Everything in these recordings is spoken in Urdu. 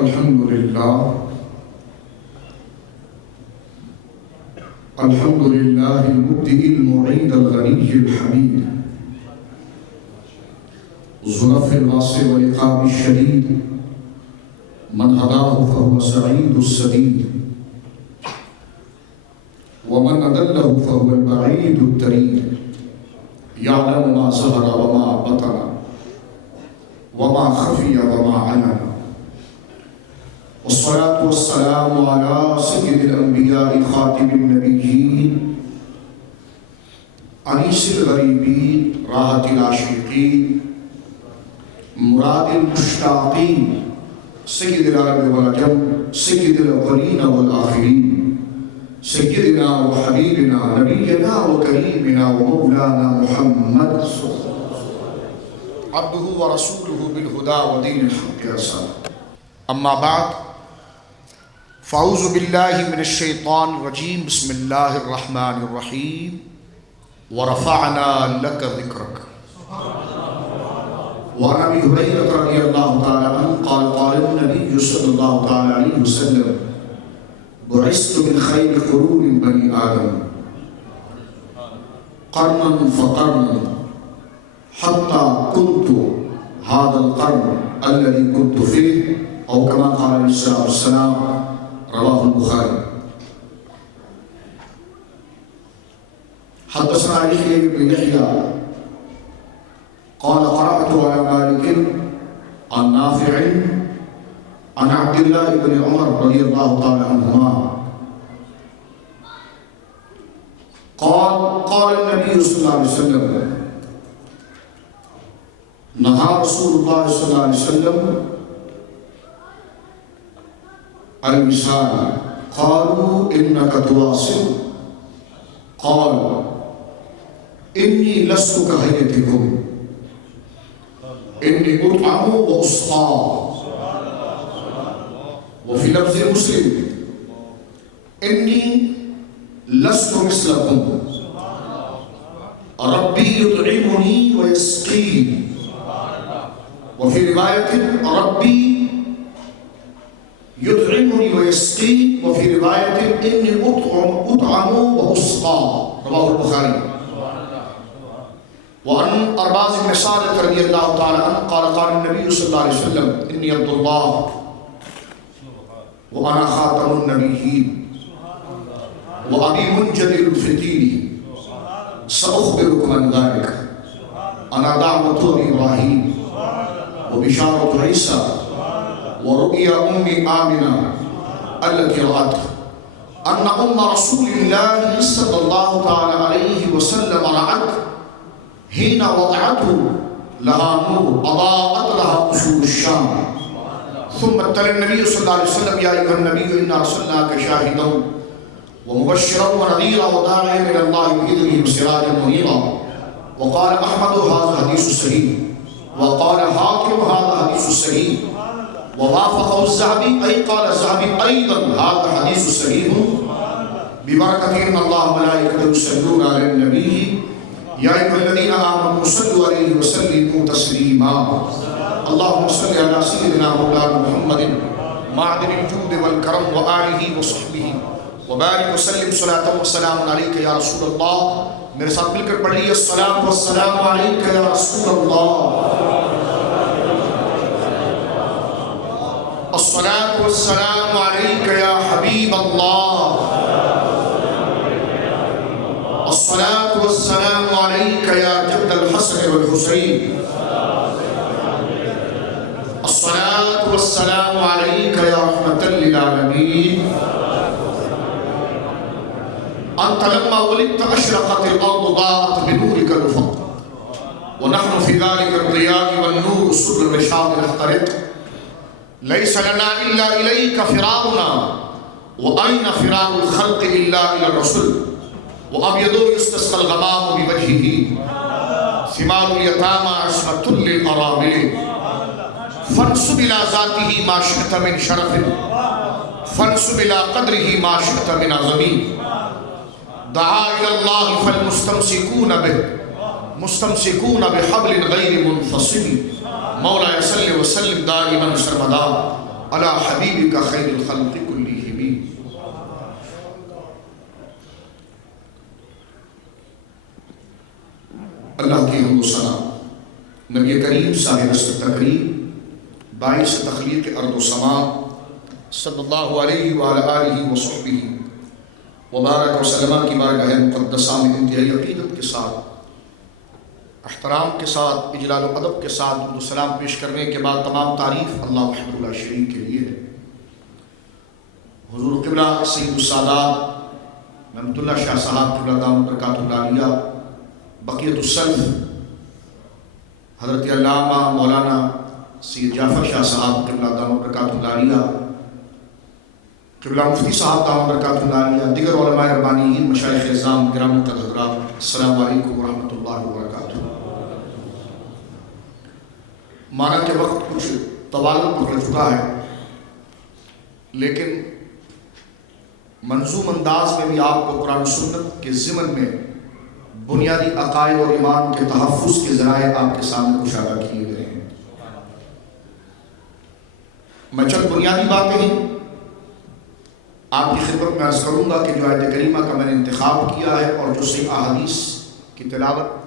الحمدللہ المبدئ المعید الغنی الحمید ظرف الواسع والعقاب الشدید من هداه فهو سعید السدید ومن أضله فهو البعيد الدريد يعلم ما ظهر وما بطن وما خفي وما علن والصلاة والسلام على سيد الأنبياء خاتم النبيين أنيس الغريبين راحة العاشقين مراد المشتاقين سيد العرب والعجم سيد الأولين والآخرين سيدنا وحبيبنا نبينا وكريمنا ومولانا محمد عبده ورسوله بالهدى ودين الحق أرسله أما بعد فأعوذ بالله من الشيطان الرجيم بسم الله الرحمن الرحيم ورفعنا لك ذكرك وعن أبي هريرة رضي الله تعالى عنه قال قال النبي صلى الله تعالى عليه وسلم بعثت من خير قرون بني آدم قرنا فقرنا حتى كنت هذا القرن الذي كنت فيه أو كما قال عليه الصلاة والسلام رواه البخاري. حدثنا يحيى بن يحيى قال قرأت على مالك عن نافع عن عبد الله بن عمر رضي الله تعالى عنهما قال النبي صلى الله عليه وسلم نهى رسول الله صلى الله عليه وسلم عن الوصال قالوا إنك تواصل قال إني لست كهيئتكم إني أطعم وأسقى. وفي لفظ مسلم إني لست مثلكم ربي يطعمني ويسقيني. وفي رواية ربي يطعمني ويسقيني. وفي رواية إني أطعم وأسقى رواه البخاري. وعن أرباز بن صالح رضي الله تعالى عنه قال قال النبي صلى الله عليه وسلم إني عبد الله وأنا خاتم النبيين وأبي منجد الفتيل سأخبركم عن ذلك. أنا دعوة إبراهيم وبشارة عيسى ورؤيا أم آمنة التي رأت أن أم رسول الله صلى الله تعالى عليه وسلم رأت حين وضعته لها نور أضاءت لها قصور الشام. ثم اتلى النبي صلى الله عليه وسلم يا أيها النبي إنا أرسلناك شاهدا ومبشرا ونذيرا وداعيا إلى الله بإذنه وسراجا منيرا. وقال أحمد هذا حديث صحيح وقال حاكم هذا حديث صحيح ووافقه الذهبي أي قال الذهبي أيضا هذا حديث صحيح ببركة إن الله ملائكته يصلون على النبي يا أيها الذين آمنوا صلوا عليه وسلموا تسليما. اللهم صل على سيدنا مولانا محمد معدن الجود والكرم وآله وصحبه وبارك وسلم صلاة وسلام عليك يا رسول الله. میرے ساتھ مل کر پڑھ لیجیے الصلاۃ والسلام علیک یا رسول اللہ. الصلاۃ والسلام علیک یا حبیب اللہ. الصلاۃ والسلام علیک یا جد الحسن والحسین. الصلاة والسلام عليك يا رحمة للعالمين. أنت لما ولدت أشرقت الأرض ضاءت بنورك الأفق ونحن في ذلك الضياء والنور سر الرشاد نحترق. ليس لنا إلا إليك فرارنا وأين فرار الخلق إلا إلى الرسل. وأبيض يستسقى الغمام بوجهه ثمار اليتامى عصمة للأرامل. فانسب إلى ذاته ما شئت من شرف فانسب إلى قدره ما شئت من عظم. دعا إلى الله فالمستمسكون به مستمسكون بحبل غير منفصل. مولاي صل وسلم دائما سرمدا علی حبیبک خیر الخلق کلہم۔ اللہ کی حمد و ثنا نبی کریم صاحب نسل تکریم باعث تخلیق ارض و سما صلی اللہ علیہ وآلہ آلہ وصحبہ وبارک وسلم کی بارگاہ مقدسہ میں انتہائی عقیدت کے ساتھ، احترام کے ساتھ، اجلال و ادب کے ساتھ درود و سلام پیش کرنے کے بعد تمام تعریف اللہ وحدہ لا شریک کے لیے ہے۔ حضور قبلہ سید السادات محمد اللہ شاہ صاحب قبلہ دامت برکاتہ اللہ علیہ، بقیت السلف حضرت علامہ مولانا سید جعفر شاہ صاحب قبلہ دامت برکاتہ اللہ علیہ، قبلہ مفتی صاحب دامت برکاتہ اللہ علیہ، دیگر علماء ربانیین، مشائخ اعظام، گرامی قدر حضرات، السلام علیکم ورحمۃ اللہ وبرکاتہ۔ مانا کہ وقت کچھ طوال پکڑ چکا ہے، لیکن منظوم انداز میں بھی آپ کو قرآن و سنت کے ضمن میں بنیادی عقائد اور ایمان کے تحفظ کے ذرائع آپ کے سامنے کشادہ کیے گئے ہیں۔ میں چند بنیادی باتیں ہی آپ کی خدمت میں عرض کروں گا کہ جو آیت کریمہ کا میں نے انتخاب کیا ہے اور جو صحیح احادیث کی تلاوت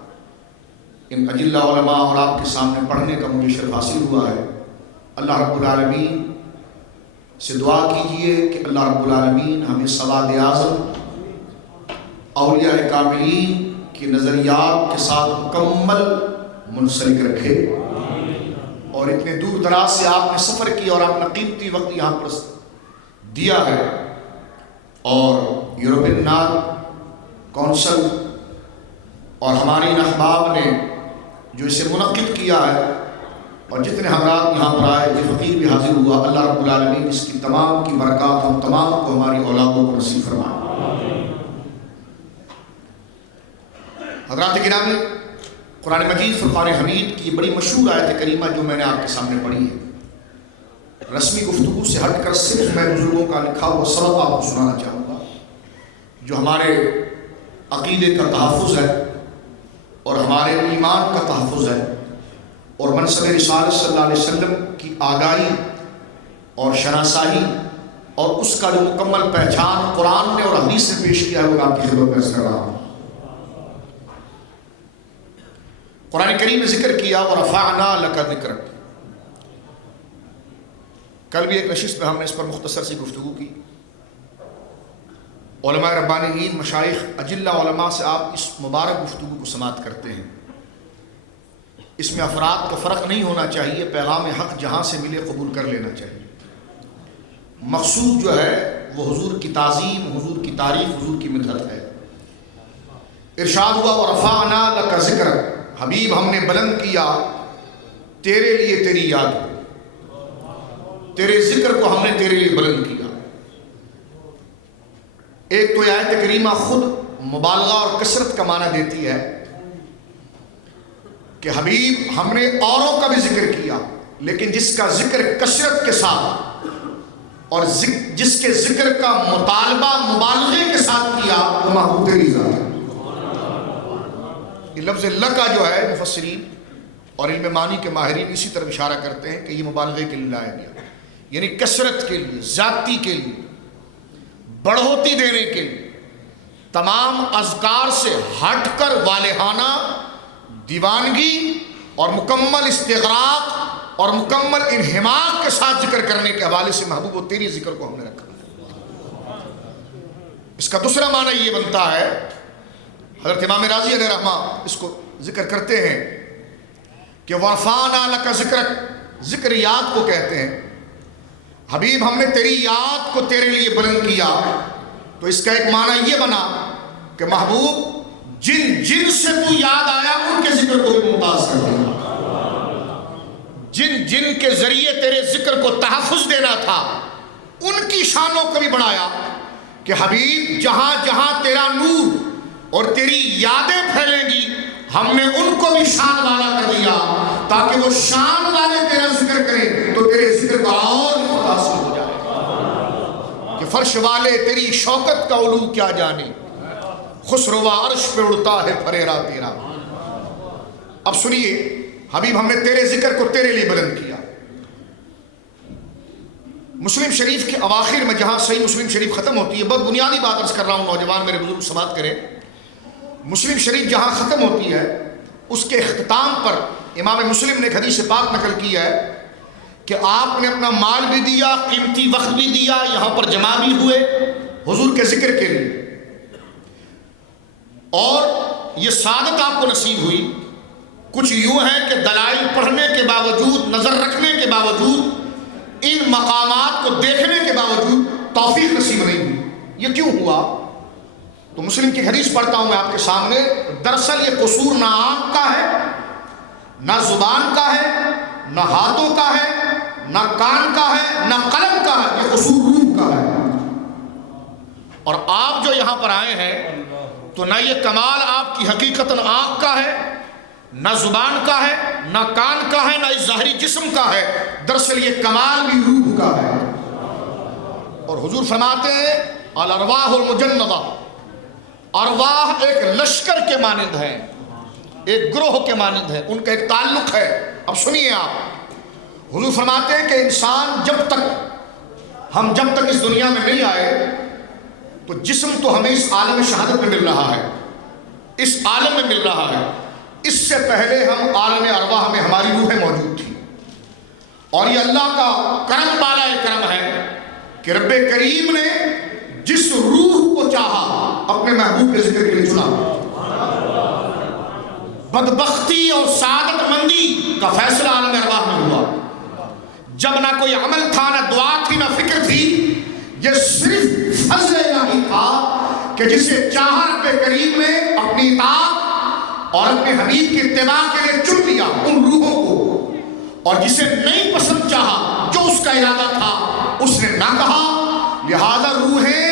ان اجلہ علماء اور آپ کے سامنے پڑھنے کا مجھے شرف حاصل ہوا ہے، اللہ رب العالمین سے دعا کیجئے کہ اللہ رب العالمین ہمیں سواد اعظم اولیاء کاملین کی نظریات کے ساتھ مکمل منسلک رکھے، اور اتنے دور دراز سے آپ نے سفر کی اور اپنا قیمتی وقت یہاں پر دیا ہے، اور یورپین نار کونسل اور ہماری احباب نے جو اسے منعقد کیا ہے، اور جتنے حضرات یہاں پر آئے، یہ فقیر بھی حاضر ہوا، اللہ رب العالمین اس کی تمام کی برکات ہم تمام کو ہماری اولادوں کو نصیب فرمائے۔ حضرات گرامی، قرآن مجید فرقان حمید کی بڑی مشہور آیت کریمہ جو میں نے آپ کے سامنے پڑھی ہے، رسمی گفتگو سے ہٹ کر صرف میں بزرگوں کا لکھا ہوا سبق آپ کو سنانا چاہوں گا، جو ہمارے عقیدے کا تحفظ ہے اور ہمارے ایمان کا تحفظ ہے، اور منصب رسالت صلی اللہ علیہ وسلم کی آگاہی اور شناسائی اور اس کا جو مکمل پہچان قرآن نے اور حدیث نے پیش کیا ہے، وہ آپ کی خدمت میں عرض کر رہا ہوں۔ قرآن کریم نے ذکر کیا وَرَفَعْنَا لَكَ ذِكْرَكَ، کل بھی ایک نشست میں ہم نے اس پر مختصر سی گفتگو کی۔ علماء ربانیین، مشائخ، اجلہ علماء سے آپ اس مبارک گفتگو کو سماعت کرتے ہیں، اس میں افراد کا فرق نہیں ہونا چاہیے، پیغام حق جہاں سے ملے قبول کر لینا چاہیے۔ مقصود جو ہے وہ حضور کی تعظیم، حضور کی تعریف، حضور کی مدحت ہے۔ ارشاد ہوا وَرَفَعْنَا لَكَ ذِكْرَكَ، حبیب ہم نے بلند کیا تیرے لیے تیری یاد کو، تیرے ذکر کو ہم نے تیرے لیے بلند کیا۔ ایک تو آیت کریمہ خود مبالغہ اور کثرت کا معنی دیتی ہے کہ حبیب ہم نے اوروں کا بھی ذکر کیا، لیکن جس کا ذکر کثرت کے ساتھ اور جس کے ذکر کا مطالبہ مبالغے کے ساتھ کیا، وہ محبوب تیری ذات ہے۔ یہ لفظ لکا جو ہے، مفسرین اور علم معنی کے ماہرین اسی طرح اشارہ کرتے ہیں کہ یہ مبالغے کے لیے لایا گیا، یعنی کثرت کے لیے، ذاتی کے لیے، بڑھوتی دینے کے لیے، تمام اذکار سے ہٹ کر والہانہ دیوانگی اور مکمل استغراق اور مکمل انہماک کے ساتھ ذکر کرنے کے حوالے سے محبوب و تیری ذکر کو ہم نے رکھا۔ اس کا دوسرا معنی یہ بنتا ہے، حضرت امام راضی علیہ رحمہ اس کو ذکر کرتے ہیں کہ وَرَفَعْنَا لَكَ ذِكْرَكَ، ذکر یاد کو کہتے ہیں۔ حبیب ہم نے تیری یاد کو تیرے لیے بلند کیا، تو اس کا ایک معنی یہ بنا کہ محبوب جن جن سے تو یاد آیا ان کے ذکر کو بھی ممتاز کر دیا، جن جن کے ذریعے تیرے ذکر کو تحفظ دینا تھا ان کی شانوں کو بھی بڑھایا، کہ حبیب جہاں جہاں تیرا نور اور تیری یادیں پھیلیں گی ہم نے ان کو بھی شان والا کر دیا، تاکہ وہ شان والے تیرا ذکر کریں تو تیرے ذکر کا اور متاثر ہو جائے کہ فرش والے تیری شوکت کا علو کیا جانے، خسروا عرش پہ اڑتا ہے پھریرا تیرا۔ اب سنیے، حبیب ہم نے تیرے ذکر کو تیرے لیے بلند کیا، مسلم شریف کے اواخر میں جہاں صحیح مسلم شریف ختم ہوتی ہے، بہت بنیادی بات عرض کر رہا ہوں، نوجوان میرے بزرگ سماعت کریں، مسلم شریف جہاں ختم ہوتی ہے اس کے اختتام پر امام مسلم نے ایک حدیث پاک نقل کی ہے کہ آپ نے اپنا مال بھی دیا، قیمتی وقت بھی دیا، یہاں پر جمع بھی ہوئے حضور کے ذکر کے لیے، اور یہ سعادت آپ کو نصیب ہوئی۔ کچھ یوں ہے کہ دلائل پڑھنے کے باوجود، نظر رکھنے کے باوجود، ان مقامات کو دیکھنے کے باوجود توفیق نصیب نہیں ہوئی۔ یہ کیوں ہوا؟ تو مسلم کی حدیث پڑھتا ہوں میں آپ کے سامنے۔ دراصل یہ قصور نہ آنکھ کا ہے، نہ زبان کا ہے، نہ ہاتھوں کا ہے، نہ کان کا ہے، نہ قلم کا ہے، یہ قصور روح کا ہے۔ اور آپ جو یہاں پر آئے ہیں تو نہ یہ کمال آپ کی حقیقتاً آنکھ کا ہے، نہ زبان کا ہے، نہ کان کا ہے، نہ اس ظاہری جسم کا ہے، دراصل یہ کمال بھی روح کا ہے۔ اور حضور فرماتے ہیں الارواح المجندہ، ارواح ایک لشکر کے مانند ہیں، ایک گروہ کے مانند ہیں، ان کا ایک تعلق ہے۔ اب سنیے آپ، حضور فرماتے ہیں کہ انسان جب تک اس دنیا میں نہیں آئے تو جسم تو ہمیں اس عالم شہادت میں مل رہا ہے، اس عالم میں مل رہا ہے، اس سے پہلے ہم عالم ارواح میں ہماری روحیں موجود تھیں۔ اور یہ اللہ کا کرم بالا کرم ہے کہ رب کریم نے جس روح کو چاہا اپنے محبوب کے ذکر کے لیے چنا۔ بدبختی اور سعادت مندی کا فیصلہ عالم ارواح میں ہوا، جب نہ کوئی عمل تھا، نہ دعا تھی، نہ فکر تھی، یہ صرف فضل الہی تھا کہ جسے چاہا رب کریم نے اپنی اطاعت اور اپنے حبیب کی اتباع کے لیے چن لیا ان روحوں کو، اور جسے نہیں پسند چاہا، جو اس کا ارادہ تھا اس نے نہ کہا۔ لہذا روحیں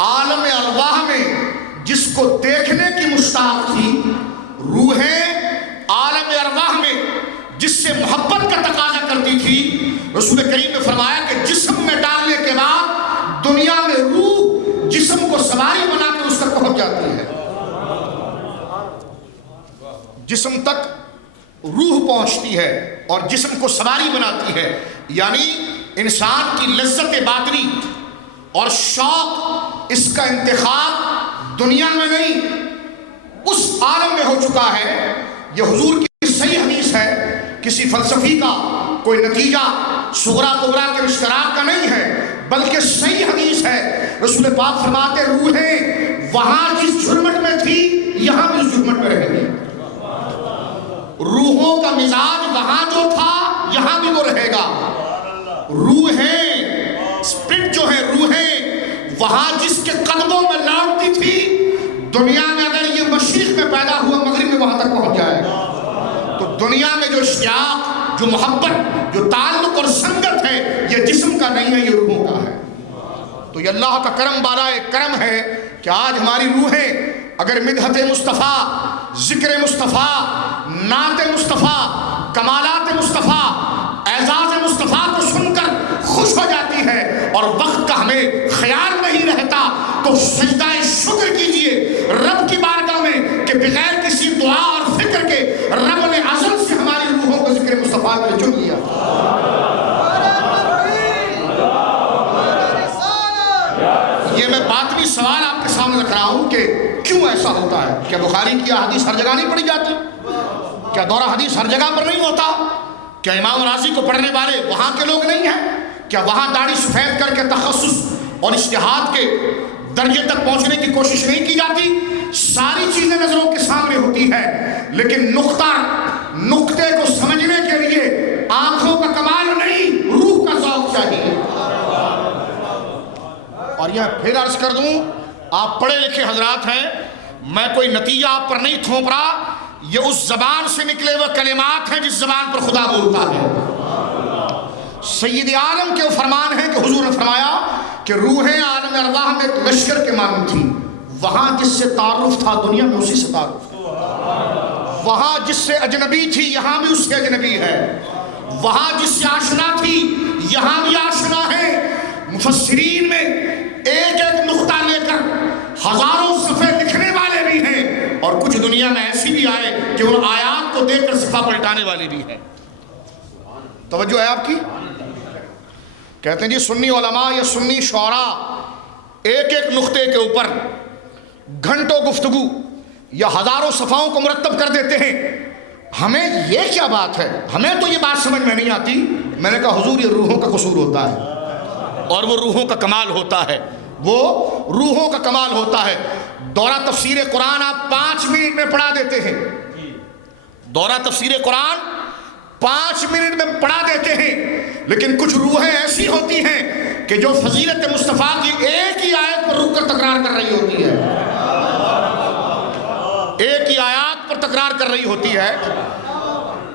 عالم ارواح میں جس کو دیکھنے کی مشتاق تھی، روحیں عالم ارواح میں جس سے محبت کا تقاضا کرتی تھی، رسول کریم نے فرمایا کہ جسم میں ڈالنے کے بعد دنیا میں روح جسم کو سواری بنا کر اس تک پہنچ جاتی ہے، جسم تک روح پہنچتی ہے اور جسم کو سواری بناتی ہے۔ یعنی انسان کی لذت باطنی اور شوق، اس کا انتخاب دنیا میں نہیں اس عالم میں ہو چکا ہے۔ یہ حضور کی صحیح حدیث ہے، کسی فلسفی کا کوئی نتیجہ صغرا کبرا کے اشتراک کا نہیں ہے، بلکہ صحیح حدیث ہے۔ رسول پاک فرماتے روحیں وہاں جس جھرمٹ میں تھی یہاں بھی اس جھرمٹ میں رہیں گی، روحوں کا مزاج وہاں جو تھا یہاں بھی وہ رہے گا۔ روحیں اسپرٹ جو ہے، روحیں وہاں جس کے قدموں میں لوٹتی تھی، دنیا میں اگر یہ مشرق میں پیدا ہوا مغرب میں وہاں تک پہنچ جائے گا۔ تو دنیا میں جو اشتیاق، جو محبت، جو تعلق اور سنگت ہے، یہ جسم کا نہیں ہے، یہ روحوں کا ہے۔ تو یہ اللہ کا کرم بالا ایک کرم ہے کہ آج ہماری روحیں اگر مدحت مصطفیٰ، ذکر مصطفیٰ، نعت مصطفیٰ، کمالات مصطفیٰ، اعزاز مصطفیٰ کو سن کر خوش ہو جاتی ہے اور وقت کا ہمیں خیال نہیں رہتا، تو سجدہ شکر کیجئے رب کی بارگاہ میں کہ بغیر کسی دعا اور فکر کے رب نے ازل سے ہماری روحوں کو ذکر مصطفیٰ کے لیے چن لیا۔ یہ میں باطنی سوال آپ کے سامنے رکھ رہا ہوں کہ کیوں ایسا ہوتا ہے؟ کیا بخاری کی حدیث ہر جگہ نہیں پڑھی جاتی؟ کیا دورہ حدیث ہر جگہ پر نہیں ہوتا؟ کیا امام راضی کو پڑھنے والے وہاں کے لوگ نہیں ہیں؟ کیا وہاں داڑھی سفید کر کے تخصص اور اجتہاد کے درجے تک پہنچنے کی کوشش نہیں کی جاتی؟ ساری چیزیں نظروں کے سامنے ہوتی ہے، لیکن نقطے کو سمجھنے کے لیے آنکھوں کا کمال نہیں، روح کا ذوق چاہیے۔ اور یہ پھر عرض کر دوں، آپ پڑھے لکھے حضرات ہیں، میں کوئی نتیجہ آپ پر نہیں تھوپ رہا، یہ اس زبان سے نکلے ہوئے کلمات ہیں جس زبان پر خدا بولتا ہے۔ سید عالم کے فرمان ہیں کہ حضور نے فرمایا کہ روحیں عالم ارواح میں ایک لشکر کے مانند تھی، وہاں جس سے تعارف تھا دنیا میں اسی سے تعارف، وہاں جس سے اجنبی تھی یہاں بھی اس سے اجنبی ہے، وہاں جس سے آشنا تھی یہاں بھی آشنا ہے۔ مفسرین میں ایک ایک نقطہ لے کر ہزاروں صفحے لکھنے والے بھی ہیں، اور کچھ دنیا میں ایسی بھی آئے کہ ان آیات کو دیکھ کر صفحہ پلٹانے والے بھی ہیں۔ توجہ ہے آپ کی؟ کہتے ہیں جی سنی علماء یا سنی شعراء ایک ایک نقطے کے اوپر گھنٹوں گفتگو یا ہزاروں صفحوں کو مرتب کر دیتے ہیں، ہمیں یہ کیا بات ہے؟ ہمیں تو یہ بات سمجھ میں نہیں آتی۔ میں نے کہا حضور یہ روحوں کا قصور ہوتا ہے، اور وہ روحوں کا کمال ہوتا ہے، وہ روحوں کا کمال ہوتا ہے۔ دورہ تفسیر قرآن آپ 5 منٹ میں پڑھا دیتے ہیں، دورہ تفسیر قرآن 5 منٹ میں پڑھا دیتے ہیں، لیکن کچھ روحیں ایسی ہوتی ہیں کہ جو فضیلت مصطفیٰ کی ایک ہی آیت پر رک کر تکرار کر رہی ہوتی ہے، ایک ہی آیات پر تکرار کر رہی ہوتی ہے۔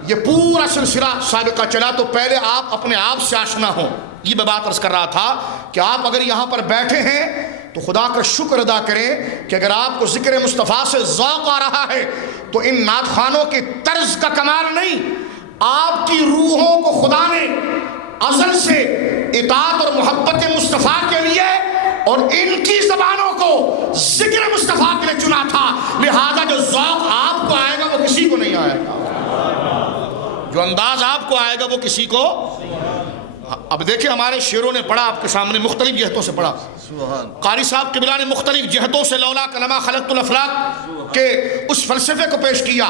یہ پورا سلسلہ سابقہ چلا، تو پہلے آپ اپنے آپ سے آشنا ہوں۔ یہ میں بات عرض کر رہا تھا کہ آپ اگر یہاں پر بیٹھے ہیں تو خدا کا شکر ادا کریں کہ اگر آپ کو ذکر مصطفیٰ سے ذوق آ رہا ہے تو ان نعت خوانوں کی طرز کا کمال نہیں، آپ کی روحوں کو خدا نے ازل سے اطاعت اور محبت مصطفیٰ کے لیے اور ان کی زبانوں کو ذکر مصطفیٰ کے لیے چنا تھا، لہذا جو ذوق آپ کو آئے گا وہ کسی کو نہیں آئے گا، جو انداز آپ کو آئے گا وہ کسی کو۔ اب دیکھیں ہمارے شیروں نے پڑھا آپ کے سامنے، مختلف جہتوں سے پڑھا، قاری صاحب قبلہ نے مختلف جہتوں سے لولا کلمہ خلقت الافلاق کے اس فلسفے کو پیش کیا،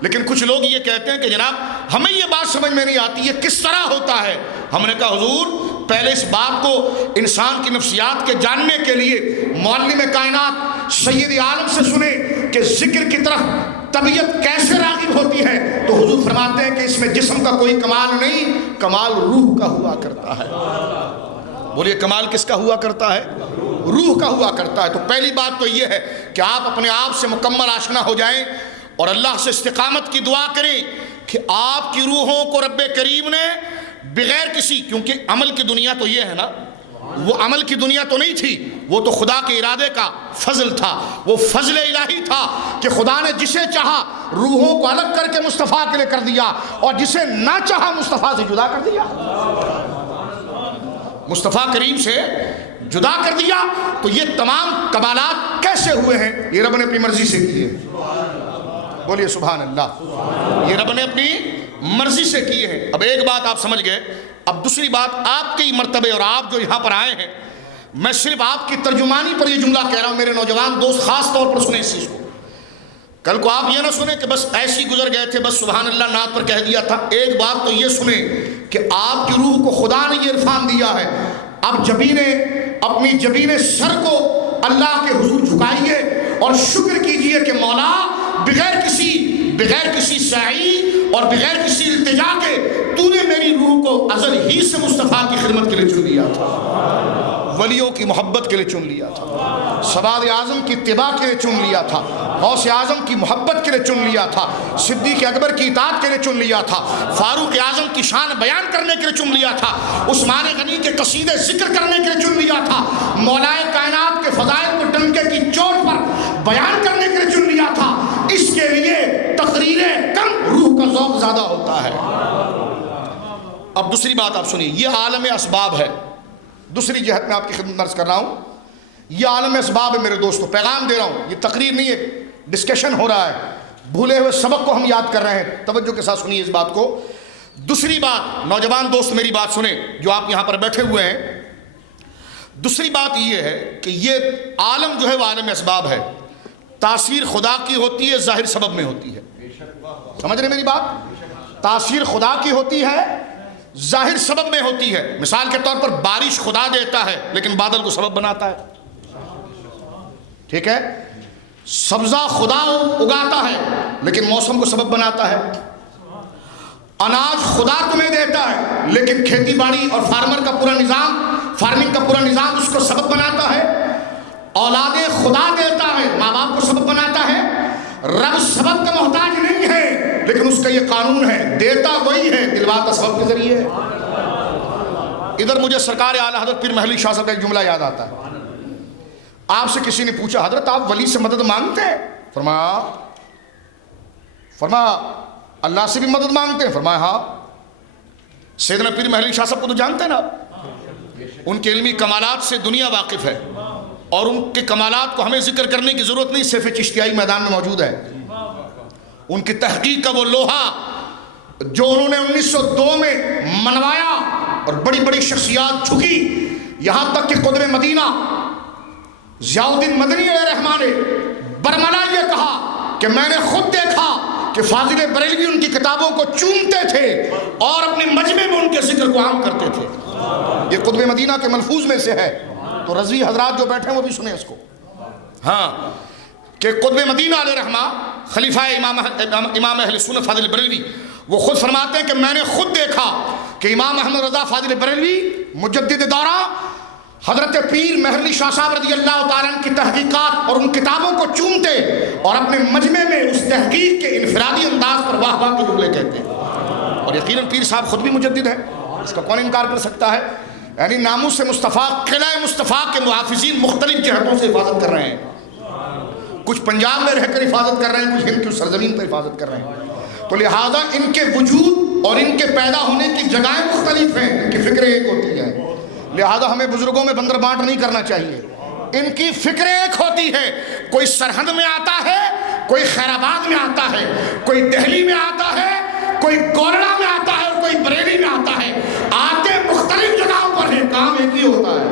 لیکن کچھ لوگ یہ کہتے ہیں کہ جناب ہمیں یہ بات سمجھ میں نہیں آتی، یہ کس طرح ہوتا ہے؟ ہم نے کہا حضور پہلے اس بات کو انسان کی نفسیات کے جاننے کے لیے معلم کائنات سید عالم سے سنیں کہ ذکر کی طرف طبیعت کیسے راغب ہوتی ہے، تو حضور فرماتے ہیں کہ اس میں جسم کا کوئی کمال نہیں، کمال روح کا ہوا کرتا ہے۔ بولیے کمال کس کا ہوا کرتا ہے؟ روح کا ہوا کرتا ہے۔ تو پہلی بات تو یہ ہے کہ آپ اپنے آپ سے مکمل آشنا ہو جائیں اور اللہ سے استقامت کی دعا کریں کہ آپ کی روحوں کو رب کریم نے بغیر کسی، کیونکہ عمل کی دنیا تو یہ ہے نا، وہ عمل کی دنیا تو نہیں تھی، وہ تو خدا کے ارادے کا فضل تھا، وہ فضل الہی تھا کہ خدا نے جسے چاہا روحوں کو الگ کر کے مصطفیٰ کے لیے کر دیا، اور جسے نہ چاہا مصطفیٰ سے جدا کر دیا، مصطفیٰ کریم سے جدا کر دیا۔ تو یہ تمام کمالات کیسے ہوئے ہیں؟ یہ رب نے اپنی مرضی سے کیے، بولیے سبحان اللہ، یہ رب نے اپنی مرضی سے کیے ہیں۔ اب ایک بات آپ سمجھ گئے، اب دوسری بات آپ کے مرتبے اور آپ جو یہاں پر آئے ہیں، میں صرف آپ کی ترجمانی پر یہ جملہ کہہ رہا ہوں، میرے نوجوان دوست خاص طور پر سنیں اس چیز کو، کل کو آپ یہ نہ سنیں کہ بس ایسے ہی گزر گئے تھے، بس سبحان اللہ نعت پر کہہ دیا تھا۔ ایک بات تو یہ سنیں کہ آپ کی روح کو خدا نے یہ عرفان دیا ہے، آپ اپنی جبین سر کو اللہ کے حضور جھکائیے اور شکر کیجئے کہ مولا بغیر کسی سعی اور بغیر کسی التجا کے تو نے میری روح کو ازل ہی سے مصطفیٰ کی خدمت کے لیے چن لیا تھا، ولیوں کی محبت کے لیے چن لیا تھا، سواد اعظم کی اتباع کے لیے چن لیا تھا، غوث اعظم کی محبت کے لیے چن لیا تھا، صدیق اکبر کی اطاعت کے لیے چن لیا تھا، فاروق اعظم کی شان بیان کرنے کے لیے چن لیا تھا، عثمان غنی کے قصیدے ذکر کرنے کے لیے چن لیا تھا، مولا کائنات کے فضائل کو ڈنکے کی چوٹ پر بیان کرنے کے لیے چن لیا تھا۔ اس کے لیے تقریریں کم، روح کا ذوق زیادہ ہوتا ہے۔ اب دوسری بات آپ سنیے، یہ عالم اسباب ہے، دوسری جہت میں آپ کی خدمت عرض کر رہا ہوں، یہ عالم اسباب ہے میرے دوستو، پیغام دے رہا ہوں، یہ تقریر نہیں ہے، ڈسکشن ہو رہا ہے، بھولے ہوئے سبق کو ہم یاد کر رہے ہیں، توجہ کے ساتھ سنیے اس بات کو۔ دوسری بات، نوجوان دوست میری بات سنیں جو آپ یہاں پر بیٹھے ہوئے ہیں، دوسری بات یہ ہے کہ یہ عالم جو ہے وہ عالم اسباب ہے، تاثیر خدا کی ہوتی ہے، ظاہر سبب میں ہوتی ہے، سمجھ رہے میری بات؟ تاثیر خدا کی ہوتی ہے، ظاہر سبب میں ہوتی ہے۔ مثال کے طور پر بارش خدا دیتا ہے لیکن بادل کو سبب بناتا ہے، ٹھیک ہے؟ سبزہ خدا اگاتا ہے لیکن موسم کو سبب بناتا ہے، اناج خدا تمہیں دیتا ہے لیکن کھیتی باڑی اور فارمنگ کا پورا نظام اس کو سبب بناتا ہے، اولادیں خدا دیتا ہے، ماں باپ کو سبب بناتا ہے، رب سبب کا محتاج نہیں ہے لیکن اس کا یہ قانون ہے، دیتا وہی ہے، دلواتا سبب کے ذریعے ہے۔ ادھر مجھے سرکار اعلیٰ حضرت پیر محلی شاہ صاحب کا ایک جملہ یاد آتا ہے، آپ سے کسی نے پوچھا حضرت آپ ولی سے مدد مانگتے ہیں؟ فرمایا اللہ سے بھی مدد مانگتے ہیں؟ فرمایا ہاں۔ سیدنا پیر محلی شاہ صاحب کو تو جانتے ہیں نا، ان کے علمی کمالات سے دنیا واقف ہے اور ان کے کمالات کو ہمیں ذکر کرنے کی ضرورت نہیں، سیف چشتیائی میدان میں موجود ہے، ان کی تحقیق کا وہ لوہا جو انہوں نے 1902 میں منوایا اور بڑی بڑی شخصیات جھکی، یہاں تک کہ قطب مدینہ ضیاء الدین مدنی علیہ رحمہ نے برملا یہ کہا کہ میں نے خود دیکھا کہ فاضل بریلوی ان کی کتابوں کو چومتے تھے اور اپنے مجمع میں ان کے ذکر کو عام کرتے تھے۔ یہ قطب مدینہ کے ملفوظ میں سے ہے، تو رضوی حضرات جو بیٹھے ہیں وہ بھی سنیں اس کو۔ ہاں کہ قطب مدینہ علیہ رحمہ خلیفہ امام اہل سنت فاضل بریلوی وہ خود فرماتے ہیں کہ میں نے خود دیکھا کہ امام احمد رضا فاضل بریلوی مجدد دورہ حضرت پیر مہر علی شاہ صاحب رضی اللہ تعالیٰ عنہ کی تحقیقات اور ان کتابوں کو چومتے اور اپنے مجمع میں اس تحقیق کے انفرادی انداز پر واہ واہ کے جملے کہتے ہیں۔ اور یقیناً پیر صاحب خود بھی مجدد ہے، اس کا کون انکار کر سکتا ہے؟ یعنی ناموس مصطفیٰ، قلعہ مصطفیٰ کے محافظین مختلف جہتوں سے حفاظت کر رہے ہیں، کچھ پنجاب میں رہ کر حفاظت کر رہے ہیں، کچھ ہند کی سرزمین پر حفاظت کر رہے ہیں۔ تو لہٰذا ان کے وجود اور ان کے پیدا ہونے کی جگہیں مختلف ہیں، ان کی فکریں ایک ہوتی ہیں، لہٰذا ہمیں بزرگوں میں بندر بانٹ نہیں کرنا چاہیے۔ ان کی فکریں ایک ہوتی ہے، کوئی سرحد میں آتا ہے، کوئی خیر آباد میں آتا ہے، کوئی دہلی میں آتا ہے، کوئی گورڑا میں آتا ہے اور کوئی بریلی میں آتا ہے، آتے مختلف جگہوں پر ہیں، کام ایک ہی ہوتا ہے۔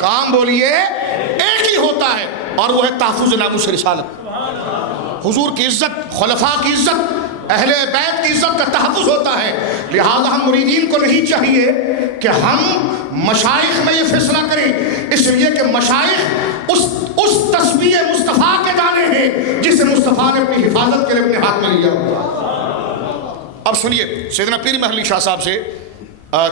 کام بولیے ایک ہی ہوتا ہے، اور وہ ہے تحفظ ناموس رسالت، حضور کی عزت، خلفاء کی عزت، اہل بیت کی عزت کا تحفظ ہوتا ہے۔ لہذا ہم مریدین کو نہیں چاہیے کہ ہم مشائخ میں یہ فیصلہ کریں، اس لیے کہ مشائخ اس تسبیح مصطفیٰ کے دانے ہیں جسے مصطفیٰ نے اپنی حفاظت کے لیے اپنے ہاتھ میں لیا۔ اب سنیے، سیدنا پیر مہر علی شاہ صاحب سے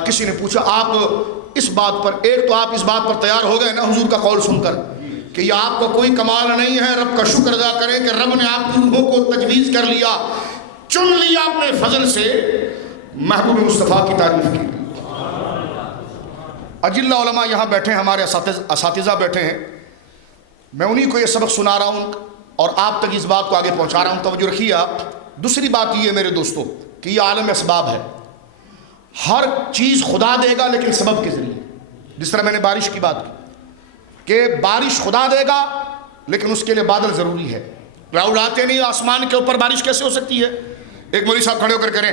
کسی نے پوچھا، آپ اس بات پر، ایک تو آپ اس بات پر تیار ہو گئے نا حضور کا قول سن کر کہ یہ آپ کا کوئی کمال نہیں ہے، رب کا شکر ادا کریں کہ رب نے آپ کی روحوں کو تجویز کر لیا، چن لیا اپنے فضل سے، محبوب مصطفیٰ کی تعریف کی۔ اجلہ علماء یہاں بیٹھے ہیں، ہمارے اساتذہ بیٹھے ہیں، میں انہی کو یہ سبق سنا رہا ہوں اور آپ تک اس بات کو آگے پہنچا رہا ہوں، توجہ رکھیے آپ۔ دوسری بات یہ ہے میرے دوستو کہ یہ عالم اسباب ہے، ہر چیز خدا دے گا لیکن سبب کے ذریعے۔ جس طرح میں نے بارش کی بات کی کہ بارش خدا دے گا لیکن اس کے لیے بادل ضروری ہے، کلاؤڈ آتے نہیں، آسمان کے اوپر بارش کیسے ہو سکتی ہے؟ ایک مولوی صاحب کھڑے ہو کر کریں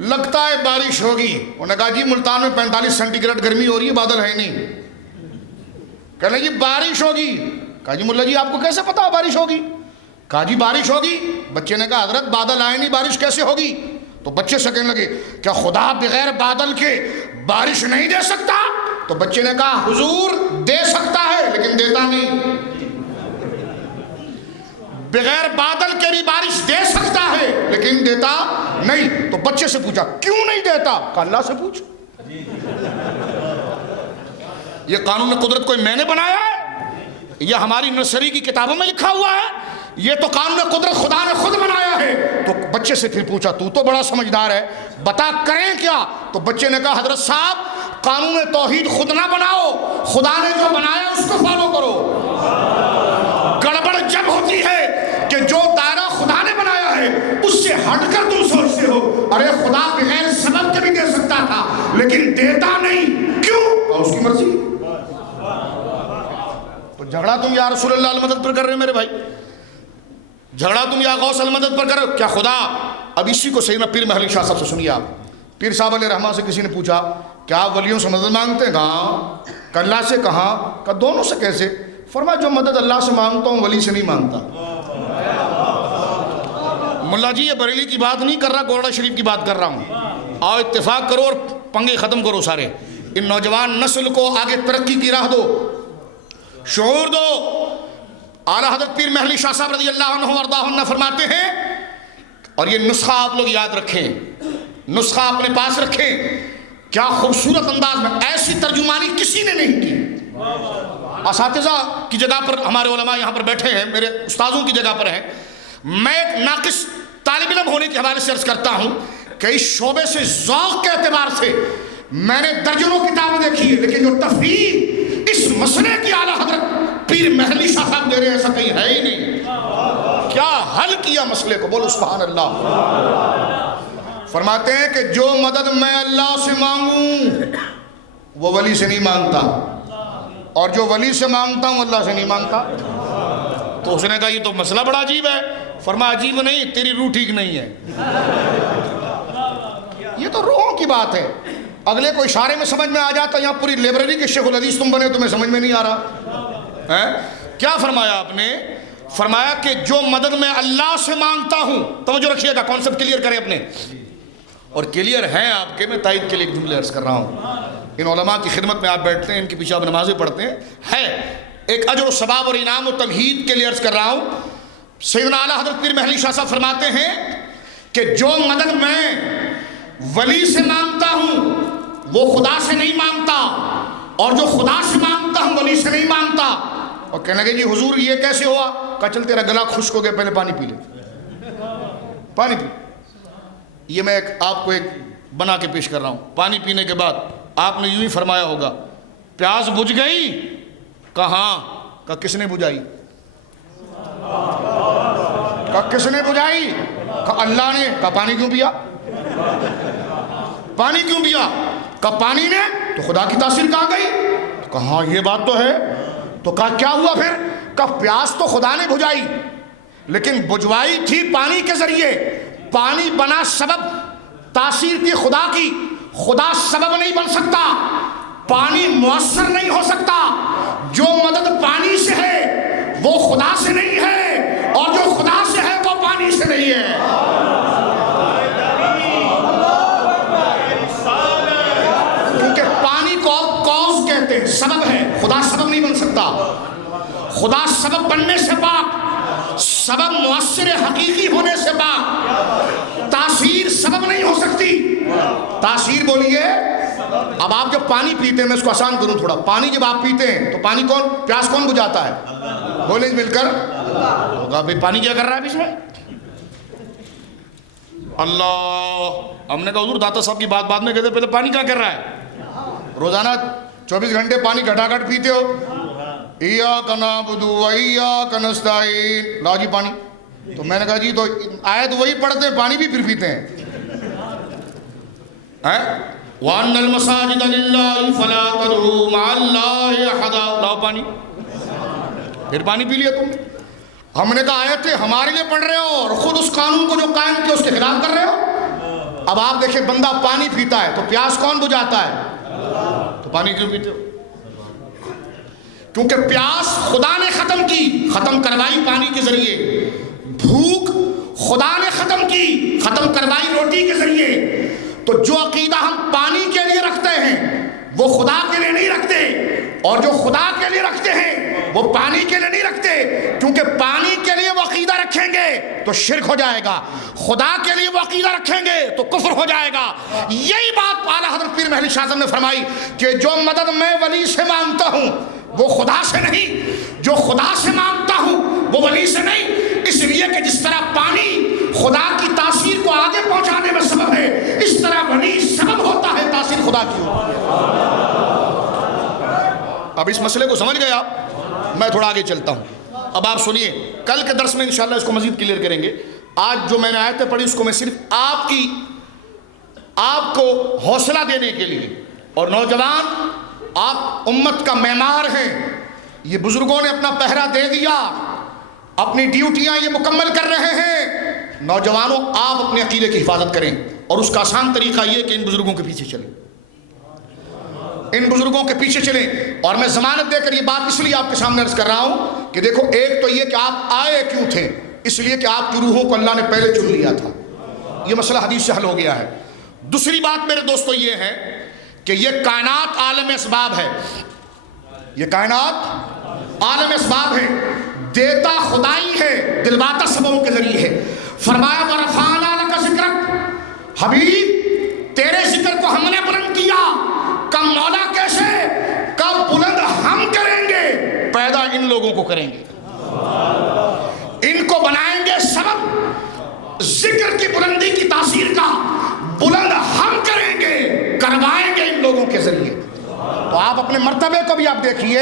لگتا ہے بارش ہوگی، انہوں نے کہا جی ملتان میں 45 سینٹی گریڈ گرمی ہو رہی ہے، بادل ہے نہیں۔ کہنے جی بارش ہوگی، کہا جی ملا جی آپ کو کیسے پتا بارش ہوگی؟ کہا جی بارش ہوگی۔ بچے نے کہا حضرت بادل آئے نہیں، بارش کیسے ہوگی؟ تو بچے سے کہنے لگے کیا خدا بغیر بادل کے بارش نہیں دے سکتا؟ تو بچے نے کہا حضور دے سکتا ہے لیکن دیتا نہیں، بغیر بادل کے بھی بارش دے سکتا ہے لیکن دیتا نہیں۔ تو بچے سے پوچھا کیوں نہیں دیتا؟ کہا اللہ سے پوچھ، یہ قانون قدرت کوئی میں نے بنایا ہے؟ یہ ہماری نرسری کی کتابوں میں لکھا ہوا ہے؟ یہ تو قانون قدرت خدا نے خود بنایا ہے۔ تو بچے سے پھر پوچھا تو بڑا سمجھدار ہے، بتا کریں کیا؟ تو بچے نے کہا حضرت صاحب قانون توحید خود نہ بناؤ، خدا نے جو بنایا اس کو فالو کرو۔ گڑبڑ جب ہوتی ہے کہ جو دائرہ خدا نے بنایا ہے اس سے ہٹ کر تم سوچتے ہو ارے خدا بغیر سبب کے بھی دے سکتا تھا لیکن دیتا نہیں، کیوں؟ اور اس کی مرضی۔ تو جھگڑا تم یا رسول اللہ المدد پر کر رہے ہیں میرے بھائی، جھگڑا تم یا غوث المدد پر کر رہے ہو کیا خدا؟ اب اسی کو سیدنا پیر مہر علی شاہ صاحب سے سنیے آپ۔ پیر صاحب علیہ رحمہ سے کسی نے پوچھا کیا آپ ولیوں سے مدد مانگتے ہیں؟ کہاں؟ کہ اللہ سے؟ کہاں؟ کہ دونوں سے کیسے؟ فرمایا جو مدد اللہ سے مانگتا ہوں ولی سے نہیں مانگتا۔ ملا جی یہ بریلی کی بات نہیں کر رہا، گورڑا شریف کی بات کر رہا ہوں۔ آؤ اتفاق کرو اور پنگے ختم کرو سارے، ان نوجوان نسل کو آگے ترقی کی راہ دو، شعور دو۔ اعلیٰ حضرت پیر مہر علی شاہ صاحب رضی اللہ عنہ وارضاہ عنہ فرماتے ہیں، اور یہ نسخہ آپ لوگ یاد رکھیں، نسخہ اپنے پاس رکھیں، کیا خوبصورت انداز میں، ایسی ترجمانی کسی نے نہیں کی۔ اساتذہ کی جگہ پر ہمارے علماء یہاں پر بیٹھے ہیں، میرے استاذوں کی جگہ پر ہیں، میں ایک ناقص طالب علم ہونے کے حوالے سے عرض کرتا ہوں کہ اس شعبے سے ذوق کے اعتبار سے میں نے درجنوں کتابیں دیکھی ہے، لیکن جو تفریح اس مسئلے کی اعلیٰ حضرت پیر مہر علی شاہ صاحب دے رہے ہیں ایسا کہیں ہے ہی نہیں۔ کیا حل کیا مسئلے کو، بولو سبحان اللہ۔ فرماتے ہیں کہ جو مدد میں اللہ سے مانگوں وہ ولی سے نہیں مانگتا، اور جو ولی سے مانگتا ہوں اللہ سے نہیں مانگتا۔ تو اس نے کہا یہ تو مسئلہ بڑا عجیب ہے۔ فرمایا عجیب نہیں، تیری روح ٹھیک نہیں ہے، یہ تو روحوں کی بات ہے. اگلے کو اشارے میں سمجھ میں آ جاتا. یہاں پوری لائبریری کے شیخ الحدیث تم بنے, تمہیں سمجھ میں نہیں آ رہا. کیا فرمایا آپ نے؟ فرمایا کہ جو مدد میں اللہ سے مانگتا ہوں, توجہ رکھیے گا, کانسیپٹ کلیئر کریں اپنے, اور کلیئر ہیں آپ کے, میں تائید کے لیے ایک جملے عرض کر رہا ہوں. ان علماء کی خدمت میں آپ بیٹھتے ہیں, ان کے پیچھے آپ نمازیں پڑھتے ہیں, ہے ایک اجر و ثواب اور انعام و تمہید کے لیے عرض کر رہا ہوں. سیدنا اعلیٰ حضرت پیر محلی شاہ صاحب فرماتے ہیں کہ جو مدد میں ولی سے مانگتا ہوں وہ خدا سے نہیں مانگتا, اور جو خدا سے مانگتا ہوں ولی سے نہیں مانگتا. اور کہنے لگے جی حضور یہ کیسے ہوا؟ کہا چل تیرا گلا خشک ہو گیا, پہلے پانی پی لے, پانی پی. یہ میں آپ کو ایک بنا کے پیش کر رہا ہوں. پانی پینے کے بعد آپ نے یوں ہی فرمایا ہوگا, پیاس بجھ گئی؟ کہاں؟ کہا کس نے بجھائی؟ کہا کس نے بجھائی؟ کہا اللہ نے. کہا پانی کیوں پیا؟ پانی کیوں پیا؟ کہا پانی نے. تو خدا کی تاثیر کہاں گئی؟ کہا ہاں یہ بات تو ہے. تو کہا کیا ہوا پھر؟ کہا پیاس تو خدا نے بجھائی, لیکن بجھوائی تھی پانی کے ذریعے. پانی بنا سبب, تاثیر تھی خدا کی. خدا سبب نہیں بن سکتا, پانی مؤثر نہیں ہو سکتا. جو مدد پانی سے ہے وہ خدا سے نہیں ہے, اور جو خدا سے ہے وہ پانی سے نہیں ہے. کیونکہ پانی کو آپ کاز کہتے ہیں, سبب ہے. خدا سبب نہیں بن سکتا. خدا سبب بننے سے پاک, سبب مؤثر حقیقی ہونے سے پاک. تاثیر سبب نہیں ہو سکتی. تاثیر بولیے. اب آپ جب پانی پیتے ہیں, میں اس کو آسان کروں تھوڑا, پانی جب آپ پیتے ہیں تو پانی کون, پیاس کون بجھاتا ہے؟ بولیں مل کر. ہوگا بھائی پانی کیا کر رہا ہے اس میں؟ اللہ. ہم نے کہا حضور داتا صاحب کی بات میں کہتے پہلے پانی کیا کر رہا ہے؟ روزانہ 24 گھنٹے پانی گھٹا گھٹ پیتے ہو. ایاک نعبد و ایاک نستعین, لا جی پانی. تو میں نے کہا جی تو آیت وہی پڑھتے ہیں, پانی بھی پھر پیتے ہیں. وَأَنَّ الْمَسَاجِدَ لِلَّهِ فَلَا تَدْعُوا مَعَ اللَّهِ أَحَدًا. لاؤ پانی. پھر پانی پی لیا تم. ہم نے کہا آیتیں ہمارے لیے پڑھ رہے ہو اور خود اس قانون کو جو قائم کیا اس کے خلاف کر رہے ہو. اب آپ دیکھیں بندہ پانی پیتا ہے تو پیاس کون بجھاتا ہے؟ تو پانی کیوں پیتے ہو؟ کیونکہ پیاس خدا نے ختم کی, ختم کروائی پانی کے ذریعے. بھوک خدا نے ختم کی, ختم کروائی روٹی کے ذریعے. تو جو عقیدہ ہم پانی کے لیے رکھتے ہیں وہ خدا کے لیے نہیں رکھتے, اور جو خدا کے لیے رکھتے ہیں وہ پانی کے لیے نہیں رکھتے. کیونکہ پانی کے لیے وہ عقیدہ رکھیں گے تو شرک ہو جائے گا, خدا کے لیے وہ عقیدہ رکھیں گے تو کفر ہو جائے گا. یہی بات اعلیٰ حضرت پیر محلی شاہ صاحب نے فرمائی کہ جو مدد میں ولی سے مانگتا ہوں وہ خدا سے نہیں, جو خدا سے مانگتا ہوں وہ ولی سے نہیں. اس لیے کہ جس طرح پانی خدا کی تاثیر کو آگے پہنچانے میں سبب ہے, اس طرح ولی سبب ہوتا ہے تاثیر خدا کی ہوتی ہے. اب اس مسئلے کو سمجھ گئے آپ؟ میں تھوڑا آگے چلتا ہوں. اب آپ سنیے, کل کے درس میں انشاءاللہ اس کو مزید کلیئر کریں گے. آج جو میں نے آیتیں پڑھی اس کو میں صرف آپ کو حوصلہ دینے کے لیے, اور نوجوان آپ امت کا معمار ہیں, یہ بزرگوں نے اپنا پہرا دے دیا, اپنی ڈیوٹیاں یہ مکمل کر رہے ہیں. نوجوانوں آپ اپنے عقیدے کی حفاظت کریں, اور اس کا آسان طریقہ یہ کہ ان بزرگوں کے پیچھے چلیں, ان بزرگوں کے پیچھے چلیں. اور میں ضمانت دے کر یہ بات اس لیے آپ کے سامنے عرض کر رہا ہوں کہ دیکھو, ایک تو یہ کہ آپ آئے کیوں تھے, اس لیے کہ آپ کی روحوں کو اللہ نے پہلے چن لیا تھا. یہ مسئلہ حدیث سے حل ہو گیا ہے. دوسری بات میرے دوستو یہ ہے کہ یہ کائنات عالم اسباب ہے, یہ کائنات عالم اسباب ہے. دیتا خدائی ہے, دلواتا سببوں کے ذریعے ہے. فرمایا وَرَفَعْنَا لَكَ ذِكْرَكَ, حبیب تیرے ذکر کو ہم نے بلند کیا. کم مولا کیسے؟ کب بلند ہم کریں گے, پیدا ان لوگوں کو کریں گے, ان کو بنائیں گے سبب. ذکر کی بلندی کی تاثیر کا بلند ہم کریں گے, کروائیں گے ان لوگوں کے ذریعے. تو آپ اپنے مرتبے کو بھی آپ دیکھیے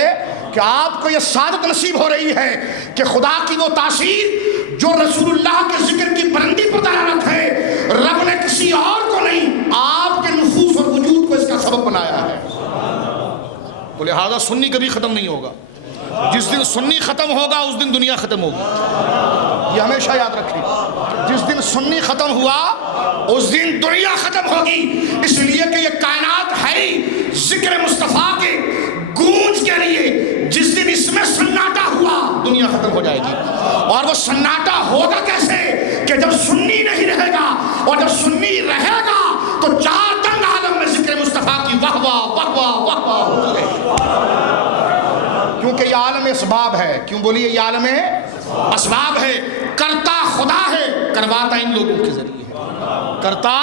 کہ آپ کو یہ سعادت نصیب ہو رہی ہے کہ خدا کی وہ تاثیر جو رسول اللہ کے ذکر کی بلندی پر دلالت ہے, رب نے کسی اور کو نہیں, آپ کے نفوس اور وجود کو اس کا سبب بنایا ہے. تو لہذا سنی کبھی ختم نہیں ہوگا. جس دن سنی ختم ہوگا اس دن دنیا ختم ہوگی, یہ ہمیشہ یاد رکھیں. جس دن سنی ختم ہوا اس دن دنیا ختم ہوگی. اس لیے ختم ہو جائے گی. اور وہ سناٹا ہوگا کیسے کہ جب سنی نہیں رہے گا, اور جب سنی رہے گا تو چار دن عالم میں ذکر مصطفیٰ کی واہ واہ واہ واہ واہ واہ ہوتی رہے گی. کیونکہ یہ عالم اسباب ہے. کیوں بولیے؟ یہ عالم اسباب ہے. کرتا خدا ہے, کرواتا ان لوگوں کے ذریعے ہے. کرتا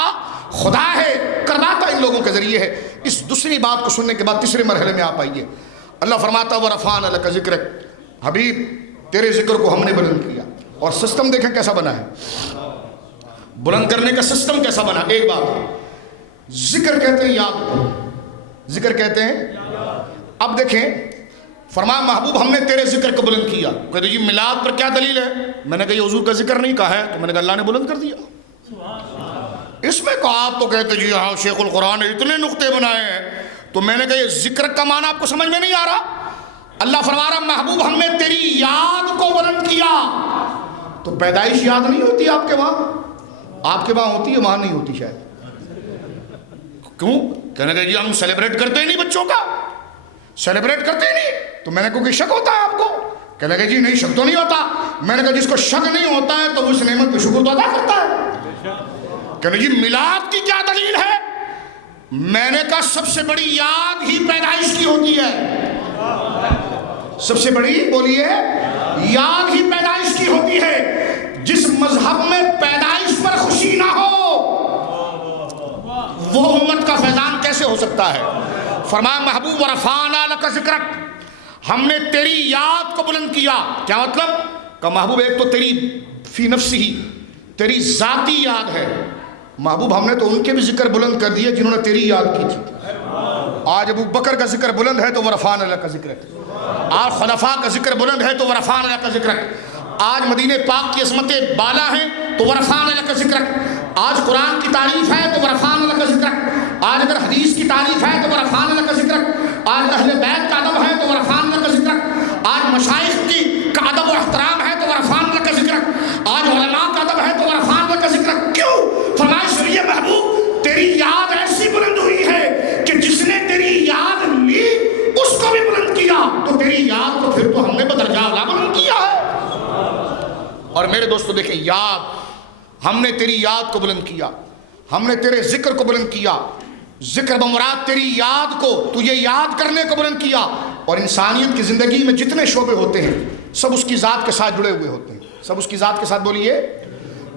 خدا ہے, کرواتا ان لوگوں کے ذریعے ہے. اس دوسری بات کو سننے کے بعد تیسرے مرحلے میں آپ آئیے. اللہ فرماتا ہے وَرَفَعْنَا لَكَ ذِكْرَكَ, حبیب تیرے ذکر کو ہم نے بلند کیا. اور سسٹم دیکھیں کیسا بنا ہے, بلند کرنے کا سسٹم کیسا بنا. ایک بات, ذکر کہتے ہیں یاد کو, ذکر کہتے ہیں. اب دیکھیں فرمایا محبوب ہم نے تیرے ذکر کو بلند کیا. کہتے جی میلاد پر کیا دلیل ہے؟ میں نے کہا یہ حضور کا ذکر نہیں کہا ہے. تو میں نے کہا اللہ نے بلند کر دیا. اس میں کہا آپ تو کہتے جی ہاں شیخ القرآن نے اتنے نقطے بنائے ہیں. تو میں نے کہا یہ ذکر کا معنی آپ کو سمجھ میں نہیں آ رہا. اللہ فرما رہا محبوب ہم نے تیری یاد کو بلند کیا. تو پیدائش یاد نہیں ہوتی آپ کے وہاں؟ آپ کے وہاں ہوتی ہے, وہاں نہیں ہوتی شاید. کیوں؟ کہنے کہ جی ہم سیلیبریٹ کرتے ہی نہیں بچوں کا, سیلیبریٹ کرتے ہی نہیں. تو میں نے کہا کہ شک ہوتا ہے آپ کو؟ کہنے کہ جی نہیں شک تو نہیں ہوتا. میں نے کہا جس کو شک نہیں ہوتا ہے تو اس نعمت پہ شکر تو ادا کرتا ہے. کہنے جی میلاد کی کیا دلیل ہے؟ میں نے کہا سب سے بڑی یاد ہی پیدائش کی ہوتی ہے. سب سے بڑی بولیے یاد ہی پیدائش کی ہوتی ہے. جس مذہب میں پیدائش پر خوشی نہ ہو وہ امت کا فیضان کیسے ہو سکتا ہے؟ فرمایا محبوب ورفعنا لک ذکرک, ہم نے تیری یاد کو بلند کیا. کیا مطلب؟ کہ محبوب ایک تو تیری فی نفسی ہی تیری ذاتی یاد ہے. محبوب ہم نے تو ان کے بھی ذکر بلند کر دیے جنہوں نے تیری یاد کی تھی. آج ابو بکر کا ذکر بلند ہے تو ورفعنا لک ذکرک. آج خلفاء کا ذکر بلند ہے تو ورفعنا لک ذکرک. آج مدینہ پاک کی عظمتیں بالا ہیں تو ورفعنا لک ذکرک. آج قرآن کی تعریف ہے تو ورفعنا لک ذکرک. آج اگر حدیث کی تعریف ہے تو ورفعنا لک ذکرک. آج اہل بیت کا ادب ہے تو ورفعنا لک ذکرک. آج مشائخ کی کا ادب و احترام ہے تو ورفعنا لک ذکرک. آج علماء کا ادب ہے تو ورفعنا لک ذکرک. کیوں؟ فرمایا شریع محبوب تیری یاد ایسی بلند ہوئی ہے کہ جس نے تیری یاد لی اس کو بھی بلند کیا. تو تیری یاد کو پھر تو ہم نے بدرجہ اعلیٰ بلند کیا ہے. اور میرے دوستو دیکھیں, یاد ہم نے تیری یاد کو بلند کیا, ہم نے تیرے ذکر کو بلند کیا. ذکر بمراد تیری یاد کو, تجھے یاد کرنے کو بلند کیا. اور انسانیت کی زندگی میں جتنے شعبے ہوتے ہیں سب اس کی ذات کے ساتھ جڑے ہوئے ہوتے ہیں. سب اس کی ذات کے ساتھ بولیے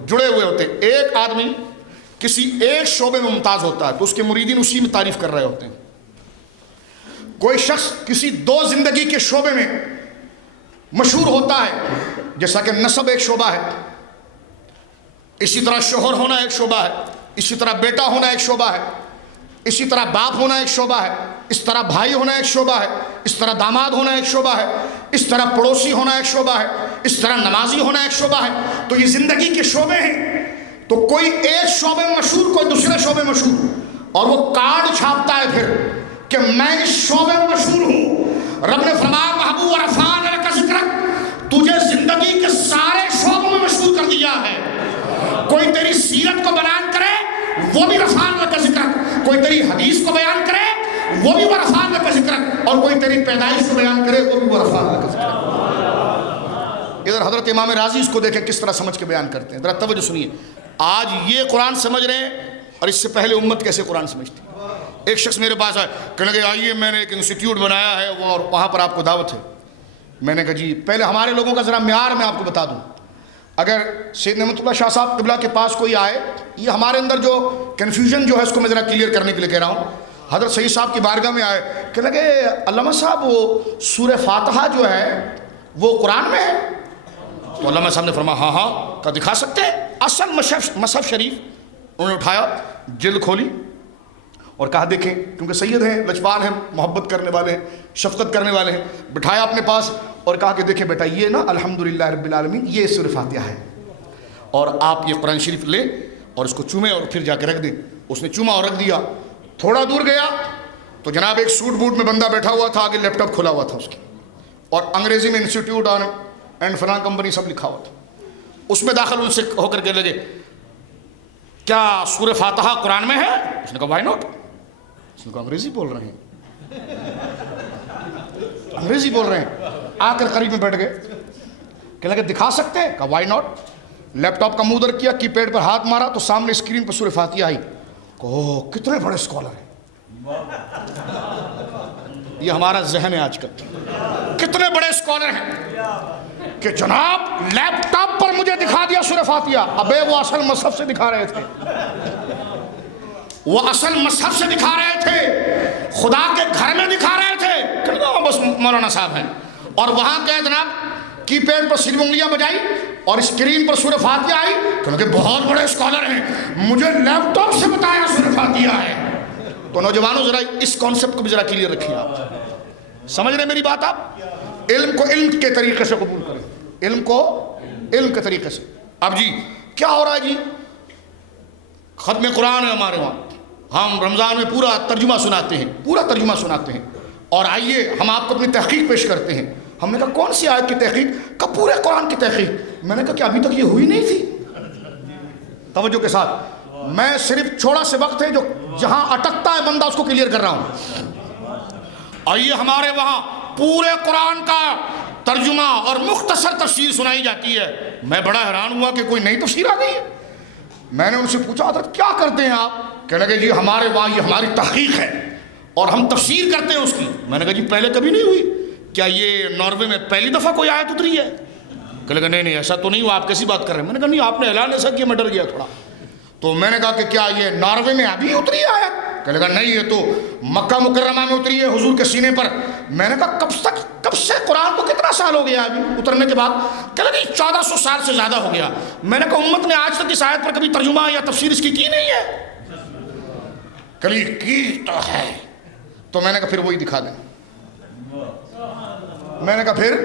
جڑے ہوئے ہوتے ہیں. ایک آدمی کسی ایک شعبے میں ممتاز ہوتا ہے تو اس کے مریدین اسی میں تعریف کر رہے ہوتے ہیں. کوئی شخص کسی دو زندگی کے شعبے میں مشہور ہوتا ہے, جیسا کہ نسب ایک شعبہ ہے, اسی طرح شوہر ہونا ایک شعبہ ہے, اسی طرح بیٹا ہونا ایک شعبہ ہے, اسی طرح باپ ہونا ایک شعبہ ہے, اس طرح بھائی ہونا ایک شعبہ ہے, اس طرح داماد ہونا ایک شعبہ ہے, اس طرح پڑوسی ہونا ایک شعبہ ہے, اس طرح نمازی ہونا ایک شعبہ ہے. تو یہ زندگی کے شعبے ہیں. تو کوئی ایک شعبے میں مشہور, کوئی دوسرے شعبے میں مشہور, اور وہ کارڈ چھاپتا ہے پھر کہ میں اس شعبے میں مشہور ہوں. رب نے فرمایا محبوب ورفعنا لک ذکرک, تجھے زندگی کے سارے شعبوں میں مشہور کر دیا ہے. کوئی تیری سیرت کو بیان کرے وہ بھی ورفعنا لک ذکرک, کوئی تیری حدیث کو بیان کرے وہ بھی ورفعنا لک ذکرک, اور کوئی تیری پیدائش کو بیان کرے وہ بھی ورفعنا لک ذکرک. ادھر حضرت امام راضی اس کو دیکھیں کس طرح سمجھ کے بیان کرتے ہیں. ذرا توجہ سنیے. آج یہ قرآن سمجھ رہے ہیں اور اس سے پہلے امت کیسے قرآن سمجھتی. ایک شخص میرے پاس آئے, کہنے لگے آئیے میں نے ایک انسٹیٹیوٹ بنایا ہے اور وہاں پر آپ کو دعوت ہے. میں نے کہا جی پہلے ہمارے لوگوں کا ذرا معیار میں آپ کو بتا دوں. اگر سید نعمت اللہ شاہ صاحب قبلہ کے پاس کوئی آئے, یہ ہمارے اندر جو کنفیوژن جو ہے اس کو میں ذرا کلیئر کرنے کے لیے کہہ رہا ہوں. حضرت سید صاحب کی بارگاہ میں آئے, کہنے لگے علامہ صاحب وہ سورہ فاتحہ جو ہے وہ قرآن میں ہے. تو علامہ صاحب نے فرمایا ہاں ہاں کا دکھا سکتے ہیں. اصل مصحف شریف انہوں نے اٹھایا, جلد کھولی اور کہا دیکھیں, کیونکہ سید ہیں, لجپال ہیں, محبت کرنے والے ہیں, شفقت کرنے والے ہیں, بٹھایا اپنے پاس اور کہا کہ دیکھیں بیٹا یہ نا الحمدللہ رب العالمین یہ سورہ فاتحہ ہے, اور آپ یہ قرآن شریف لیں اور اس کو چومیں اور پھر جا کے رکھ دیں. اس نے چوما اور رکھ دیا. تھوڑا دور گیا تو جناب ایک سوٹ بوٹ میں بندہ بیٹھا ہوا تھا, آگے لیپ ٹاپ کھلا ہوا تھا اس کی, اور انگریزی میں انسٹیٹیوٹ اینڈ فلاں کمپنی سب لکھا ہوا تھا. اس میں داخل ان سے ہو کر کے لگے کیا سورہ فاتحہ قرآن میں ہے؟ اس نے کہا وائی ناٹ. اس نے کہا انگریزی بول رہے ہیں, انگریزی بول رہے ہیں. آ کر قریب میں بیٹھ گئے. کہنے لگے دکھا سکتے ہیں؟ کہا وائی ناٹ. لیپ ٹاپ کا منہ ادھر کیا، کی پیڈ پر ہاتھ مارا تو سامنے اسکرین پر سورہ فاتحہ آئی. اوہ کتنے بڑے اسکالر ہیں. یہ ہمارا ذہن ہے آج کل. کتنے بڑے اسکالر ہیں کہ جناب لیپ ٹاپ پر مجھے دکھا دیا سورہ فاتحہ. ابے وہ اصل مصحف سے دکھا رہے تھے، وہ اصل مصحف سے دکھا رہے تھے، خدا کے گھر میں دکھا رہے تھے. بس مولانا صاحب ہیں. اور وہاں کیا جناب کی پیڈ پر صرف انگلیاں بجائی اور اسکرین پر سورہ فاتحہ آئی. کہ بہت بڑے اسکالر ہیں، مجھے لیپ ٹاپ سے بتایا سورہ فاتحہ ہے. تو نوجوانوں ذرا اس کانسیپٹ کو بھی ذرا کلیئر رکھیے. آپ سمجھ رہے میری بات؟ آپ علم کو علم کے طریقے سے قبول کریں، علم کو علم کے طریقے سے. اب جی کیا ہو رہا ہے جی؟ ختم قرآن ہے ہمارے وہاں، ہم رمضان میں پورا ترجمہ سناتے ہیں، پورا ترجمہ سناتے ہیں. اور آئیے ہم آپ کو اپنی تحقیق پیش کرتے ہیں. ہم نے کہا کون سی آیت کی تحقیق؟ کہ پورے قرآن کی تحقیق. میں نے کہا کہ ابھی تک یہ ہوئی نہیں تھی. توجہ کے ساتھ، میں صرف چھوڑا سے وقت ہے جو جہاں اٹکتا ہے بندہ اس کو کلیئر کر رہا ہوں. آئیے ہمارے وہاں پورے قرآن کا ترجمہ اور مختصر تفسیر سنائی جاتی ہے. میں بڑا حیران ہوا کہ کوئی نئی تفسیر آ گئی ہے. میں نے ان سے پوچھا حضرت کیا کرتے ہیں آپ؟ کہنے لگے جی ہمارے وہاں یہ ہماری تحقیق ہے اور ہم تفسیر کرتے ہیں اس کی. میں نے کہا جی پہلے کبھی نہیں ہوئی؟ کیا یہ ناروے میں پہلی دفعہ کوئی آیت اتری ہے؟ کہنے لگا نہیں ایسا تو نہیں ہوا، آپ کیسی بات کر رہے ہیں؟ میں نے کہا نہیں آپ نے اعلان ایسا کیا، میں ڈر گیا تھوڑا. تو میں نے کہا کہ کیا یہ ناروے میں ابھی اتری ہے آیت؟ کہنے لگا نہیں یہ تو مکہ مکرمہ میں اتری ہے حضور کے سینے پر. میں نے کہا کب سے قرآن کو کتنا سال ہو گیا ابھی اترنے کے بعد؟ کہنے لگا 1400 سال سے زیادہ ہو گیا. میں نے کہا امت نے آج تک اس آیت پر کبھی ترجمہ یا تفسیر اس کی نہیں ہے؟ کلی کی تو ہے. تو میں نے کہا پھر وہی دکھا دیں. میں نے کہا پھر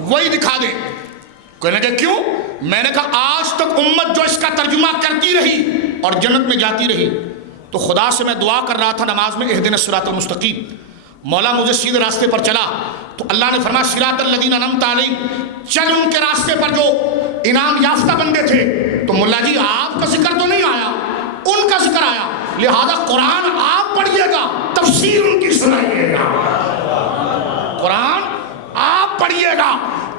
وہی دکھا دیں. کہنے لگے کیوں؟ میں نے کہا آج تک امت جو اس کا ترجمہ کرتی رہی اور جنت میں جاتی رہی. تو خدا سے میں دعا کر رہا تھا نماز میں اہدنا الصراط المستقیم، مولا مجھے سیدھے راستے پر چلا. تو اللہ نے فرمایا صراط الذین انعمت علیہم، چل ان کے راستے پر جو انعام یافتہ بندے تھے. تو مولا جی آپ کا ذکر تو نہیں آیا، ان کا ذکر آیا. لہذا قرآن آپ پڑھیے گا، تفسیر ان کی سنائیے گا. قرآن آپ پڑھیے گا،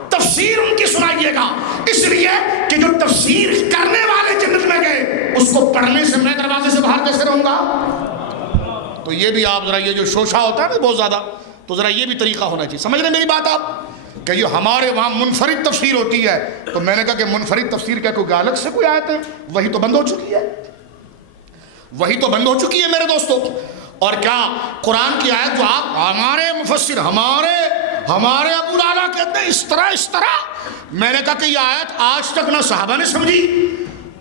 تفسیر ان کی سنائیے گا. اس لیے کہ جو تفسیر کرنے والے جنت میں گئے، اس کو پڑھنے سے میں دروازے سے باہر کیسے رہوں گا؟ تو یہ بھی آپ ذرا یہ جو شوشہ ہوتا ہے نا بہت زیادہ، تو ذرا یہ بھی طریقہ ہونا چاہیے. سمجھ رہے میری بات آپ؟ کہ یہ ہمارے وہاں منفرد تفسیر ہوتی ہے. تو میں نے کہا کہ منفرد تفسیر کیا کوئی الگ سے کوئی آیت ہے؟ وہی تو بند ہو چکی ہے، وہی تو بند ہو چکی ہے میرے دوستو. اور کیا قرآن کی آیت جو آپ ہمارے مفسر ہمارے ابو الاعلیٰ کہتے ہیں اس طرح. میں نے کہا کہ یہ آیت آج تک نہ صحابہ نے سمجھی،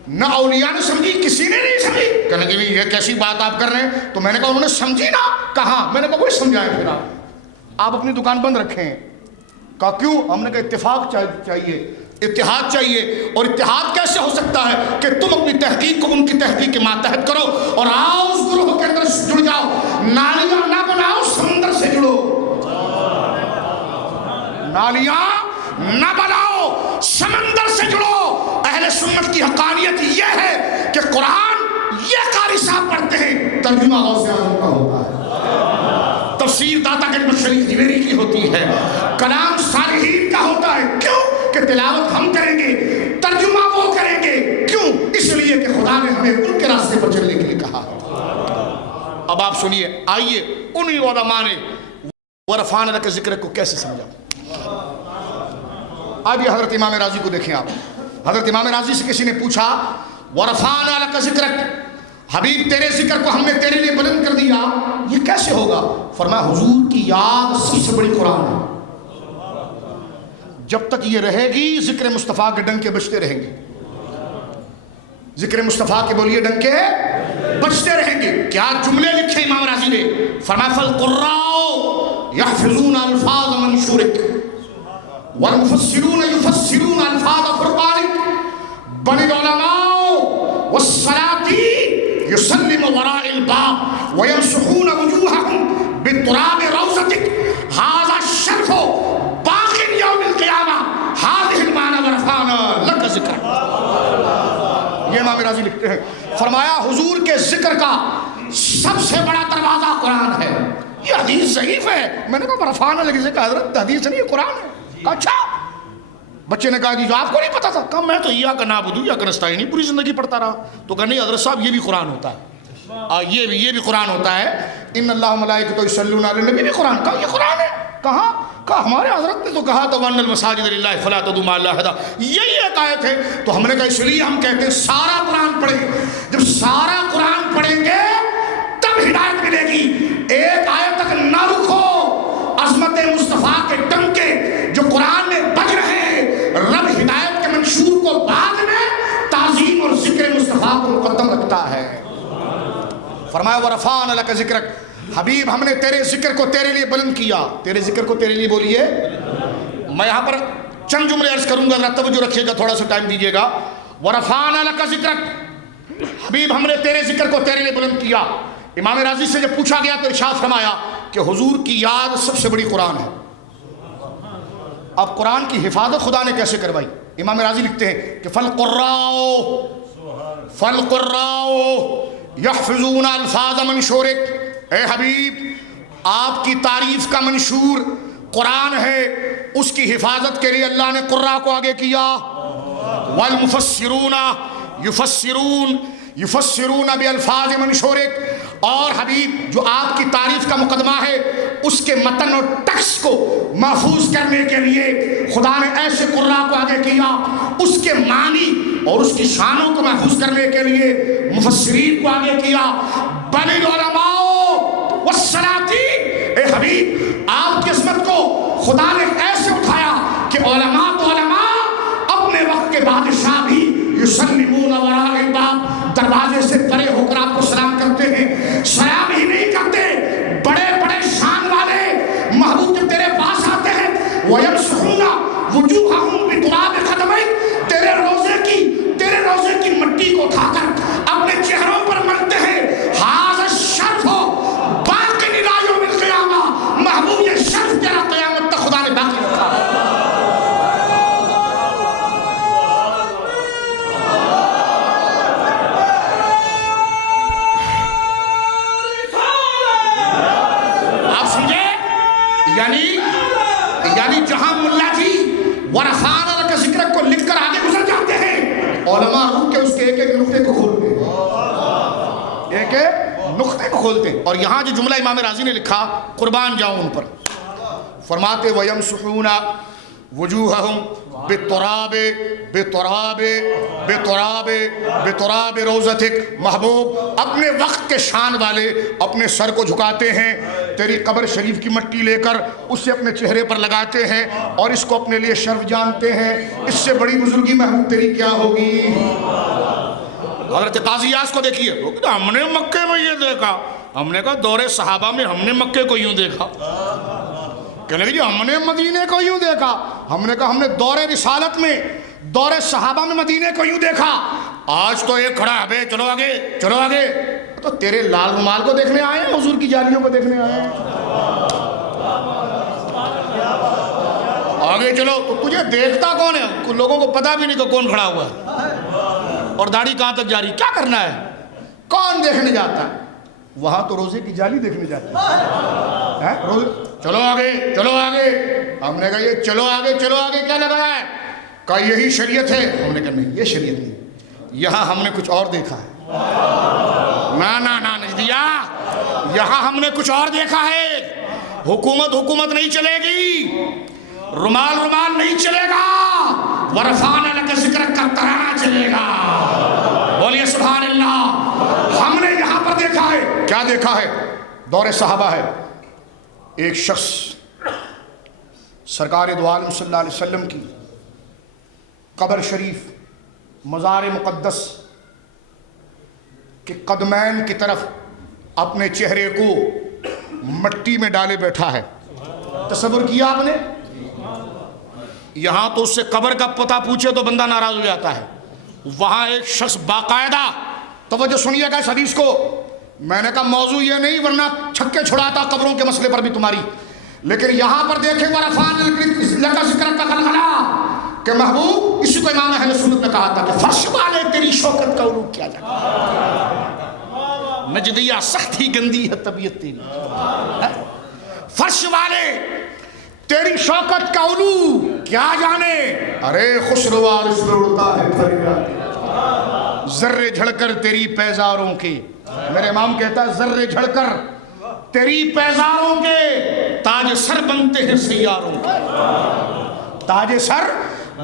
نہ اولیاء نے سمجھی، کسی نے نہیں سمجھی. کہنے کہ یہ کیسی بات آپ کر رہے ہیں؟ تو میں نے کہا انہوں نے سمجھی نا. کہاں؟ میں نے کہا وہی سمجھائیں. پھر آپ اپنی دکان بند رکھیں. کہا کیوں؟ ہم نے کہا اتفاق چاہیے، اتحاد چاہیے. اور اتحاد کیسے ہو سکتا ہے کہ تم اپنی تحقیق کو ان کی تحقیق کے ماتحت کرو اور آؤ اس گروہ کے اندر جڑ جاؤ. نالیاں نہ بناؤ، سمندر سے جڑو. نالیاں نہ بناؤ، سمندر سے جڑو. اہل سنت کی حقانیت یہ ہے کہ قرآن یہ قاری صاحب پڑھتے ہیں، ترجمہ غوث اعظم کا ہوتا ہے، تفسیر داتا گنج شریف جویری کی ہوتی ہے، کلام صالحین کا ہوتا ہے. کیوں؟ کہ تلاوت ہم کریں گے، ترجمہ وہ کریں گے. کیوں؟ اس لیے کہ خدا نے ہمیں ان کے راستے پر چلنے کے لیے کہا. اب آپ سنیے، آئیے انہی علماء نے ورفعنا لک ذکرک کو کیسے سمجھا. اب یہ حضرت امام راضی کو دیکھیں آپ. حضرت امام راضی سے کسی نے پوچھا ورفعنا لک ذکرک، حبیب تیرے ذکر کو ہم نے تیرے لیے بلند کر دیا، یہ کیسے ہوگا؟ فرمایا حضور کی یاد سب سے بڑی قرآن ہے. جب تک یہ رہے گی ذکر مصطفیٰ کے ڈنکے بجتے رہیں گے. ذکر مصطفیٰ کے بولیے ڈنکے بجتے رہیں گے. کیا جملے لکھے امام راضی نے؟ فرمایا فالقراء يحفظون الفاظ منشورک والمفسرون يفسرون الفاظ فرقانک بل العلماء والسلاطین يسلم وراء الباب ويمسحون وجوههم بالتراب روضتک هذا الشرف باق یوم القیامہ هذه المعنى ورفعنا لک ذکرک. یہ امام راضی لکھتے ہیں. فرمایا حضور کے ذکر کا سب سے بڑا دروازہ قرآن ہے. یہ حدیث ضعیف ہے. میں نے کہا رفعنا لک ذکرک، حضرت حدیث نہیں، قرآن ہے. اچھا بچے نے کہا جی آپ کو نہیں پتا تھا؟ کہا میں تو یا کا نعبدو یا کا نستعین پوری زندگی پڑھتا رہا. تو کہا نہیں حضرت صاحب یہ بھی قرآن ہوتا ہے، یہ بھی قرآن ہوتا ہے. ان اللہ ملائکۃ یصلون علی النبی بھی قرآن. کہا یہ قرآن ہے؟ کہاں؟ کہا ہمارے حضرت نے تو کہا تھا وَأَنَّ الْمَسَاجِدَ لِلَّهِ فَلَا تَدْعُوا مَعَ اللَّهِ أَحَدًا. یہی ایک آیت ہے. تو ہم نے کہا اس لیے ہم کہتے ہیں سارا قرآن پڑھیں. جب سارا قرآن پڑھیں گے تب ہدایت ملے گی. ایک آیت تک نہ رکو. عظمت مصطفیٰ کے ڈنکے جو قرآن میں بج رہے ہیں، رب ہدایت کے منشور کو بعد میں تعظیم اور ذکر مصطفیٰ کو مقدم رکھتا ہے. فرمایا وَرَفَعْنَا لَكَ ذِكْرَكَ، حبیب ہم نے تیرے ذکر کو تیرے لیے بلند کیا. تیرے ذکر کو تیرے لیے بولیے. میں یہاں پر چند جملے عرض کروں گا، ذرا توجہ رکھیے گا، تھوڑا سا ٹائم دیجیے گا. وَرَفَعْنَا لَكَ ذِكْرَكَ، حبیب ہم نے تیرے ذکر کو تیرے لیے بلند کیا. امام راضی سے جب پوچھا گیا تو ارشاد فرمایا کہ حضور کی یاد سب سے بڑی قرآن ہے. اب قرآن کی حفاظت خدا نے کیسے کروائی؟ امام راضی لکھتے ہیں کہ فَالْقُرَّاءُ يَحْفِظُونَ الْفَاظَ مَنْشُورِكَ. اے حبیب آپ کی تعریف کا منشور قرآن ہے، اس کی حفاظت کے لیے اللہ نے قراء کو آگے کیا. وَالْمُفَسِّرُونَ يُفَسِّرُونَ بِأَلْفَاظِ مَنْشُورِكَ. اور حبیب جو آپ کی تعریف کا مقدمہ ہے اس کے متن اور ٹیکسٹ کو محفوظ کرنے کے لیے خدا نے ایسے قراء کو آگے کیا. اس کے معنی اور اس کی شانوں کو محفوظ کرنے کے لیے مفسرین کو آگے کیا. بل العلماء والسلاطین. اے حبیب آپ کی عظمت کو خدا نے ایسے اٹھایا کہ علماء تو علماء، اپنے وقت کے بادشاہ بھی یسلمون وراء الباب، دروازے سے پرے ہو کر آپ کو سلام کرتے ہیں. سلام ہی نہیں کرتے، بڑے بڑے شان والے محبوب جب تیرے پاس آتے ہیں وَيَمْسَحُونَ وُجُوهَهُمْ بِتُرَابِ قَدَمَيْكَ، تیرے روزے کی مٹی کو اٹھا کر اپنے چہروں پر ملتے ہیں. هَذَا الشَّرْفُ بَاقٍ إِلَىٰ يَوْمِ الْقِيَامَةِ. محبوب یہ شرف تیرا قیامت تک خدا نے باقی رکھا ہے. یعنی جہاں ملا جی وَرَفَعْنَا لَكَ ذِكْرَكَ کو لکھ کر آگے گزر جاتے ہیں، علماء روح کے اس کے ایک ایک نقطے کو کھولتے ہیں، ایک ایک نقطے کو کھولتے ہیں. اور یہاں جو جملہ امام راضی نے لکھا، قربان جاؤں ان پر، فرماتے وَيَمْسُحُونَ وُجُوهَهُمْ بِتُرَابِ رَوْضَتِكَ. محبوب اپنے وقت کے شان والے اپنے سر کو جھکاتے ہیں، تیری قبر شریف کی مٹی لے کر اسے اپنے چہرے پر لگاتے ہیں اور اس کو اپنے لیے شرف جانتے ہیں. اس سے بڑی بزرگی محبوب تیری کیا ہوگی؟ حضرت قاضی ایاز کو دیکھیے، ہم نے مکے میں یہ دیکھا. ہم نے کہا دور صحابہ میں ہم نے مکے کو یوں دیکھا. کہنے لگے جی ہم نے مدینے کو یوں دیکھا. ہم نے کہا ہم نے دور رسالت میں، دور صحابہ میں مدینے کو یوں دیکھا. آج تو ایک کھڑا ہے بے چلو آگے چلو آگے. تو تیرے لال رومال کو دیکھنے آئے ہیں، حضور کی جالیوں کو دیکھنے آئے ہیں؟ آگے چلو. تو تجھے دیکھتا کون ہے؟ لوگوں کو پتا بھی نہیں کہ کون کھڑا ہوا ہے اور داڑھی کہاں تک جاری. کیا کرنا ہے؟ کون دیکھنے جاتا ہے؟ وہاں تو روزے کی جالی دیکھنے جاتا ہے. چلو آگے چلو آگے. ہم نے کہا یہ چلو آگے چلو آگے کیا لگایا ہے؟ کہا یہی شریعت ہے. ہم نے کہا نہیں یہ شریعت نہیں، یہاں ہم نے کچھ اور دیکھا ہے. نا نجدیا، یہاں ہم نے کچھ اور دیکھا ہے. حکومت نہیں چلے گی، رومال نہیں چلے گا، وَرَفَعْنَا لَكَ ذِكْرَكَ کا ترانہ چلے گا. بولیے سبحان اللہ. ہم نے یہاں پر دیکھا ہے. کیا دیکھا ہے؟ دور صحابہ ہے. ایک شخص سرکار دو عالم صلی اللہ علیہ وسلم کی قبر شریف، مزار مقدس کے قدمین کی طرف اپنے چہرے کو مٹی میں ڈالے بیٹھا ہے. تصور کیا آپ نے؟ یہاں تو اس سے قبر کا پتہ پوچھے تو بندہ ناراض ہو جاتا ہے. وہاں ایک شخص باقاعدہ، توجہ سنیے گا اس حدیث کو. میں نے کہا موضوع یہ نہیں ورنہ چھکے چھڑاتا قبروں کے مسئلے پر بھی تمہاری. لیکن یہاں پر دیکھیں وَرَفَعْنَا لَكَ ذِكْرَكَ کا غلغلہ کہ محبوب، اسی کو امام اہل سنت نے کہا تھا کہ فرش والے تیری شوکت کا علو کیا جائے. نجدیہ سخت ہی گندی ہے طبیعت تیری. فرش والے تیری شوکت کا علو کیا جانے ارے خوشروا عرش میں اڑتا ہے فریاد ذرے جھڑ کر تیری پیزاروں کے میرے امام کہتا ہے ذرے جھڑ کر تیری پیزاروں کے تاج سر بنتے ہیں سیاروں کے تاج سر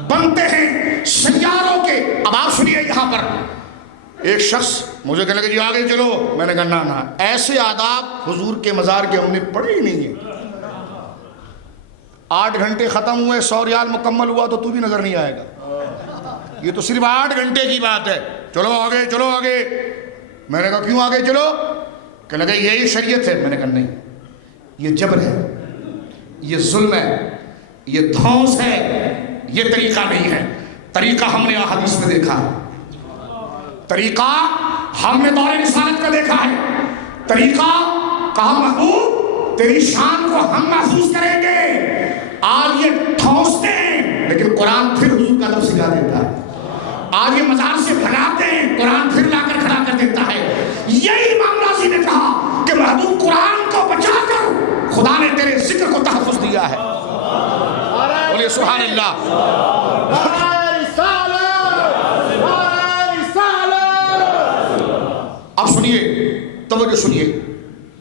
بنتے ہیں سیاروں کے اب آپ سنیے یہاں پر ایک شخص مجھے کہنے لگا جی آگے چلو میں نے کہا نہ ایسے آداب حضور کے مزار کے ہم نے پڑھے ہی نہیں ہیں 8 گھنٹے ختم ہوئے 100 ریال مکمل ہوا تو بھی نظر نہیں آئے گا یہ تو صرف 8 گھنٹے کی بات ہے چلو آگے میں نے کہا کیوں آگے چلو کہنے لگا یہی شریعت ہے میں نے کہا نہیں یہ جبر ہے یہ ظلم ہے یہ دھونس ہے یہ طریقہ نہیں ہے طریقہ ہم نے احادیث میں دیکھا ہے طریقہ ہم نے دور رسالت کا دیکھا ہے طریقہ کہا محبوب تیری شان کو ہم محفوظ کریں گے آج یہ ٹھونستے ہیں لیکن قرآن پھر حضور کا لفظ سکھا دیتا ہے آج یہ مزار سے بھگاتے ہیں قرآن پھر لا کر کھڑا کر دیتا ہے یہی امام راضی نے کہا کہ محبوب قرآن کو بچا کر خدا نے تیرے ذکر کو تحفظ دیا ہے بولیے سبحان اللہ اب سنیے توجہ سنیے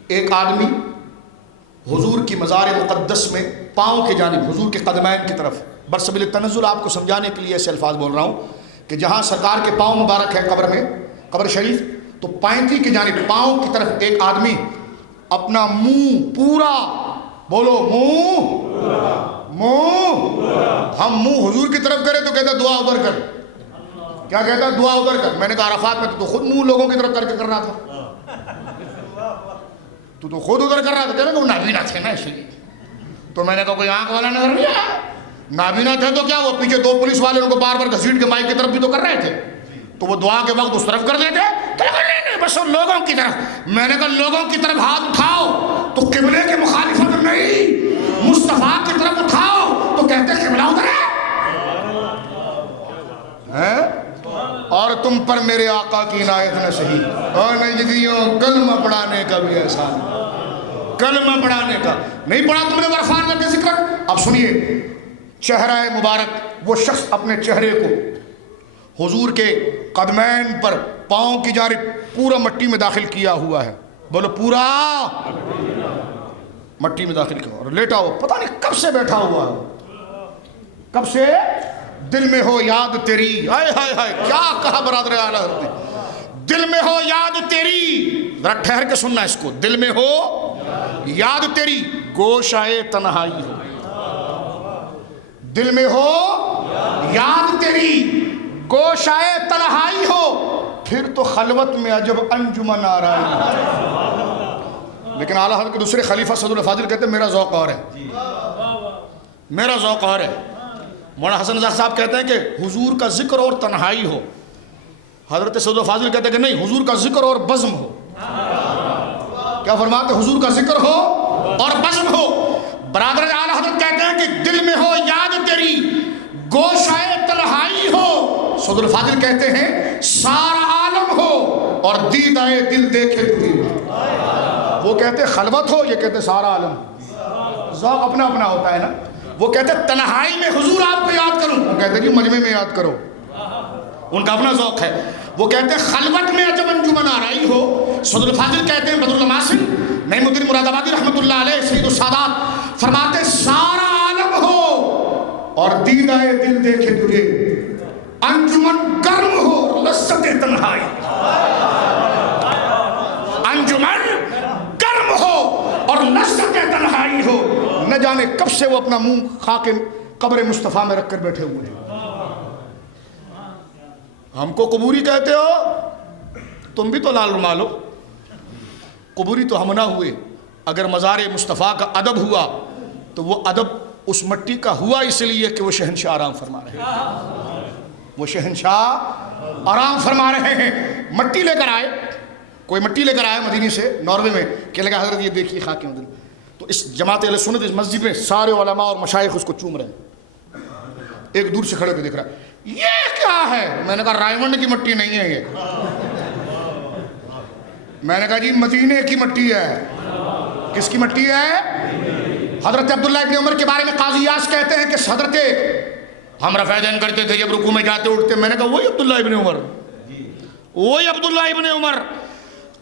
ایک آدمی حضور کی مزار مقدس میں پاؤں کی جانب حضور کے قدمین کی طرف برسبیل تنزل آپ کو سمجھانے کے لیے ایسے الفاظ بول رہا ہوں کہ جہاں سرکار کے پاؤں مبارک ہے قبر میں قبر شریف تو پینتی کی جانب پاؤں کی طرف ایک آدمی اپنا منہ پورا بولو منہ ہم منہ حضور کی طرف کرے تو کہتا دعا ادھر کر کیا کہتا دعا ادھر کر میں نے کہا عرفات میں تو خود منہ لوگوں کی طرف کر کے کر رہا تھا تو خود ادھر کر رہا تھا کہنا کہ وہ نابینا تھے نا اس لیے تو میں نے کہا کوئی آنکھ والا نظر نہیں آیا نابینا تھے تو کیا وہ پیچھے 2 پولیس والے ان کو بار بار گھسیٹ کے مائک کی طرف بھی تو کر رہے تھے تو وہ دعا کے وقت اس طرف کر دیتے نہیں بس لوگوں کی طرف میں نے کہا لوگوں کی طرف ہاتھ اٹھاؤ تو قبلے کے مخالفت نہیں مصطفیٰ کی طرف اٹھاؤ تو کہتے قبلہ ادھر ہے اور تم پر میرے آقا کی عنایت نہ سہی اور نجدیوں کلمہ پڑھانے کا بھی احسان کلمہ پڑھانے کا نہیں پڑھا تم نے عرفان کا ذکر اب سنیے چہرہ مبارک وہ شخص اپنے چہرے کو حضور کے قدمین پر پاؤں کی جانب پورا مٹی میں داخل کیا ہوا ہے بولو پورا مٹی میں داخل کیا اور لیٹا ہوا پتہ نہیں کب سے بیٹھا ہوا ہے کب سے دل میں ہو یاد تیری ہائے ہائے ہائے کیا کہا برادر اعلیٰ حضرت نے دل میں ہو یاد تیری ذرا ٹھہر کے سننا اس کو دل میں ہو یاد تیری گوشائے تنہائی ہو دل میں ہو یاد تیری گوشائے تنہائی ہو پھر تو خلوت میں عجب انجمن آرائی لیکن اعلیٰ حضرت کے دوسرے خلیفہ صدر الفاضل کہتے ہیں میرا ذوق اور ہے میرا ذوق اور ہے مولانا حسن رضا صاحب کہتے ہیں کہ حضور کا ذکر اور تنہائی ہو حضرت صدر الفاضل کہتے ہیں کہ نہیں حضور کا ذکر اور بزم ہو کیا فرماتے حضور کا ذکر ہو اور بزم ہو برادر اعلیٰ حضرت کہتے ہیں کہ دل میں ہو یاد تیری گوشائے تنہائی ہو صدر الفاضل کہتے ہیں سارا عالم ہو اور دیدائے دل دیکھے تجھے وہ کہتے خلوت ہو یہ کہتے سارا عالم ذوق اپنا اپنا ہوتا ہے نا وہ کہتے تنہائی میں حضور آپ کو یاد کروں وہ کہتے جی مجمع میں یاد کرو ان کا اپنا ذوق ہے وہ کہتے خلوت میں عجب انجمن آرائی ہو صدر الفاضل کہتے ہیں بدر الماسن نعیم الدین مراد آبادی رحمۃ اللہ علیہ سید السادات فرماتے سارا عالم ہو اور دیدائے دل دیکھے تجھے انجمن گرم ہو لذت تنہائی انجمن گرم ہو اور لذت تنہائی ہو نہ جانے کب سے وہ اپنا منہ خاک قبر مصطفیٰ میں رکھ کر بیٹھے ہوئے ہیں ہم کو قبوری کہتے ہو تم بھی تو لال رومال ہو قبوری تو ہم نہ ہوئے اگر مزار مصطفیٰ کا ادب ہوا تو وہ ادب اس مٹی کا ہوا اس لیے کہ وہ شہنشاہ آرام فرما رہے ہیں وہ شہنشاہ آرام فرما رہے ہیں مٹی لے کر آئے کوئی مٹی لے کر آئے مدینے سے ناروے میں کہ لگا حضرت یہ دیکھیے خاک مدینہ تو اس جماعت اہل سنت اس مسجد میں سارے علماء اور مشائخ اس کو چوم رہے ہیں ایک دور سے کھڑے کے دیکھ رہا ہے یہ کیا ہے میں نے کہا رائمنڈ کی مٹی نہیں ہے یہ میں نے کہا جی مدینے کی مٹی ہے کس کی مٹی ہے حضرت عبداللہ ابن عمر کے بارے میں قاضی یاس کہتے ہیں کہ حضرت ہم رفع دین کرتے تھے جب رکوع میں جاتے اٹھتے. میں نے کہا وہی عبداللہ ابن عمر, وہی عبداللہ ابن عمر.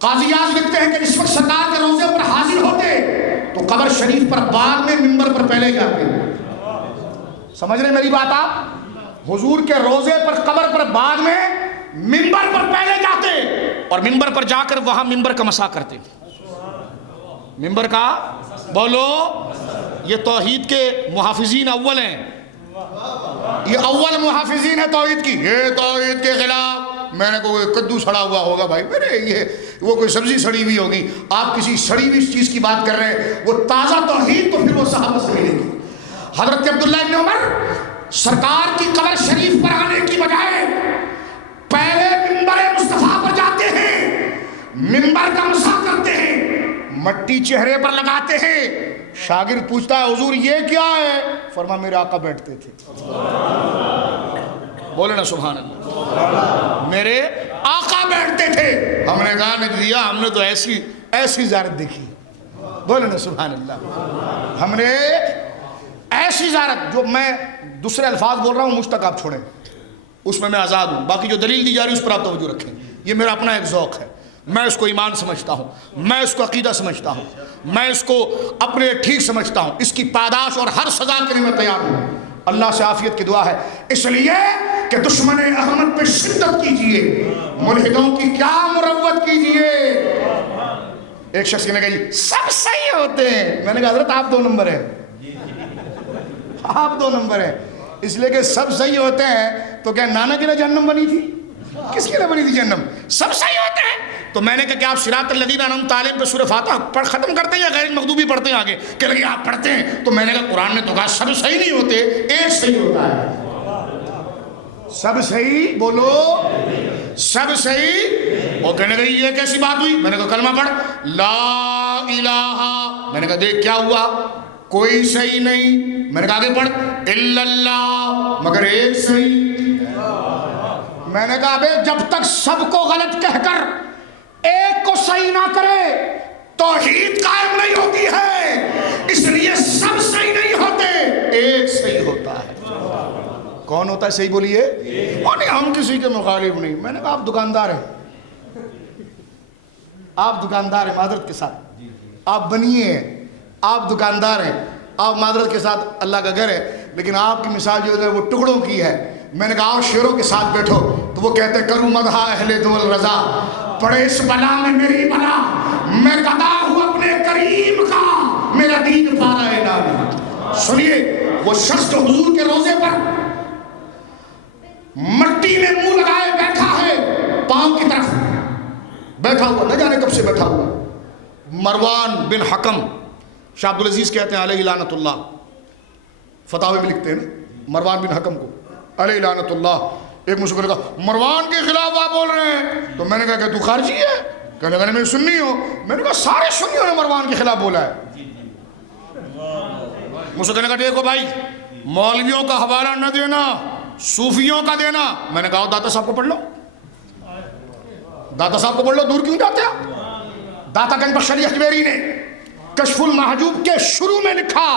قاضی یاز لکھتے ہیں کہ اس وقت سرکار کے روضے پر حاضر ہوتے تو قبر شریف پر بعد میں منبر پر پہلے جاتے. سمجھ رہے میری بات آپ؟ حضور کے روضے پر قبر پر بعد میں منبر پر پہلے جاتے اور منبر پر جا کر وہاں منبر کا مسح کرتے. منبر کا بولو, یہ توحید کے محافظین اول ہیں, یہ اول محافظین ہے توحید کی. یہ توحید کے خلاف, میں نے کہا کدو سڑا ہوا ہوگا بھائی, میرے یہ وہ کوئی سبزی سڑی ہوئی ہوگی, آپ کسی سڑی ہوئی چیز کی بات کر رہے ہیں. وہ تازہ توحید تو پھر وہ صحابہ سے ملے گی. حضرت عبداللہ ابن عمر سرکار کی قبر شریف پر آنے کی بجائے پہلے منبر مصطفیٰ پر جاتے ہیں, منبر کا مسح کرتے ہیں, مٹی چہرے پر لگاتے ہیں. شاگرد پوچھتا ہے حضور یہ کیا ہے؟ فرما میرے آقا بیٹھتے تھے. بولے نا سبحان اللہ, میرے آقا بیٹھتے تھے. ہم نے کہا نجدیا ہم نے تو ایسی زیارت دیکھی. بولے نا سبحان اللہ, ہم نے ایسی زیارت, جو میں دوسرے الفاظ بول رہا ہوں مجھ تک آپ چھوڑیں, اس میں آزاد ہوں. باقی جو دلیل دی جا رہی ہے اس پر آپ توجہ رکھیں. یہ میرا اپنا ایک ذوق ہے, میں اس کو ایمان سمجھتا ہوں, میں اس کو عقیدہ سمجھتا ہوں, میں اس کو اپنے ٹھیک سمجھتا ہوں. اس کی پاداش اور ہر سزا کے لیے میں تیار ہوں. اللہ سے عافیت کی دعا ہے. اس لیے کہ دشمن احمد پہ شدت کیجئے, ملحدوں کی کیا مروت کیجئے. ایک شخص نے کہا جی سب صحیح ہوتے ہیں. میں نے کہا حضرت آپ 2 نمبر ہیں, آپ 2 نمبر ہیں. اس لیے کہ سب صحیح ہوتے ہیں تو کیا نانا کے لیے جہنم بنی تھی؟ کس کے لیے بنی تھی جہنم؟ سب صحیح ہوتے ہیں. تو میں نے کہا کہ آپ صراط الذین انعمت علیہم پہ سورہ فاتحہ پڑھ ختم کرتے ہیں یا غیر مغضوبی پڑھتے ہیں آگے؟ کہ لگے آپ پڑھتے ہیں. تو میں نے کہا قرآن نے تو کہا سب صحیح نہیں ہوتے, ایک صحیح ہوتا ہے. سب صحیح بولو, سب صحیح. وہ کہنے لگے یہ کیسی بات ہوئی؟ میں نے کہا کلمہ پڑھ لا الہ. میں نے کہا دیکھ کیا ہوا, کوئی صحیح نہیں. میں نے کہا آگے پڑھ الا اللہ, مگر ایک صحیح. میں نے کہا بے جب تک سب کو غلط کہہ کر ایک کو صحیح نہ کرے توحید قائم نہیں ہوتی ہے. اس لیے سب صحیح نہیں ہوتے, ایک صحیح ہوتا ہے. کون ہوتا ہے صحیح بولیے؟ اور نہیں ہم کسی کے مخالف نہیں. میں نے کہا آپ دکاندار ہیں, آپ دکاندار ہیں معذرت کے ساتھ, آپ بنیے ہیں, آپ دکاندار ہیں, آپ معذرت کے ساتھ اللہ کا گھر ہے, لیکن آپ کی مثال جو ہے وہ ٹکڑوں کی ہے. میں نے کہا آؤ شیروں کے ساتھ بیٹھو, تو وہ کہتے کروں مدحا اہل دول رضا, پڑے اس بلا میں میری بلا, میں گدا ہوں اپنے کریم کا, میرا دین پارا اعلان. سنیے وہ شخص جو حضور کے روضے پر مٹی میں منہ لگائے بیٹھا ہے, پاؤں کی طرف بیٹھا ہوا, نہ جانے کب سے بیٹھا ہوا, مروان بن حکم. شاہ عبدالعزیز کہتے ہیں علیہ لعنت اللہ, فتاوی میں لکھتے ہیں نا مروان بن حکم کو علیہ لعنت اللہ. ایک مجھ سے کہا مروان کے خلاف آپ بول رہے ہیں, تو میں نے کہا کہ تو خارجی ہے؟ کہنے لگا میں سنی ہوں. میں نے کہا سارے سنیوں نے مروان کے خلاف بولا ہے. مجھ سے کہنے لگا دیکھو بھائی مولویوں کا حوالہ نہ دینا, صوفیوں کا دینا. میں نے کہا داتا صاحب کو پڑھ لو, داتا صاحب کو پڑھ لو, دور کیوں جاتے ہیں؟ داتا گنج بخش حجویری نے کشف المحجوب کے شروع میں لکھا,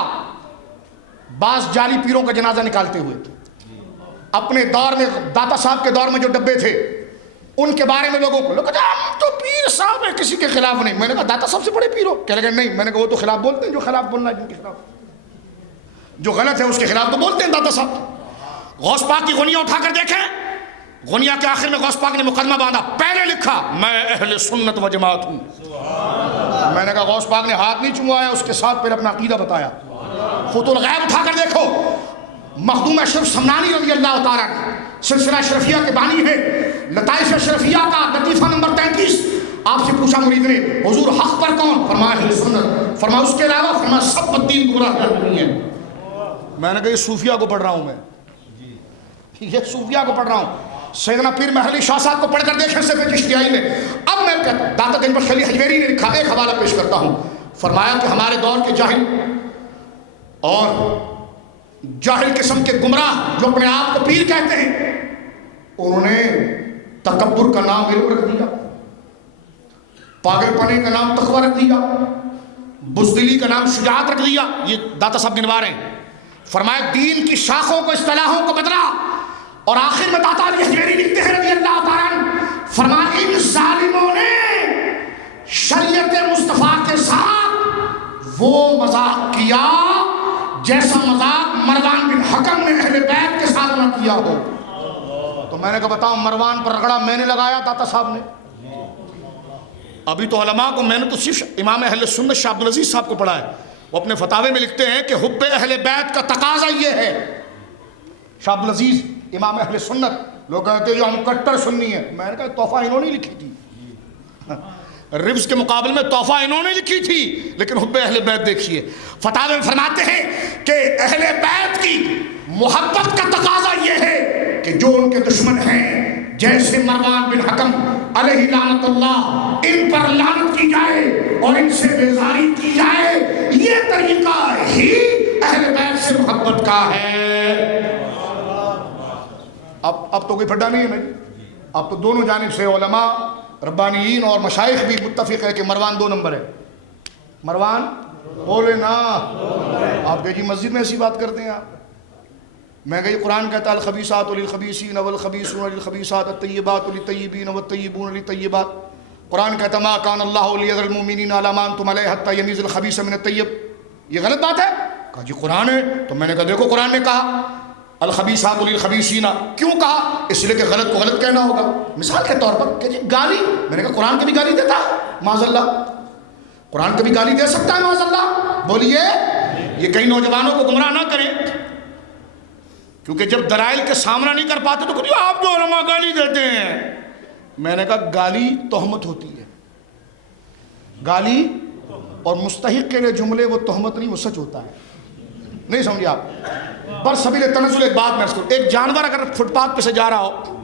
بعض جعلی پیروں کا جنازہ نکالتے ہوئے اپنے دور میں, داتا صاحب کے دور میں جو ڈبے تھے ان کے بارے میں لوگوں کو لوگ کہتے ہیں ہم تو پیر صاحب ہیں, کسی کے خلاف نہیں. میں نے کہا داتا صاحب سے بڑے پیر ہو؟ کہنے لگے نہیں. میں نے کہا وہ تو خلاف بولتے ہیں, جو خلاف بولنا ہے جن کے خلاف, جو غلط ہے اس کے خلاف تو بولتے ہیں داتا صاحب. غوث پاک کی غنیہ اٹھا کر دیکھیں, غنیہ کے آخر میں غوث پاک نے مقدمہ باندھا, پہلے لکھا میں اہل سنت و جماعت ہوں. میں نے کہا غوث پاک نے ہاتھ نہیں چموایا, اس کے ساتھ پہلے اپنا عقیدہ بتایا. خط الغیب اٹھا کر دیکھو, مخدوم اشرف سمنانی رضی اللہ تعالیٰ سلسلہ اشرفیہ کے بانی ہے, لطائف اشرفیہ کا لطیفہ نمبر 33. آپ سے پوچھا مرید نے حضور حق پر کون؟ فرمایا اہل سنت. فرمایا اس کے علاوہ؟ فرمایا سب بدین گمراہ نہیں ہیں. میں نے کہا یہ صوفیہ کو پڑھ رہا ہوں, میں یہ صوفیہ کو پڑھ رہا ہوں. سیدنا پیر محلی شاہ صاحب کو پڑھ کر دیکھیں سے پھر چشتیائی میں. اب میں داتا گنج بخش حجویری نے لکھا, ایک حوالہ پیش کرتا ہوں. فرمایا کہ ہمارے دور کے جاہل اور جاہل قسم کے گمراہ جو اپنے آپ کو پیر کہتے ہیں, انہوں نے تکبر کا نام علم رکھ دیا, پاگل پنے کا نام تقوی رکھ دیا, بزدلی کا نام شجاعت رکھ دیا. یہ داتا صاحب گنوا رہے ہیں. فرمایا دین کی شاخوں کو اصطلاحوں کو بدلا، اور آخر میں داتا علی حجویری لکھتے ہیں رضی اللہ تعالیٰ عنہ، فرمایا ان ظالموں نے شریعت مصطفیٰ کے ساتھ وہ مذاق کیا جیسا مذاق مروان بن حکم نے اہل بیت کے ساتھ نہ کیا ہو۔ تو میں نے کہا بتاؤ مروان پر رگڑا میں نے لگایا داتا صاحب نے؟ ابھی تو علماء کو میں نے تو صرف امام اہل سنت شاہ عبدالعزیز صاحب کو پڑھا ہے، وہ اپنے فتاوے میں لکھتے ہیں کہ حب اہل بیت کا تقاضا یہ ہے۔ شاہ عبدالعزیز امام اہل سنت، لوگ کہتے ہیں جو ہم کٹر سنی ہیں، میں نے کہا تحفہ انہوں نے لکھی تھی، ربز کے مقابل میں تحفہ انہوں نے لکھی تھی، لیکن حب اہل بیت دیکھیے۔ فتاوے میں فرماتے ہیں کہ اہل بیت کی محبت کا تقاضا یہ ہے کہ جو ان کے دشمن ہیں جیسے مروان بن حکم علیہ لعنت اللہ، ان پر لعنت کی جائے اور ان سے بیزاری کی جائے، یہ طریقہ ہی اہل بیت سے محبت کا ہے۔ اب تو کوئی پھڈا نہیں ہے میری، اب تو دونوں جانب سے علماء ربانیین اور مشائخ بھی متفق ہے کہ مروان 2 نمبر ہے۔ مروان بولے نا، آپ کہ جی مسجد میں ایسی بات کرتے ہیں آپ؟ میں کہ قرآن کہتا ہے الخبیثات للخبیثین والخبیثون للخبیثات الطیبات للطیبین والطیبون للطیبات۔ قرآن کہتا ہے ما کان اللہ لیذر المؤمنین علی ما انتم علیہ حتی یمیز الخبیث من الطیب۔ یہ غلط بات ہے؟ کہا جی قرآن ہے۔ تو میں نے کہا دیکھو قرآن نے کہا الخبیثات للخبیثین، کیوں کہا؟ اس لیے کہ غلط کو غلط کہنا ہوگا۔ مثال کے طور پر کہ جی گالی، میں نے کہا قرآن کبھی گالی دیتا ہے؟ معاذ اللہ، قرآن کبھی گالی دے سکتا ہے؟ معاذ اللہ بولیے۔ یہ کئی نوجوانوں کو گمراہ نہ کریں، کیونکہ جب دلائل کے سامنا نہیں کر پاتے تو کہتے ہیں آپ جو علماء گالی دیتے ہیں۔ میں نے کہا گالی تہمت ہوتی ہے، گالی اور مستحق کے لیے جملے وہ تہمت نہیں، وہ سچ ہوتا ہے۔ نہیں سمجھے آپ؟ بر سبیل تنزل ایک بات میں عرض کروں، ایک جانور اگر فٹ پاتھ پہ سے جا رہا ہو،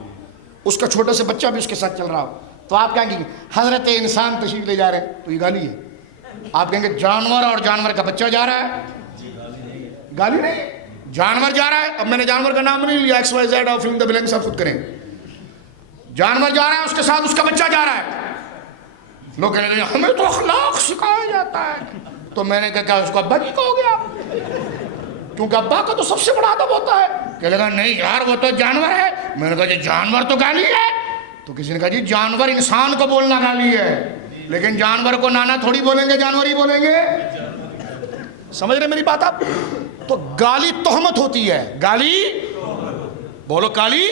اس کا چھوٹا سے بچہ بھی اس کے ساتھ چل رہا ہو، تو آپ کہیں گے حضرت انسان تشریف لے جا رہے ہیں، تو یہ گالی ہے۔ آپ کہیں گے جانور اور جانور کا بچہ جا رہا ہے، گالی نہیں، جانور جا رہا ہے۔ اب میں نے جانور کا نام نہیں لیا، ایکس وائی زیڈ اور فلم دا بلینک سب خود کریں۔ جانور جا رہا ہے، اس کے ساتھ اس کا بچہ جا رہا ہے۔ لوگ کہنے لگے ہمیں تو اخلاق سکھایا جاتا ہے، تو میں نے کہا کیا اس کو ابا جی کہو گے آپ؟ کیونکہ ابا کا تو سب سے بڑا ادب ہوتا ہے۔ کہنے لگا نہیں یار وہ تو جانور ہے۔ میں نے کہا جی جانور تو گالی ہے؟ تو کسی نے کہا جی جانور انسان کو بولنا گالی ہے، لیکن جانور کو نانا تھوڑی بولیں گے، جانور ہی بولیں گے۔ سمجھ رہے میری بات آپ؟ تو گالی تہمت ہوتی ہے، گالی بولو گالی۔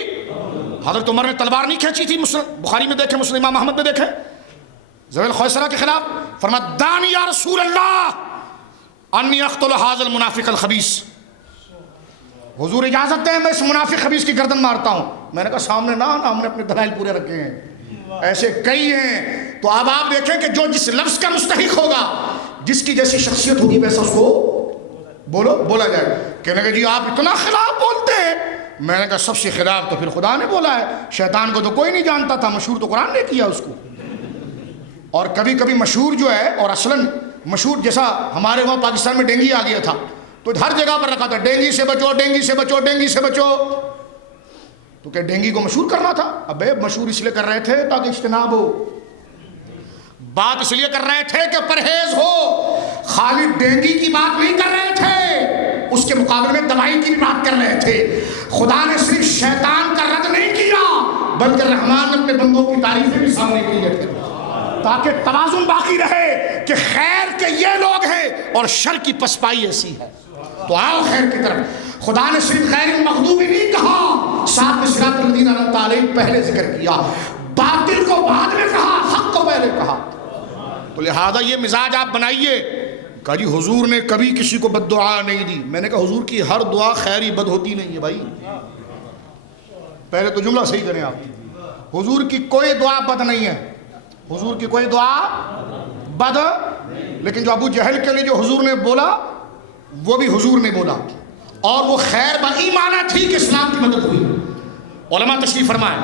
حضرت عمر نے تلوار نہیں کھینچی تھی، بخاری میں دیکھیں، مسلم امام احمد میں دیکھیں، ذوی الخویصرہ کے خلاف، فرمایا دانی یا رسول اللہ انی اقتل ھذا المنافق الخبیث، حضور اجازت دیں میں اس منافق خبیث کی گردن مارتا ہوں۔ میں نے کہا سامنے نہ آنا، ہم نے اپنے دلائل پورے رکھے ہیں، ایسے کئی ہیں۔ تو اب آپ دیکھیں کہ جو جس لفظ کا مستحق ہوگا، جس کی جیسی شخصیت ہوگی ویسا اس کو بولا جائے۔ کہنے کہ جی آپ اتنا خلاف بولتے ہیں۔ میں نے کہا سب سے خلاف تو پھر خدا نے بولا ہے، شیطان کو تو کوئی نہیں جانتا تھا، مشہور تو قرآن نے کیا اس کو۔ اور کبھی کبھی مشہور جو ہے، اور اصلاً مشہور جیسا ہمارے وہاں پاکستان میں ڈینگی آ گیا تھا تو ہر جگہ پر رکھا تھا ڈینگی سے بچو، ڈینگی سے بچو، ڈینگی سے بچو۔ تو کہ ڈینگی کو مشہور کرنا تھا؟ ابے مشہور اس لیے کر رہے تھے تاکہ اجتناب ہو، بات اس لیے کر رہے تھے کہ پرہیز ہو، خالی ڈینگی کی بات نہیں کر رہے تھے، اس کے مقابلے میں دوائی کی بھی بات کر رہے تھے۔ خدا نے صرف شیطان کا رد نہیں کیا بلکہ رحمان نے اپنے بندوں کی تعریفیں بھی سامنے کی ہے، تاکہ توازن باقی رہے کہ خیر کے یہ لوگ ہیں اور شر کی پسپائی ایسی ہے، تو آؤ خیر کی طرف۔ خدا نے صرف غیر المغضوب نہیں کہا، ساتھ میں صراط الذین انعمت علیہم پہلے ذکر کیا، باطل کو بعد میں کہا، حق کو پہلے کہا۔ تو لہذا یہ مزاج آپ بنائیے۔ کہا جی حضور نے کبھی کسی کو بد دعا نہیں دی۔ میں نے کہا حضور کی ہر دعا خیری بد ہوتی نہیں ہے بھائی، پہلے تو جملہ صحیح کریں آپ۔ حضور کی کوئی دعا بد نہیں ہے، حضور کی کوئی دعا بد، لیکن جو ابو جہل کے لیے جو حضور نے بولا وہ بھی حضور نے بولا، اور وہ خیر با ایمانہ تھی کہ اسلام کی مدد ہوئی۔ علماء تشریف فرمائے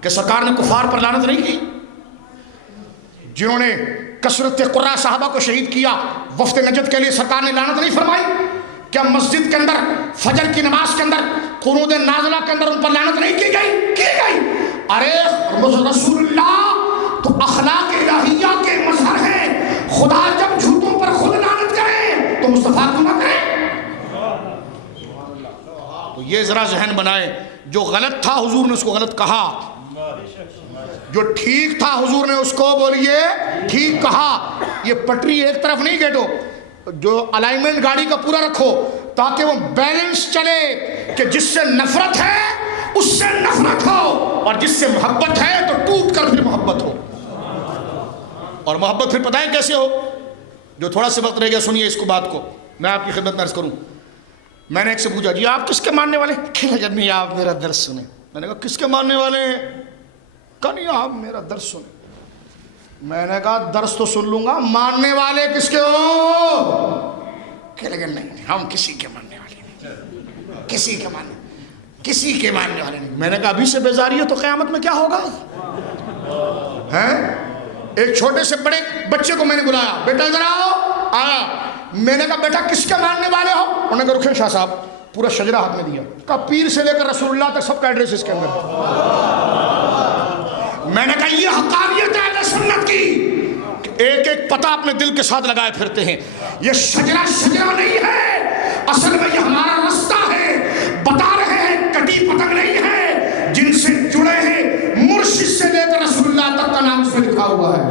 کہ سرکار نے کفار پر لعنت نہیں کی، جنہوں نے کثرت قرہ صحابہ کو شہید کیا، وفد نجد کے لیے سرکار نے لعنت نہیں فرمائی؟ کیا مسجد کے اندر فجر کی نماز کے اندر قنوت نازلہ کے اندر ان پر لعنت نہیں کی گئی؟ کی گئی۔ ارے رسول اللہ تو اخلاق الہیہ کے مظہر ہیں، خدا جب جھوٹوں پر خود لعنت کرے تو مصطفیٰ کو نہ کرے؟ یہ ذرا ذہن بنائے، جو غلط تھا حضور نے اس کو غلط کہا، جو ٹھیک تھا حضور نے اس کو بولیے ٹھیک کہا۔ یہ پٹری ایک طرف نہیں گیٹو، جو الائنمنٹ گاڑی کا پورا رکھو تاکہ وہ بیلنس چلے، کہ جس سے نفرت ہے اس سے نفرت ہو، اور جس سے محبت ہے تو ٹوٹ کر پھر محبت ہو۔ اور محبت پھر پتہ ہے کیسے ہو؟ جو تھوڑا سا وقت رہ گیا سنیے اس کو، بات کو میں آپ کی خدمت میں عرض کروں۔ میں نے ایک سے پوچھا جی آپ کس کے ماننے والے؟ کہ جب نہیں آپ میرا درس سنیں۔ میں نے کہا کس کے ماننے والے ہیں؟ کہا نہیں آپ میرا درس سنیں۔ میں نے کہا درس تو سن لوں گا، ماننے والے کس کے ہو؟ کہ لیکن نہیں ہم کسی کے ماننے والے نہیں، کسی کے ماننے والے نہیں۔ میں نے کہا ابھی سے بیزاری ہے تو قیامت میں کیا ہوگا؟ ایک چھوٹے سے بڑے بچے کو میں نے بلایا، بیٹا ادھر آؤ، آیا۔ میں نے کہا بیٹا کس کے ماننے والے ہو؟ انہوں نے کہا رخن شاہ صاحب، پورا شجرہ ہاتھ میں دیا، کہا پیر سے لے کر رسول اللہ تک سب کا ایڈریس اس کے اندر۔ میں نے کہا یہ حقانیت ہے اہل سنت کی، ایک ایک پتہ اپنے دل کے ساتھ لگائے پھرتے ہیں۔ یہ شجرہ نہیں ہے، اصل میں یہ ہمارا رستہ ہے، بتا رہے ہیں کٹی پتنگ نہیں ہے، جن سے جڑے ہیں مرشد سے لے کر رسول اللہ تک کا نام اس میں لکھا ہوا ہے،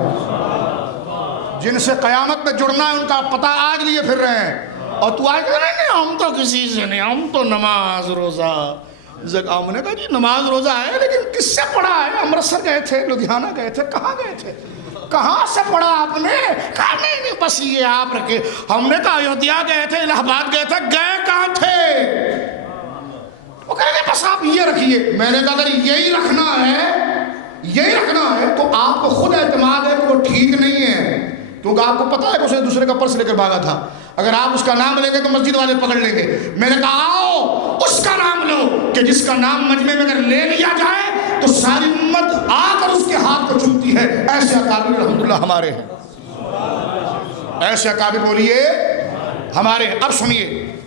جن سے قیامت میں جڑنا ہے ان کا پتہ آج لیے پھر رہے ہیں۔ اور تو آج کہہ رہے ہیں ہم تو کسی سے نہیں، ہم تو نماز روزہ ہم نے کہا جی نماز روزہ ہے لیکن کس سے پڑھا ہے؟ امرتسر گئے تھے، لدھیانہ گئے تھے، کہاں گئے تھے؟ کہاں سے پڑھا آپ نے؟ کہا نہیں بس یہ آپ رکھے۔ ہم نے کہا ایودھیا گئے تھے، الہ آباد گئے تھے، گئے کہاں تھے؟ وہ کہہ رہے ہیں بس آپ یہ رکھیے۔ میں نے کہا اگر یہی رکھنا ہے تو آپ کو خود اعتماد ہے کہ وہ ٹھیک نہیں ہے، کیونکہ آپ کو پتا ہے کہ اسے دوسرے کا پرس لے کر بھاگا تھا۔ اگر آپ اس کا نام لیں گے تو مسجد والے پکڑ لیں گے۔ میں نے کہا آؤ اس کا نام لو کہ جس کا نام مجمع میں اگر لے لیا جائے تو ساری امت آ کر اس کے ہاتھ کو چومتی ہے۔ ایسے اکابر الحمدللہ ہمارے ہیں، ایسے اکابر بولیے ہمارے ہیں۔ اب سنیے،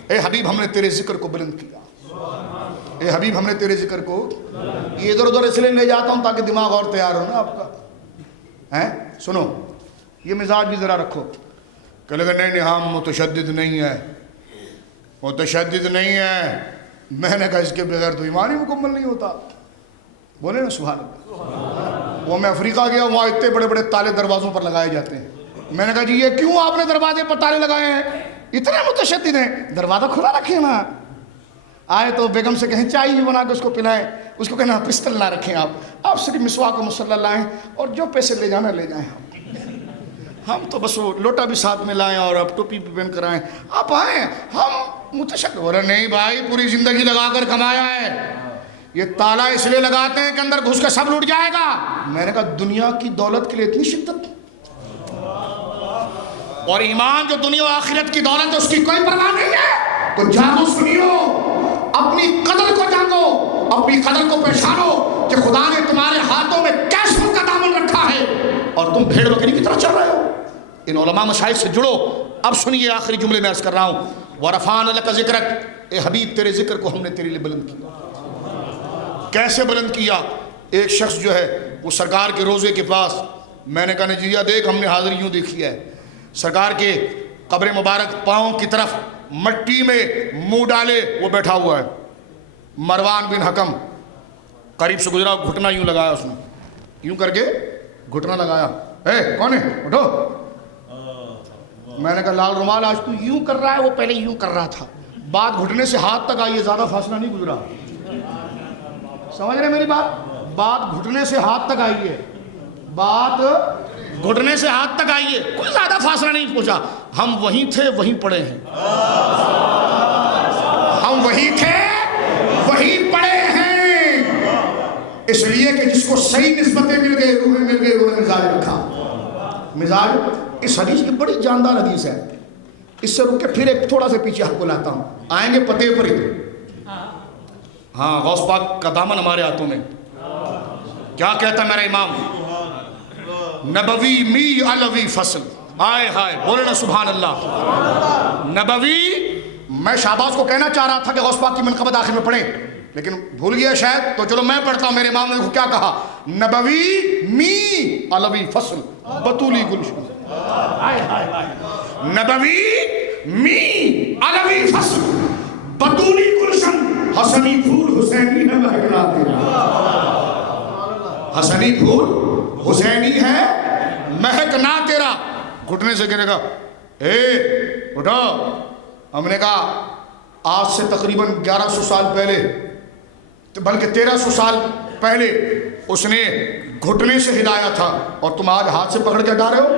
اے حبیب ہم نے تیرے ذکر کو بلند کیا، اے حبیب ہم نے تیرے ذکر کو، یہ ادھر ادھر اس لیے لے جاتا ہوں تاکہ دماغ اور تیار ہو نا آپ کا۔ سنو یہ مزاج بھی ذرا رکھو کہ لگا نہیں ہم متشدد نہیں ہے۔ میں نے کہا اس کے بغیر تو ایمان ہی مکمل نہیں ہوتا۔ بولے نا سبحان اللہ۔ وہ میں افریقہ گیا، وہاں اتنے بڑے بڑے تالے دروازوں پر لگائے جاتے ہیں۔ میں نے کہا جی یہ کیوں آپ نے دروازے پر تالے لگائے ہیں؟ اتنے متشدد ہیں، دروازہ کھلا رکھیں نا۔ آئے تو بیگم سے کہیں چائے بھی بنا کے اس کو پلائیں، اس کو کہنا پستل نہ رکھیں، آپ صرف مسواک و مصلی لائیں اور جو پیسے لے جانا لے جائیں۔ ہم تو بس وہ لوٹا بھی ساتھ میں لائیں اور اب ٹوپی بھی پہن کر آئیں، آپ آئیں، ہم متشدد ہو رہے نہیں بھائی، پوری زندگی لگا کر کمایا ہے، یہ تالا اس لیے لگاتے ہیں کہ اندر گھس کے سب لوٹ جائے گا۔ میں نے کہا دنیا کی دولت کے لیے اتنی شدت، اور ایمان جو دنیا و آخرت کی دولت ہے اس کی کوئی پرواہ نہیں ہے۔ تو جاگو سنیو، اپنی قدر کو جاگو، اپنی قدر کو پہچانو کہ خدا نے تمہارے ہاتھوں میں کیسوں کا دامن رکھا ہے اور تم بھیڑ بکری کی طرح چل رہے ہو۔ ان علماء مشائخ سے جڑو۔ اب سنیے آخری جملے میں عرض کر رہا ہوں، وَرَفَعْنَا لَكَ ذِكْرَكَ، اے حبیب تیرے ذکر کو ہم نے تیرے لیے بلند کیا۔ کیسے بلند کیا؟ ایک شخص جو ہے وہ سرکار کے روزے کے پاس، میں نے کہا نجیہ دیکھ، ہم نے حاضر یوں دیکھی ہے، سرکار کے قبر مبارک پاؤں کی طرف مٹی میں منہ ڈالے وہ بیٹھا ہوا ہے۔ مروان بن حکم قریب سے گزرا، گھٹنا یوں لگایا، اس نے یوں کر کے گھٹنا لگایا، اے کون ہے اٹھو۔ میں نے کہا لال رومال آج تو یوں کر رہا ہے، وہ پہلے یوں کر رہا تھا، بات گھٹنے سے ہاتھ تک آئی ہے، زیادہ فاصلہ نہیں گزرا، سمجھ رہے میری بات گھٹنے سے ہاتھ تک آئی ہے، بات گھٹنے سے ہاتھ تک آئی ہے، کوئی زیادہ فاصلہ نہیں پہنچا۔ ہم وہیں تھے وہیں پڑے ہیں، ہم وہیں تھے وہیں پڑے ہیں، اس لیے کہ جس کو صحیح نسبتیں مل گئے، روحیں مل گئی، روحیں مزاج رکھا۔ مزاج اس حدیث کی بڑی جاندار حدیث ہے، اس سے رک کے پھر ایک تھوڑا سے پیچھے آپ کو لاتا ہوں، آئیں گے پتے پر ہی۔ ہاں غوث پاک کا دامن ہمارے ہاتھوں میں، کیا کہتا میرا امام، نبوی می علوی فصل، آئے ہائے بولے نا سبحان اللہ۔ نبوی، میں شہباز کو کہنا چاہ رہا تھا کہ غوث پاک کی منقبت آخر میں پڑھیں، لیکن بھول گیا شاید، تو چلو میں پڑھتا ہوں۔ میرے امام نے کیا کہا، نبوی می علوی فصل بطولی گلشن، نبوی می علوی فصل بطولی گلشن، حسنی پھول حسینی ہے مہکنا تیرا، حسنی پھول حسینی ہے مہکنا تیرا. گھٹنے سے کہنے کا اے اٹھو. ہم نے کہا آج سے تقریباً 1100 سال پہلے بلکہ 1300 سال پہلے اس نے گھٹنے سے ہلایا تھا اور تم آج ہاتھ سے پکڑ کے ہٹا رہے ہو.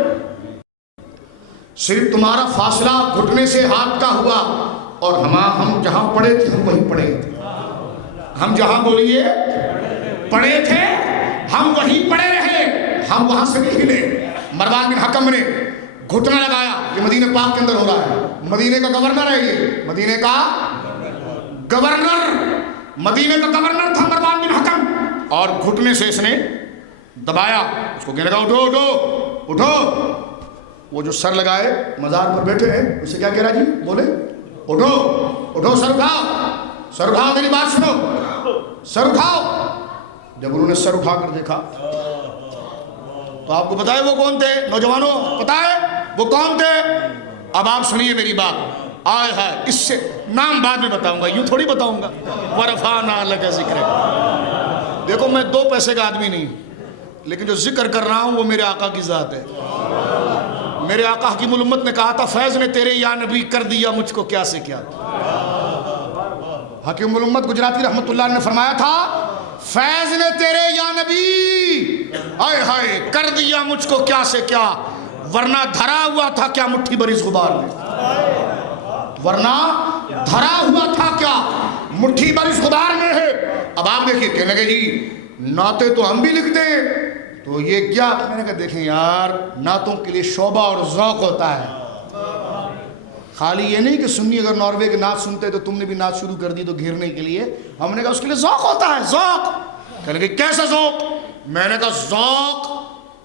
صرف تمہارا فاصلہ گھٹنے سے ہاتھ کا ہوا اور ہم جہاں پڑے تھے ہم وہیں پڑے تھے. ہم جہاں بولیے پڑے تھے ہم وہیں پڑے رہے، ہم وہاں سے نہیں ہلے. مروان بن حکم نے گھٹنا لگایا. یہ مدینہ پاک کے اندر ہو رہا ہے. مدینے کا گورنر ہے، یہ مدینے کا گورنر، مدینے کا گورنر تھا مروان بن حکم. اور گھٹنے سے اس نے دبایا. اس کو کہنے لگا اٹھو اٹھو اٹھو. وہ جو سر لگائے مزار پر بیٹھے ہیں اسے کیا کہہ رہا جی؟ بولے اٹھو اٹھو، سر اٹھاؤ، سر اٹھاؤ، میری بات سنو، سر اٹھاؤ. جب انہوں نے سر اٹھا کر دیکھا تو آپ کو پتا ہے وہ کون تھے؟ نوجوانوں پتا ہے وہ کون تھے؟ اب آپ سنیے میری بات. آئے ہے اس سے نام بعد میں بتاؤں گا، یوں تھوڑی بتاؤں گا. ورفعنا لک ذکرک. دیکھو میں 2 پیسے کا آدمی نہیں، لیکن جو ذکر کر رہا ہوں وہ میرے آقا کی ذات ہے. میرے آقا حکیم الامت نے کہا تھا فیض نے تیرے یا نبی کر دیا مجھ کو کیا سے کیا. حکیم الامت گجراتی رحمت اللہ نے فرمایا تھا فیض نے تیرے یا نبی ہائے ہائے کر دیا مجھ کو کیا سے کیا، ورنہ دھرا ہوا تھا کیا مٹھی بھر اس غبار میں، ورنہ دھرا ہوا تھا کیا مٹھی بھر اس غبار میں ہے. اب آپ دیکھیے کہنے لگے جی نعتیں تو ہم بھی لکھتے ہیں تو یہ کیا؟ میں نے کہا دیکھیں یار نعتوں کے لیے شعبہ اور ذوق ہوتا ہے. خالی یہ نہیں کہ سنی اگر ناروے کے نعت سنتے تو تم نے بھی نعت شروع کر دی تو گھیرنے کے لیے. ہم نے کہا اس کے لیے ذوق ہوتا ہے، ذوق. کہنے لگے کیسا ذوق؟ میں نے کہا ذوق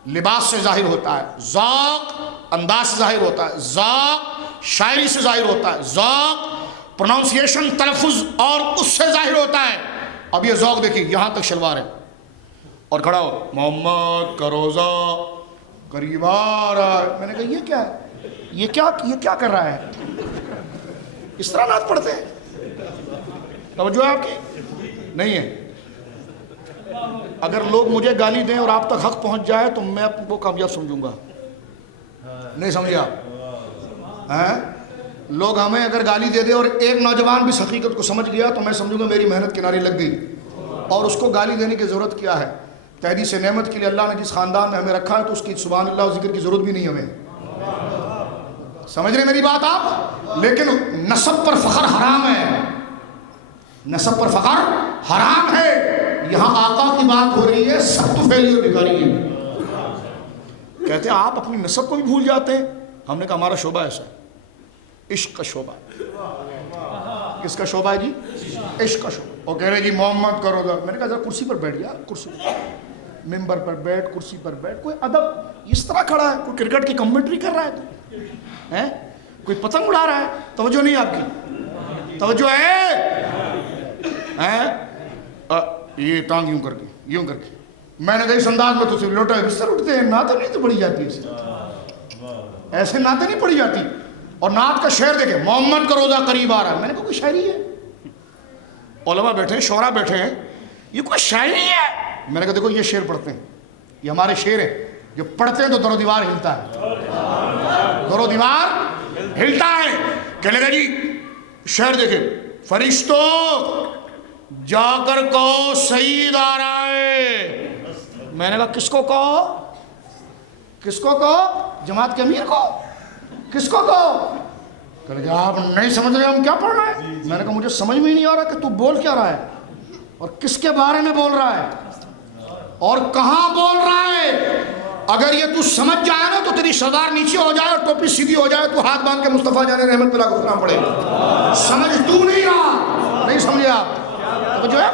لباس سے ظاہر ہوتا ہے، ذوق انداز سے ظاہر ہوتا ہے، ذوق شاعری سے ظاہر ہوتا ہے، ذوق پروننسیشن تلفظ اور اس سے ظاہر ہوتا ہے. اب یہ ذوق دیکھیے یہاں تک شلوار ہے اور کھڑا ہو محمد کا روزہ قریب آ رہا ہے. میں نے کہا یہ کیا ہے؟ یہ کیا کر رہا ہے؟ اس طرح نعت پڑھتے ہیں؟ توجہ ہے آپ کی؟ نہیں ہے. اگر لوگ مجھے گالی دیں اور آپ تک حق پہنچ جائے تو میں اپنے کو کامیاب سمجھوں گا. نہیں سمجھے آپ؟ لوگ ہمیں اگر گالی دے دے اور ایک نوجوان بھی اس حقیقت کو سمجھ گیا تو میں سمجھوں گا میری محنت کنارے لگ گئی. اور اس کو گالی دینے کی ضرورت کیا ہے؟ تحدیث نعمت کے لیے اللہ نے جس خاندان میں ہمیں رکھا ہے تو اس کی سبحان اللہ ذکر کی ضرورت بھی نہیں ہمیں. سمجھ رہے میری بات آپ؟ لیکن نسب پر فخر حرام ہے، نسب پر فخر حرام ہے. یہاں آقا کی بات ہو رہی ہے، سب تو فیلی اور بھکاری ہے. کہتے ہیں آپ اپنی نسب کو بھی بھول جاتے ہیں. ہم نے کہا ہمارا شعبہ ایسا ہے، عشق کا شعبہ. کس کا شعبہ ہے جی؟ عشق کا شعبہ. اور کہہ رہے جی محمد کرو گا. میں نے کہا ذرا کرسی پر بیٹھ گیا، کرسی ممبر پر بیٹھ، کرسی پر بیٹھ. کوئی ادب اس طرح کھڑا ہے، کوئی کرکٹ کی کمنٹری کر رہا ہے، کوئی پتنگ اڑا رہا ہے. توجہ نہیں آپ کی؟ توجہ ہے؟ یہ ٹانگ یوں کر کے یوں کر کے. میں نے کہا اس انداز میں تو صرف لوٹا بستر اٹھتے ہیں، نعتیں نہیں تو پڑھی جاتی ایسے نعتیں نہیں پڑھی جاتی. اور نعت کا شعر دیکھیں محمد کا روزہ قریب آ رہا ہے. میں نے کہا کوئی شاعری ہے؟ علماء بیٹھے ہیں، شعراء بیٹھے ہیں، یہ کوئی شاعری ہے؟ میں نے کہا دیکھو یہ شعر پڑھتے ہیں، یہ ہمارے شعر ہیں، جو پڑھتے ہیں تو در و دیوار ہلتا ہے، در و دیوار ہلتا ہے. کہنے لگا جی شعر دیکھیں فرشتوں جا کر کہو سعید آ رہا ہے. میں نے کہا کس کو کہو؟ کس کو کہو؟ جماعت کے امیر کو؟ کس کو کہو؟ کہنے لگا آپ نہیں سمجھ رہے ہم کیا پڑھ رہے ہیں. میں نے کہا مجھے سمجھ میں ہی نہیں آ رہا کہ تو بول کیا رہا ہے اور کس کے بارے میں بول رہا ہے اور کہاں بول رہا ہے. اگر یہ تو سمجھ جائے نا تو تیری شلوار نیچے ہو جائے اور ٹوپی سیدھی ہو جائے تو ہاتھ باندھ کے مصطفیٰ جان رحمت اللہ کو سلام پڑے. سمجھ تو نہیں رہا. نہیں سمجھے آپ؟ تو جو ہے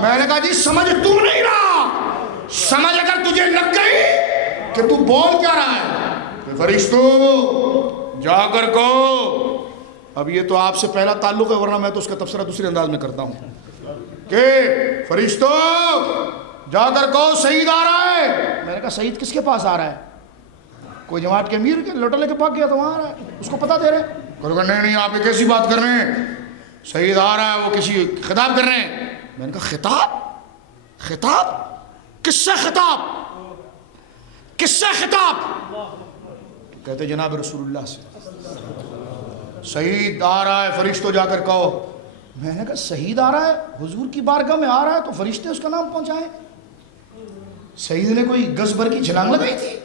میں نے کہا جی سمجھ تو نہیں رہا. سمجھ اگر تجھے لگ گئی کہ تو بول کیا رہا ہے. فرشتوں جا کر کہو. اب یہ تو آپ سے پہلا تعلق ہے ورنہ میں تو اس کا تبصرہ دوسرے انداز میں کرتا ہوں کہ فرشتوں جا کر کہو سعید آ رہا ہے. میں نے کہا سعید کس کے پاس آ رہا ہے؟ کوئی جماعت کے امیر کے لوٹا لے کے پاک گیا تو وہاں آ رہا ہے، اس کو پتہ دے رہے ہیں. نہیں آپ یہ کیسی بات کر رہے ہیں؟ سید آ رہا ہے، وہ کسی خطاب کر رہے ہیں. میں نے کہا خطاب؟ خطاب کس سے خطاب؟ کس سے خطاب؟ کہتے جناب رسول اللہ سے. سعید آ رہا ہے، فرشتوں جا کر کہو. میں نے کہا سعید آ رہا ہے، حضور کی بارگاہ میں آ رہا ہے تو فرشتے اس کا نام پہنچائیں. سعید نے کوئی گز بھر کی چھلانگ لگائی تھی؟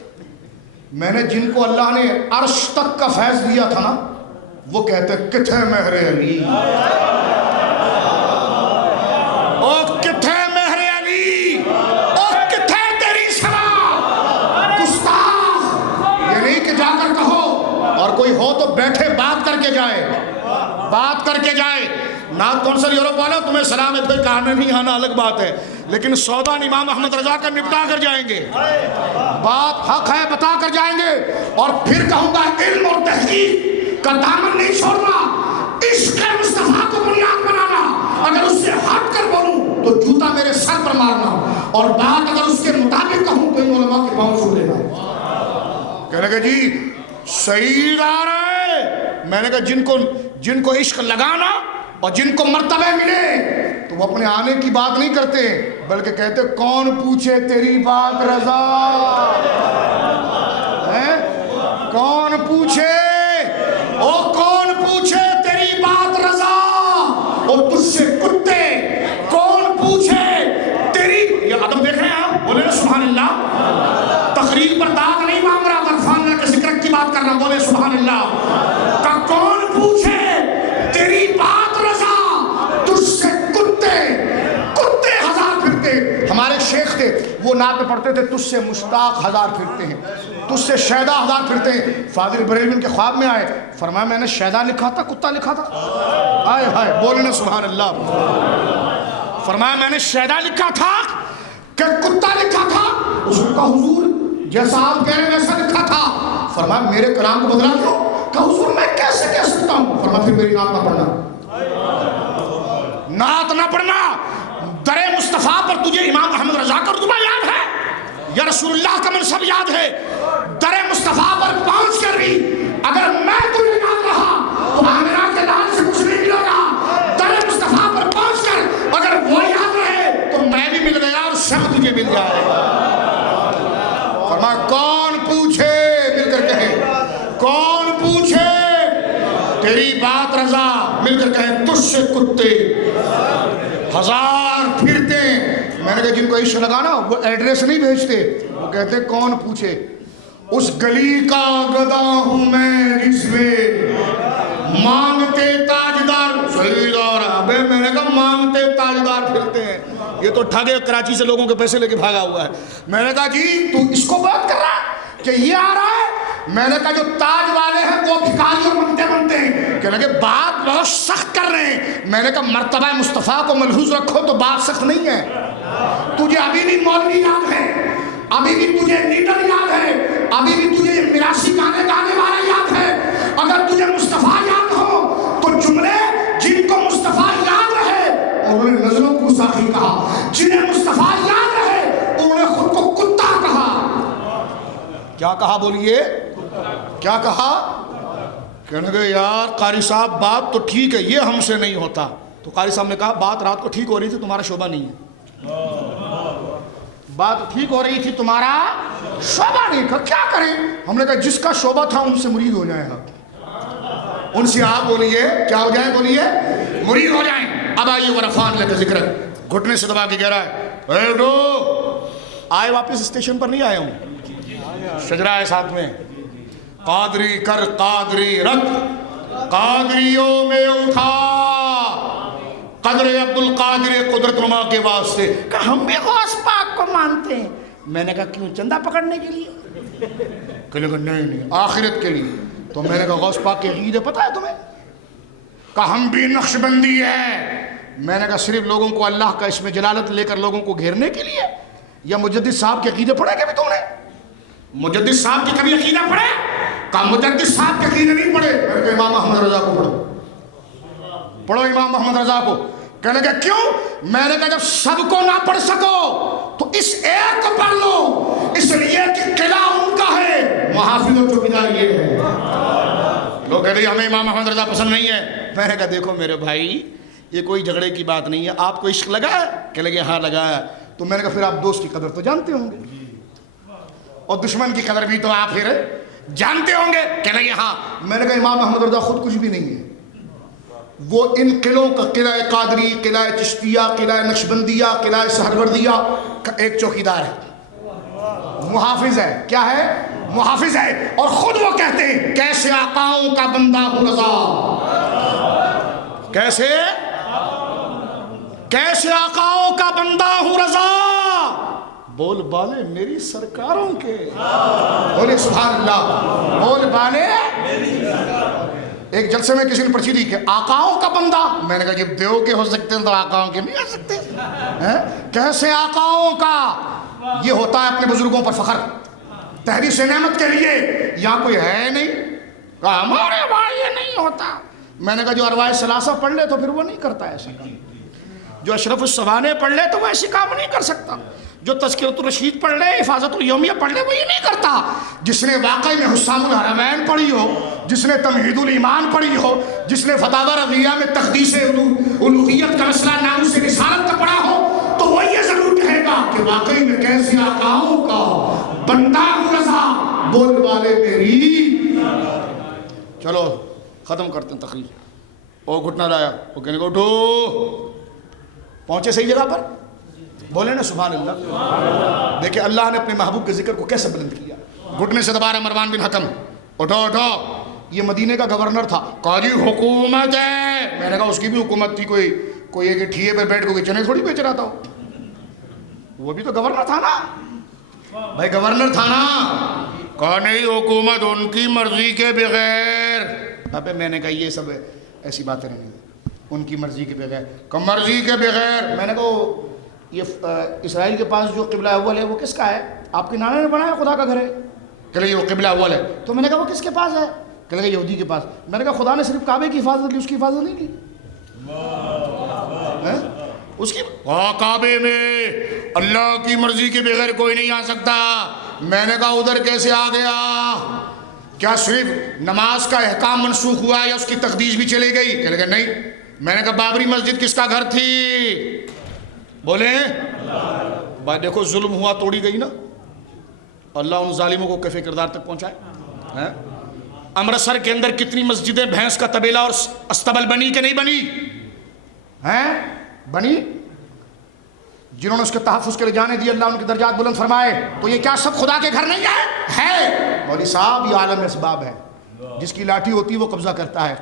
میں نے جن کو اللہ نے عرش تک کا فیض دیا تھا نا، وہ کہتے کتھے مہر علی، او کتھے مہر علی، او کتھے تیری سنا. گستاخ. یہ نہیں کہ جا کر کہو، اور کوئی ہو تو بیٹھے بات کر کے جائے، بات کر کے جائے. نعت کونسل یورپ والوں تمہیں سلام ہے، کوئی کہاں نہیں آنا الگ بات ہے، لیکن سودا امام احمد رضا کا نپٹا کر جائیں گے. بات حق ہے بتا کر جائیں گے. اور پھر کہوں گا علم اور تحقیق کا دامن نہیں چھوڑنا، عشق مصطفیٰ کو بنیاد بنانا. اگر اس سے ہٹ کر بولوں تو جوتا میرے سر پر مارنا، اور بات اگر اس کے مطابق کہوں تو ان علماء کے پاؤں چھو لینا. کہنے کہ جی سعید آ رہا ہے. میں نے کہا جن کو عشق لگانا اور جن کو مرتبہ ملے تو وہ اپنے آنے کی بات نہیں کرتے، بلکہ کہتے کون پوچھے تیری بات رضا. کون پوچھے، او کون پوچھے تیری بات رضا، اور تجھ سے کتے کون پوچھے تیری. یہ ادب دیکھ رہے ہیں آپ؟ بولے نا سبحان اللہ. تقریر پر داغ نہیں مانگ رہا، عرفان اللہ کے ذکر کی بات کر رہا. بولے سبحان اللہ. کہ کون پوچھے تیری بات رضا، تجھ سے کتے ہزار پھرتے. ہمارے شیخ تھے، وہ نعت میں پڑھتے تھے تجھ سے مشتاق ہزار پھرتے ہیں، تجھ سے شیدا ہزار پھرتے ہیں. فاضل بریلوی ان کے خواب میں آئے، فرمایا میں نے شیدا لکھا تھا کتا لکھا تھا؟ آئے ہائے بولنے سبحان اللہ. فرمایا میں نے شیدا لکھا تھا کہ کتا لکھا تھا؟ اس کا حضور جیسا آپ کہہ رہے ہیں ویسا لکھا تھا. فرمایا میرے کلام کو بدلا دو. کہ حضور میں کیسے کہہ سکتا ہوں؟ فرمایا پھر میری نعت نہ پڑھنا، نعت نہ پڑھنا. در مصطفیٰ پر تجھے امام احمد رضا کا رتبہ یاد ہے یا رسول اللہ کا منصب یاد ہے؟ در مصطفیٰ پر پہنچ کر بھی اگر میں تجھے یاد رہا تو آمنہ کے لال سے کچھ نہیں ملے گا. در مصطفیٰ پر پہنچ کر اگر وہ یاد رہے تو میں بھی مل گیا اور سب تجھے مل جائے. فرمایا کون پوچھے، مل کر کہے کون پوچھے تیری بات رضا، مل کر کہے تجھ سے کتے ہزار پھرتے. میں نے کہا جن کو عشق لگانا وہ ایڈریس نہیں بھیجتے، وہ کہتے کون پوچھے. اس گلی کا گدا ہوں میں جس میں مانگتے تاجدار. صحیح آ رہا ہے. میں نے کہا مانگتے تاجدار پھرتے ہیں، یہ تو ٹھگے کراچی سے لوگوں کے پیسے لے کے بھاگا ہوا ہے. میں نے کہا جی تو اس کو بات کر رہا ہے کہ یہ آ رہا ہے؟ میں نے کہا جو تاج والے ہیں وہ بھکاری اور منتے بنتے ہیں. کہنے لگے بات بہت سخت کر رہے ہیں. میں نے کہا مرتبہ مصطفیٰ کو ملحوظ رکھو تو بات سخت نہیں ہے. تجھے ابھی بھی مولوی یاد ہے، ابھی بھی تجھے لیڈر یاد ہے، ابھی بھی تجھے میراثی گانے گانے والا یاد ہے. اگر تجھے مصطفیٰ یاد ہو تو جملے جن کو مصطفیٰ یاد رہے انہوں نے نزلوں کو ساخی کہا، جنہیں مصطفیٰ یاد رہے انہوں نے خود کو کتا کہا. کیا کہا بولیے؟ کیا کہا؟ کہنے گے یار قاری صاحب بات تو ٹھیک ہے، یہ ہم سے نہیں ہوتا. تو قاری صاحب نے کہا بات رات کو ٹھیک ہو رہی تھی، تمہارا شعبہ نہیں ہے. بات ٹھیک ہو رہی تھی، تمہارا شعبہ نہیں. کیا کریں؟ ہم نے کہا جس کا شعبہ تھا ان سے مرید ہو جائیں. آپ ان سے آپ بولیے کیا ہو جائیں؟ بولیے مرید ہو جائیں. اب آئیے وہ عرفان اللہ کا ذکر گھٹنے سے دبا کے کہہ رہا ہے آئے واپس اسٹیشن پر نہیں آیا ہوں، شجرہ ہے ساتھ میں. قادری کر قادری رکھ قادریوں میں اٹھا قدر عبدالقادر قدرت نما کے واسطے. کہ ہم بھی غوث پاک کو مانتے ہیں. میں نے کہا کیوں؟ چندہ پکڑنے کے لیے؟ کہ نہیں آخرت کے لیے. تو میں نے کہا غوث پاک کے عقیدے پتہ ہے تمہیں؟ کہ ہم بھی نقش بندی ہے. میں نے کہا صرف لوگوں کو اللہ کا اس میں جلالت لے کر لوگوں کو گھیرنے کے لیے؟ یا مجدد صاحب کے عقیدے پڑھے کبھی تم نے؟ مجدد صاحب کے کبھی عقیدہ پڑھے؟ کہ مجدد صاحب کے عقیدے نہیں پڑھے. میں نے کہا امام محمد رضا کو پڑھو، پڑھو امام محمد رضا کو. کہنے کہ کیوں؟ میں نے کہا جب سب کو نہ پڑھ سکو تو اس ایک کو پڑھ لو، اس لیے کہ قلعہ ان کا ہے، محافظ و چوکیدار یہ ہے. لوگ کہتے ہیں ہمیں امام محمد رضا پسند نہیں ہے. میں نے کہا دیکھو میرے بھائی یہ کوئی جھگڑے کی بات نہیں ہے. آپ کو عشق لگا ہے؟ کہ لگے ہاں لگا ہے. تو میں نے کہا پھر آپ دوست کی قدر تو جانتے ہوں گے اور دشمن کی قدر بھی تو آپ پھر جانتے ہوں گے. کہ لگے ہاں. میں نے کہا امام محمد رضا خود کچھ بھی نہیں ہے. وہ ان قلعوں کا قلعہ قادری، قلعہ چشتیہ، قلعہ نقشبندیہ، قلعہ سہروردیہ کا ایک چوکیدار ہے، محافظ ہے. کیا ہے؟ محافظ ہے. اور خود وہ کہتے ہیں کیسے آقاؤں کا بندہ ہوں رضا، کیسے آقاؤں کا بندہ ہوں رضا، بول بالے میری سرکاروں کے. بولے سبحان اللہ. بول بالے. ایک جلسے میں کسی نے پرچی دی کہ آقاؤں کا بندہ. میں نے کہا جب دیو کے ہو سکتے ہیں تو آقاؤں کے نہیں ہو سکتے. کیسے آقاؤں کا؟ یہ ہوتا ہے اپنے بزرگوں پر فخر، تحریف نعمت کے لیے. یہاں کوئی ہے نہیں کہا ہمارے بھائی یہ نہیں ہوتا. میں نے کہا جو ارواح ثلاثہ پڑھ لے تو پھر وہ نہیں کرتا ایسا کام. جو اشرف السوانے پڑھ لے تو وہ ایسی کام نہیں کر سکتا. جو تذکرۃ الرشید پڑھ لے، حفاظت الیومیہ پڑھ لے، وہ یہ نہیں کرتا. جس نے واقعی میں حسام الحرمین پڑھی ہو، جس نے تمہید الایمان پڑھی ہو، جس نے فتاوی رضیہ میں تقدیس الوہیت کا مسئلہ ناموس رسالت کا پڑھا ہو، تو وہ یہ ضرور کہے گا کہ واقعی میں کیسے آقاؤں کا بندہ ہوں رضا، بول والے میری. چلو ختم کرتے ہیں تقریر. وہ گھٹنا لایا، وہ کہنے کو اٹھو. پہنچے صحیح جگہ پر؟ بولے نا سبحان اللہ. دیکھیں اللہ نے اپنے محبوب کے ذکر کو کیسے بلند کیا. گھٹنے سے دبا رہے مروان بن حکم. اٹھو اٹھو. یہ مدینے کا گورنر تھا. قاضی حکومت ہے. میں نے کہا اس کی بھی حکومت تھی. کوئی ایک ٹھیے پہ بیٹھ کے چنے تھوڑی بیچ رہا تھا. وہ بھی تو گورنر تھا نا بھائی، گورنر تھا نا. کہا نہیں حکومت ان کی مرضی کے بغیر. ابے میں نے کہا یہ سب ایسی باتیں نہیں، ان کی مرضی کے بغیر. کہ مرضی کے بغیر. میں نے کہا یہ اسرائیل کے پاس جو قبلہ اول ہے وہ کس کا ہے؟ آپ کے نانا نے بنایا خدا کا گھر ہے. کہ لگے وہ قبلہ اول ہے. تو میں نے کہا وہ کس کے پاس ہے؟ کہ لگے یہودی کے پاس. میں نے کہا خدا نے صرف کعبے کی حفاظت لی، اس کی حفاظت نہیں کی. اس کی کعبے میں اللہ کی مرضی کے بغیر کوئی نہیں آ سکتا. میں نے کہا ادھر کیسے آ گیا؟ کیا صرف نماز کا احکام منسوخ ہوا یا اس کی تقدیس بھی چلی گئی؟ کہ لگے نہیں. میں نے کہا بابری مسجد کس کا گھر تھی؟ بولے بھائی دیکھو ظلم ہوا توڑی گئی نا. اللہ ان ظالموں کو کیفے کردار تک پہنچائے. امرتسر کے اندر کتنی مسجدیں بھینس کا طبیلہ اور استبل بنی کہ نہیں بنی؟ بنی. جنہوں نے اس کے تحفظ کے لیے جانے دی اللہ ان کے درجات بلند فرمائے. تو یہ کیا سب خدا کے گھر نہیں ہے؟ مولوی صاحب یہ عالم اسباب ہے. جس کی لاٹھی ہوتی ہے وہ قبضہ کرتا ہے.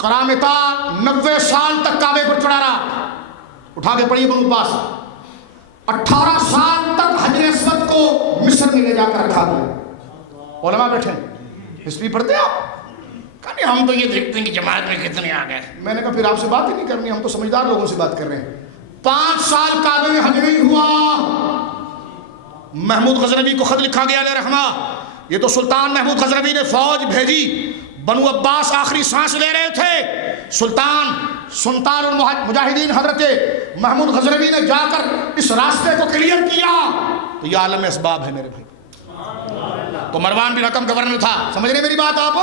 کرامتا 90 سال تک کعبے پر چڑھا رہا. اٹھا کے پڑھیے بنو عباس. 18 سال تک حجر اسود کو مصر میں لے جا کر رکھا گیا. علماء بیٹھے ہسٹری پڑھتے آپ؟ کہ ہم تو یہ دیکھتے ہیں کہ جماعت میں کتنے آ گئے. میں نے کہا پھر آپ سے بات ہی نہیں کرنی، ہم تو سمجھدار لوگوں سے بات کر رہے ہیں. 5 سال کعبے میں حج نہیں ہوا. محمود غزنوی کو خط لکھا گیا علیہ رحمہ. یہ تو سلطان محمود غزنوی نے فوج بھیجی. بنو عباس آخری سانس لے رہے تھے. سلطان المجاہدین حضرت محمود غزنوی نے جا کر اس راستے کو کلیئر کیا. تو یہ عالم اسباب ہے میرے بھائی. تو مروان بن حکم گورنر تھا. سمجھ رہے میری بات آپ؟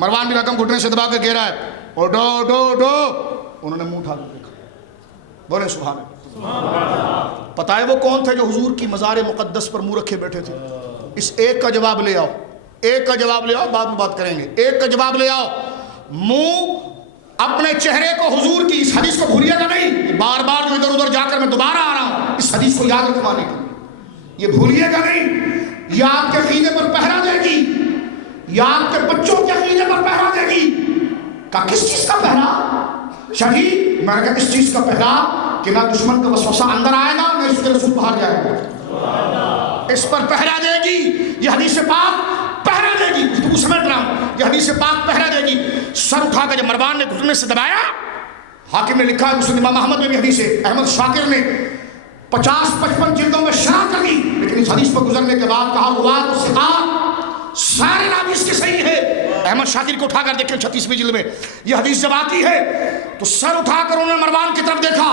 مروان بن حکم گھٹنے سے دبا کے کہہ رہا ہے اٹھو اٹھو اٹھو. انہوں نے منہ اٹھا کر دیکھا. بولے سبحان اللہ. پتہ ہے وہ کون تھے جو حضور کی مزار مقدس پر منہ رکھے بیٹھے تھے؟ اس ایک کا جواب لے آؤ. ایک کا جواب لے آؤ، بعد میں بات کریں گے. ایک کا جواب لے آؤ. منہ اپنے چہرے کو حضور کی اس حدیث کو بھولیے گا نہیں. بار بار جو ادھر ادھر جا کر میں دوبارہ آ رہا ہوں اس حدیث کو یاد رکھوانے کے لیے. یہ بھولیے گا نہیں. یہ آپ کے عقیدے پر پہرا دے گی. یہ آپ کے بچوں کے عقیدے پر پہرا دے گی. کہ کس چیز کا پہرا؟ شہید. میں نے کہا اس چیز کا پہرا کہ نہ دشمن کا وسوسہ اندر آئے گا نہ اس کے رسول باہر جائے گا. اس پر پہرا دے گی. یہ حدیث پاک پہرا دے گی. تو سمجھ رہا ہوں یہ حدیث پاک پہرا دے گی. سر اٹھا کر جب مروان نے گھٹنے سے دبایا، حاکم نے لکھا ہے مسلم امام احمد میں بھی حدیث ہے. احمد شاکر نے 50-55 جلدوں میں شرح کر دی. لیکن اس حدیث پر گزرنے کے بعد کہا روات و ثقات سارے نام اس کے صحیح ہے. احمد شاکر کو اٹھا کر دیکھیں 36ویں جلد میں یہ حدیث جب آتی ہے تو سر اٹھا کر انہوں نے مروان کی طرف دیکھا.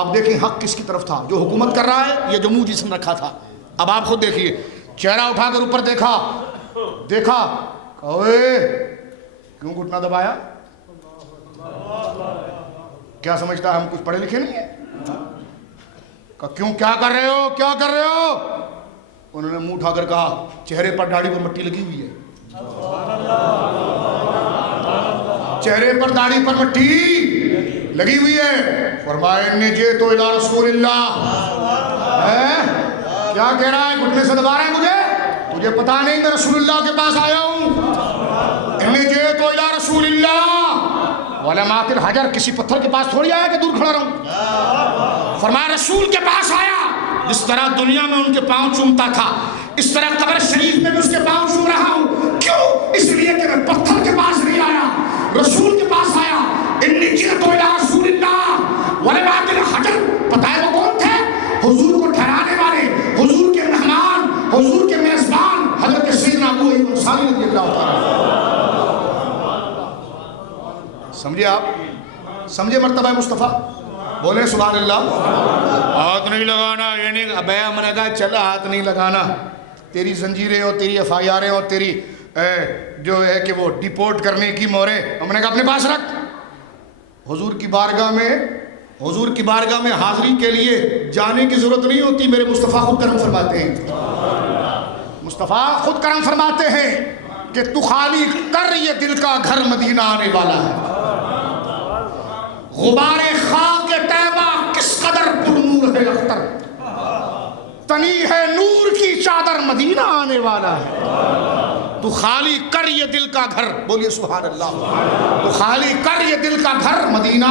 اب دیکھیں حق کس کی طرف تھا؟ جو حکومت کر رہا ہے یا جو منہ جسم رکھا تھا؟ اب آپ خود دیکھیے. چہرہ اٹھا کر اوپر دیکھا. اوے کیوں گھٹنا دبایا؟ کیا سمجھتا ہے ہم کچھ پڑھے لکھے نہیں ہیں؟ کیوں کیا کر رہے ہو، کیا کر رہے ہو؟ انہوں نے منہ اٹھا کر کہا چہرے پر داڑھی پر مٹی لگی ہوئی ہے، چہرے پر داڑھی پر مٹی لگی ہوئی ہے۔ فرمایا انی جئت الی رسول اللہ، کیا کہہ رہا ہے؟ گھٹنے سے دبا رہا ہے مجھے پتا نہیں، میں رسول اللہ کے پاس آیا ہوں۔ انی جئت الی رسول اللہ ولمات الحجر، کسی پتھر کے پاس تھوڑی آیا کہ دور کھڑا رہوں۔ فرمایا رسول کے پاس آیا، جس طرح دنیا میں ان کے پاؤں چومتا تھا اس طرح قبر شریف میں بھی اس کے پاؤں چوم رہا ہوں۔ کیوں؟ اس لیے کہ میں پتھر کے پاس نہیں آیا، رسول کے پاس آیا۔ انی جئت الی رسول اللہ ولمات الحجر، پتہ ہے وہ کون تھے؟ حضور کو ٹھہرانے والے، حضور کے مہمان، حضور کے میزبان حضرت سیدنا ابو ایوب انصاری رضی اللہ تعالیٰ۔ سمجھے آپ؟ سمجھے مرتبہ مصطفیٰ؟ بولے سبحان اللہ۔ ہاتھ نہیں لگانا، یہ نہیں ابے ہم نے کہا چل ہاتھ نہیں لگانا، تیری زنجیریں اور تیری ایف آئی آریں اور تیری جو ہے کہ وہ ڈیپورٹ کرنے کی موریں ہم نے کہا اپنے پاس رکھ۔ حضور کی بارگاہ میں حاضری کے لیے جانے کی ضرورت نہیں ہوتی، میرے مصطفیٰ خود کرم فرماتے ہیں۔ مصطفیٰ خود کرم فرماتے ہیں کہ تو خالی کر، یہ دل کا گھر مدینہ آنے والا ہے۔ غبار خاک طیبہ کس قدر پرنور ہے اختر، تنی ہے نور کی چادر مدینہ آنے والا ہے۔ تو خالی کر یہ دل کا گھر، بولیے سبحان اللہ، تو خالی کر یہ دل کا گھر مدینہ۔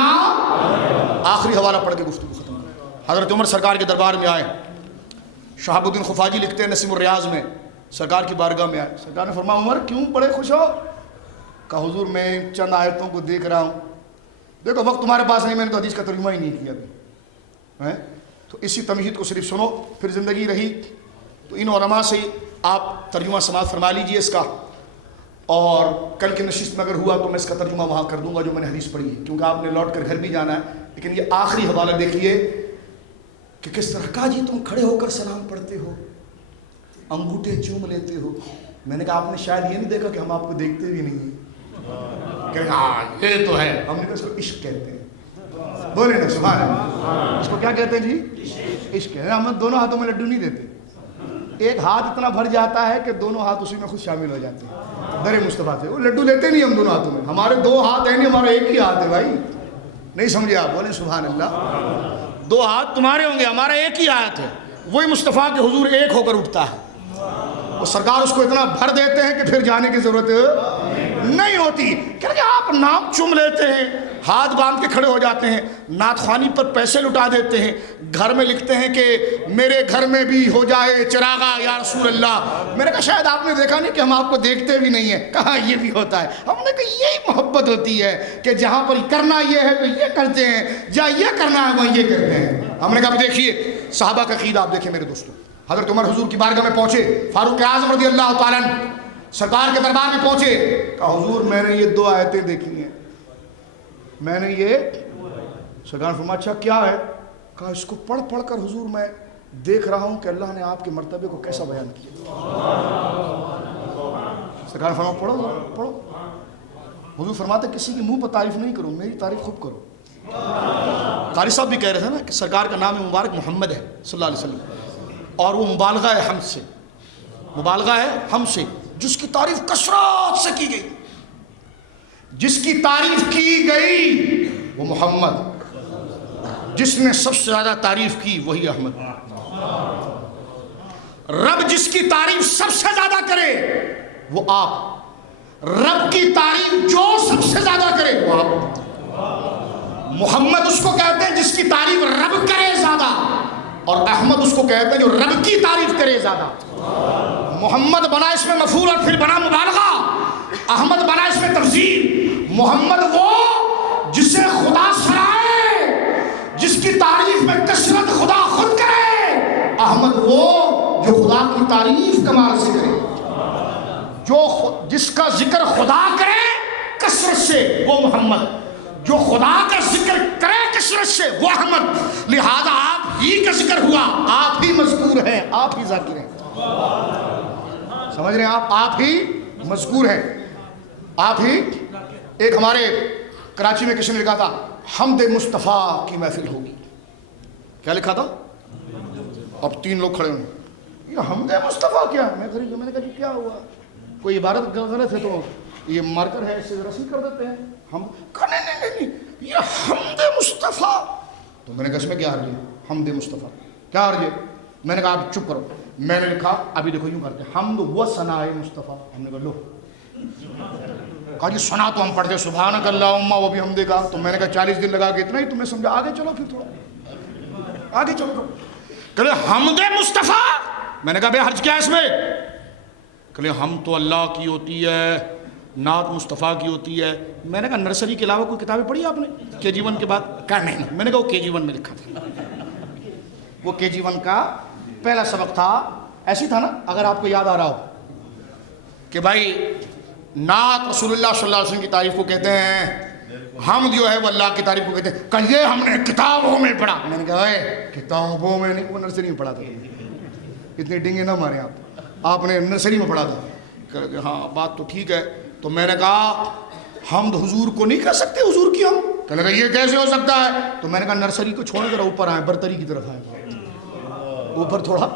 آخری حوالہ پڑھ کے گفتگو ختم۔ حضرت عمر سرکار کے دربار میں آئے، شہاب الدین خفاجی لکھتے ہیں نسیم الریاض میں، سرکار کی بارگاہ میں آئے، سرکار نے فرمایا عمر کیوں بڑے خوش ہو؟ کہا حضور میں چند آیتوں کو دیکھ رہا ہوں، دیکھو وقت تمہارے پاس نہیں، میں نے تو حدیث کا ترجمہ ہی نہیں کیا ابھی، تو اسی تمہید کو صرف سنو، پھر زندگی رہی تو ان علماء سے آپ ترجمہ سماعت فرما لیجئے اس کا، اور کل کی نشست میں اگر ہوا تو میں اس کا ترجمہ وہاں کر دوں گا جو میں نے حدیث پڑھی ہے، کیونکہ آپ نے لوٹ کر گھر بھی جانا ہے۔ لیکن یہ آخری حوالہ دیکھیے کہ کس طرح کا جی تم کھڑے ہو کر سلام پڑھتے ہو، انگوٹھے چوم لیتے ہو۔ میں نے کہا آپ نے شاید یہ نہیں دیکھا کہ ہم آپ کو دیکھتے بھی نہیں ہیں، کہ ہاں یہ تو ہے، ہم نے کہا اس کو عشق کہتے ہیں، بولے نا سبحان اللہ، اس کو کیا کہتے ہیں جی؟ عشق ہے۔ ہم دونوں ہاتھوں میں لڈو نہیں دیتے، ایک ہاتھ اتنا بھر جاتا ہے کہ دونوں ہاتھ اسی میں خود شامل ہو جاتے ہیں، در مصطفیٰ سے۔ وہ لڈو لیتے نہیں ہم دونوں ہاتھوں میں، ہمارے دو ہاتھ ہیں نہیں، ہمارا ایک ہی ہاتھ ہے بھائی، نہیں سمجھے آپ؟ بولیں سبحان اللہ۔ دو ہاتھ تمہارے ہوں گے، ہمارا ایک ہی ہاتھ ہے، وہی مصطفیٰ کے حضور ایک ہو کر اٹھتا ہے، وہ سرکار اس کو اتنا بھر دیتے ہیں کہ پھر جانے کی ضرورت نہیں ہوتی۔ کہ آپ نام چوم لیتے ہیں، ہاتھ باندھ کے کھڑے ہو جاتے ہیں، نعت خوانی پر پیسے لٹا دیتے ہیں، گھر میں لکھتے ہیں کہ میرے گھر میں بھی ہو جائے چراغا یا رسول اللہ۔ میں نے کہا شاید آپ نے دیکھا نہیں کہ ہم آپ کو دیکھتے بھی نہیں ہیں، کہاں یہ بھی ہوتا ہے۔ ہم نے کہا یہی محبت ہوتی ہے کہ جہاں پر کرنا یہ ہے تو یہ کرتے ہیں، جہاں یہ کرنا ہے وہاں یہ کرتے ہیں۔ ہم نے کہا دیکھیے صحابہ کا عقیدہ آپ دیکھیں میرے دوستوں، حضرت عمر حضور کی بارگاہ میں پہنچے، فاروق اعظم رضی اللہ تعالیٰ عنہ سرکار کے دربار میں پہنچے، کہا حضور میں نے یہ دو آیتیں دیکھی ہیں، میں نے یہ، سرکار نے فرمایا اچھا کیا ہے؟ کہا اس کو پڑھ پڑھ کر حضور میں دیکھ رہا ہوں کہ اللہ نے آپ کے مرتبے کو کیسا بیان کیا۔ سرکار نے فرمایا پڑھو پڑھو۔ حضور فرماتے کسی کے منہ پر تعریف نہیں کرو، میری تعریف خوب کرو۔ قاری صاحب بھی کہہ رہے تھے نا کہ سرکار کا نام مبارک محمد ہے صلی اللہ علیہ وسلم، اور وہ مبالغہ ہے حمد سے، مبالغہ ہے حمد سے، جس کی تعریف کثرت سے کی گئی، جس کی تعریف کی گئی وہ محمد، جس نے سب سے زیادہ تعریف کی وہی احمد۔ رب جس کی تعریف سب سے زیادہ کرے وہ آپ، رب کی تعریف جو سب سے زیادہ کرے وہ آپ۔ محمد اس کو کہتے ہیں جس کی تعریف رب کرے زیادہ، اور احمد اس کو کہتے ہیں جو رب کی تعریف کرے زیادہ۔ محمد بنا اس میں مفعول اور پھر بنا مبالغہ، احمد بنا اس میں تفضیل۔ محمد وہ جسے خدا سرائے، جس کی تعریف میں کثرت خدا خود کرے، احمد وہ جو خدا کی تعریف کمال سے کرے، جو جس کا ذکر خدا کرے کثرت سے وہ محمد، جو خدا کا ذکر کرے کثرت سے وہ احمد۔ لہذا آپ ہی کا ذکر ہوا، آپ ہی مذکور ہیں، آپ ہی ذاکر ہیں، سمجھ رہے ہیں آپ ہی مذکور ہیں۔ آپ ہی ایک ہمارے کراچی میں کسی نے لکھا تھا حمد مصطفیٰ کی محفل ہوگی. کیا لکھا تھا؟ اب 3 لوگ کھڑے ہوئے, یہ حمد مصطفیٰ کیا؟ میں نے کہا جی کیا ہوا, کوئی عبارت غلط ہے تو یہ مارکر ہے اس سے رسم کر دیتے ہیں. ہم نہیں یہ حمد مصطفیٰ. تو میں نے کہا اس میں کیا حرج ہے؟ حمد مصطفیٰ کیا حرج ہے؟ میں نے کہا آپ چپ کرو. میں نے لکھا ابھی دیکھو یوں کرتے حمد و ثناء مصطفیٰ. ہم نے کہا لو, کہا جی سنا تو ہم پڑھتے سبحانک اللہم وہ بھی حمدے کا. تو میں نے کہا 40 دن لگا کے اتنا ہی تم نے سمجھا, آگے چلو پھر تھوڑا آگے چلو. کہ حمد مصطفیٰ. میں نے کہا بے حرج کیا ہے اس میں؟ کہ ہم تو اللہ کی ہوتی ہے, نعت مصطفیٰ کی ہوتی ہے. میں نے کہا نرسری کے علاوہ کوئی کتابیں پڑھی آپ نے KG1 کے بعد؟ کہا نہیں. میں نے کہا وہ KG1 میں لکھا تھا, وہ KG1 کا پہلا سبق تھا. ایسی تھا نا, اگر آپ کو یاد آ رہا ہو کہ بھائی نعت رسول اللہ صلی اللہ علیہ وسلم کی تعریف کو کہتے ہیں, ہم جو ہے وہ اللہ کی تعریف کو کہتے ہیں. کہ یہ ہم نے کتابوں میں پڑھا. میں نے کہا اے کتابوں میں نہیں, وہ نرسری میں پڑھا تھا. اتنے ڈنگے نہ مارے آپ نے نرسری میں پڑھا تھا. کہ ہاں بات تو ٹھیک ہے. تو میں نے کہا حمد حضور کو نہیں کہہ سکتے, حضور کی ہم. کہنے لگا یہ کیسے ہو سکتا ہے؟ تو میں نے کہا نرسری کو چھوڑے ذرا اوپر آئیں, برتری کی طرف آئیں, اوپر تھوڑا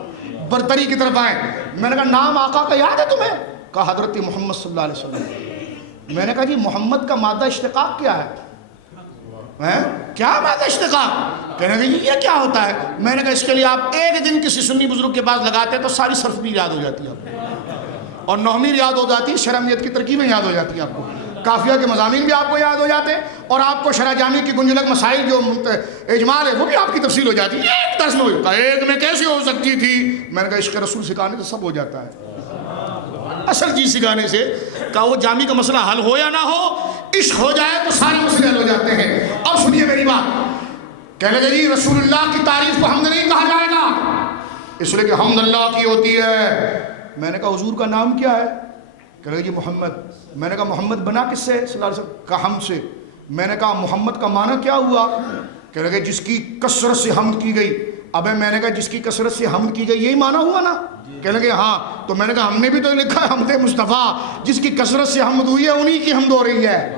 برتری کی طرف آئیں. میں نے کہا نام آقا کا یاد ہے تمہیں؟ کہا حضرت محمد صلی اللہ علیہ وسلم. میں نے کہا جی محمد کا مادہ اشتقاق کیا ہے؟ کیا مادہ اشتقاق؟ کہنے لگا یہ کیا ہوتا ہے؟ میں نے کہا اس کے لیے آپ ایک دن کسی سنی بزرگ کے پاس لگاتے تو ساری صرف بھی یاد ہو جاتی ہے آپ کو, اور نحوی یاد ہو جاتی, شرمیت کی ترکیبیں یاد ہو جاتی ہیں آپ کو, قافیہ کے مضامین بھی آپ کو یاد ہو جاتے, اور آپ کو شرح جامی کی گنجلک مسائل جو اجمال ہے وہ بھی آپ کی تفصیل ہو جاتی ہے. ایک درس میں ہوتا ہے, ایک میں کیسے ہو سکتی تھی؟ میں نے کہا عشق رسول سکھانے سے سب ہو جاتا ہے, اصل چیز سکھانے سے. کہا وہ جامی کا مسئلہ حل ہو یا نہ ہو, عشق ہو جائے تو سارے مسئلے حل ہو جاتے ہیں. اب سنیے میری بات. کہنے لگے جی رسول اللہ کی تعریف کو حمد نہیں کہا جائے گا, اس لیے کہ حمد اللہ کی ہوتی ہے. میں نے کہا حضور کا نام کیا ہے؟ کہنے لگے جی محمد. میں نے کہا محمد بنا کس سے صلی اللہ علیہ وسلم؟ کہا ہم سے. میں نے کہا محمد کا معنی کیا ہوا؟ کہنے لگے جس کی کثرت سے حمد کی گئی. ابے میں نے کہا جس کی کثرت سے حمد کی گئی یہی معنی ہوا نا؟ کہنے لگے ہاں. تو میں نے کہا ہم نے بھی تو لکھا ہے حمد مصطفیٰ, جس کی کثرت سے حمد ہوئی ہے انہی کی حمد ہو رہی ہے.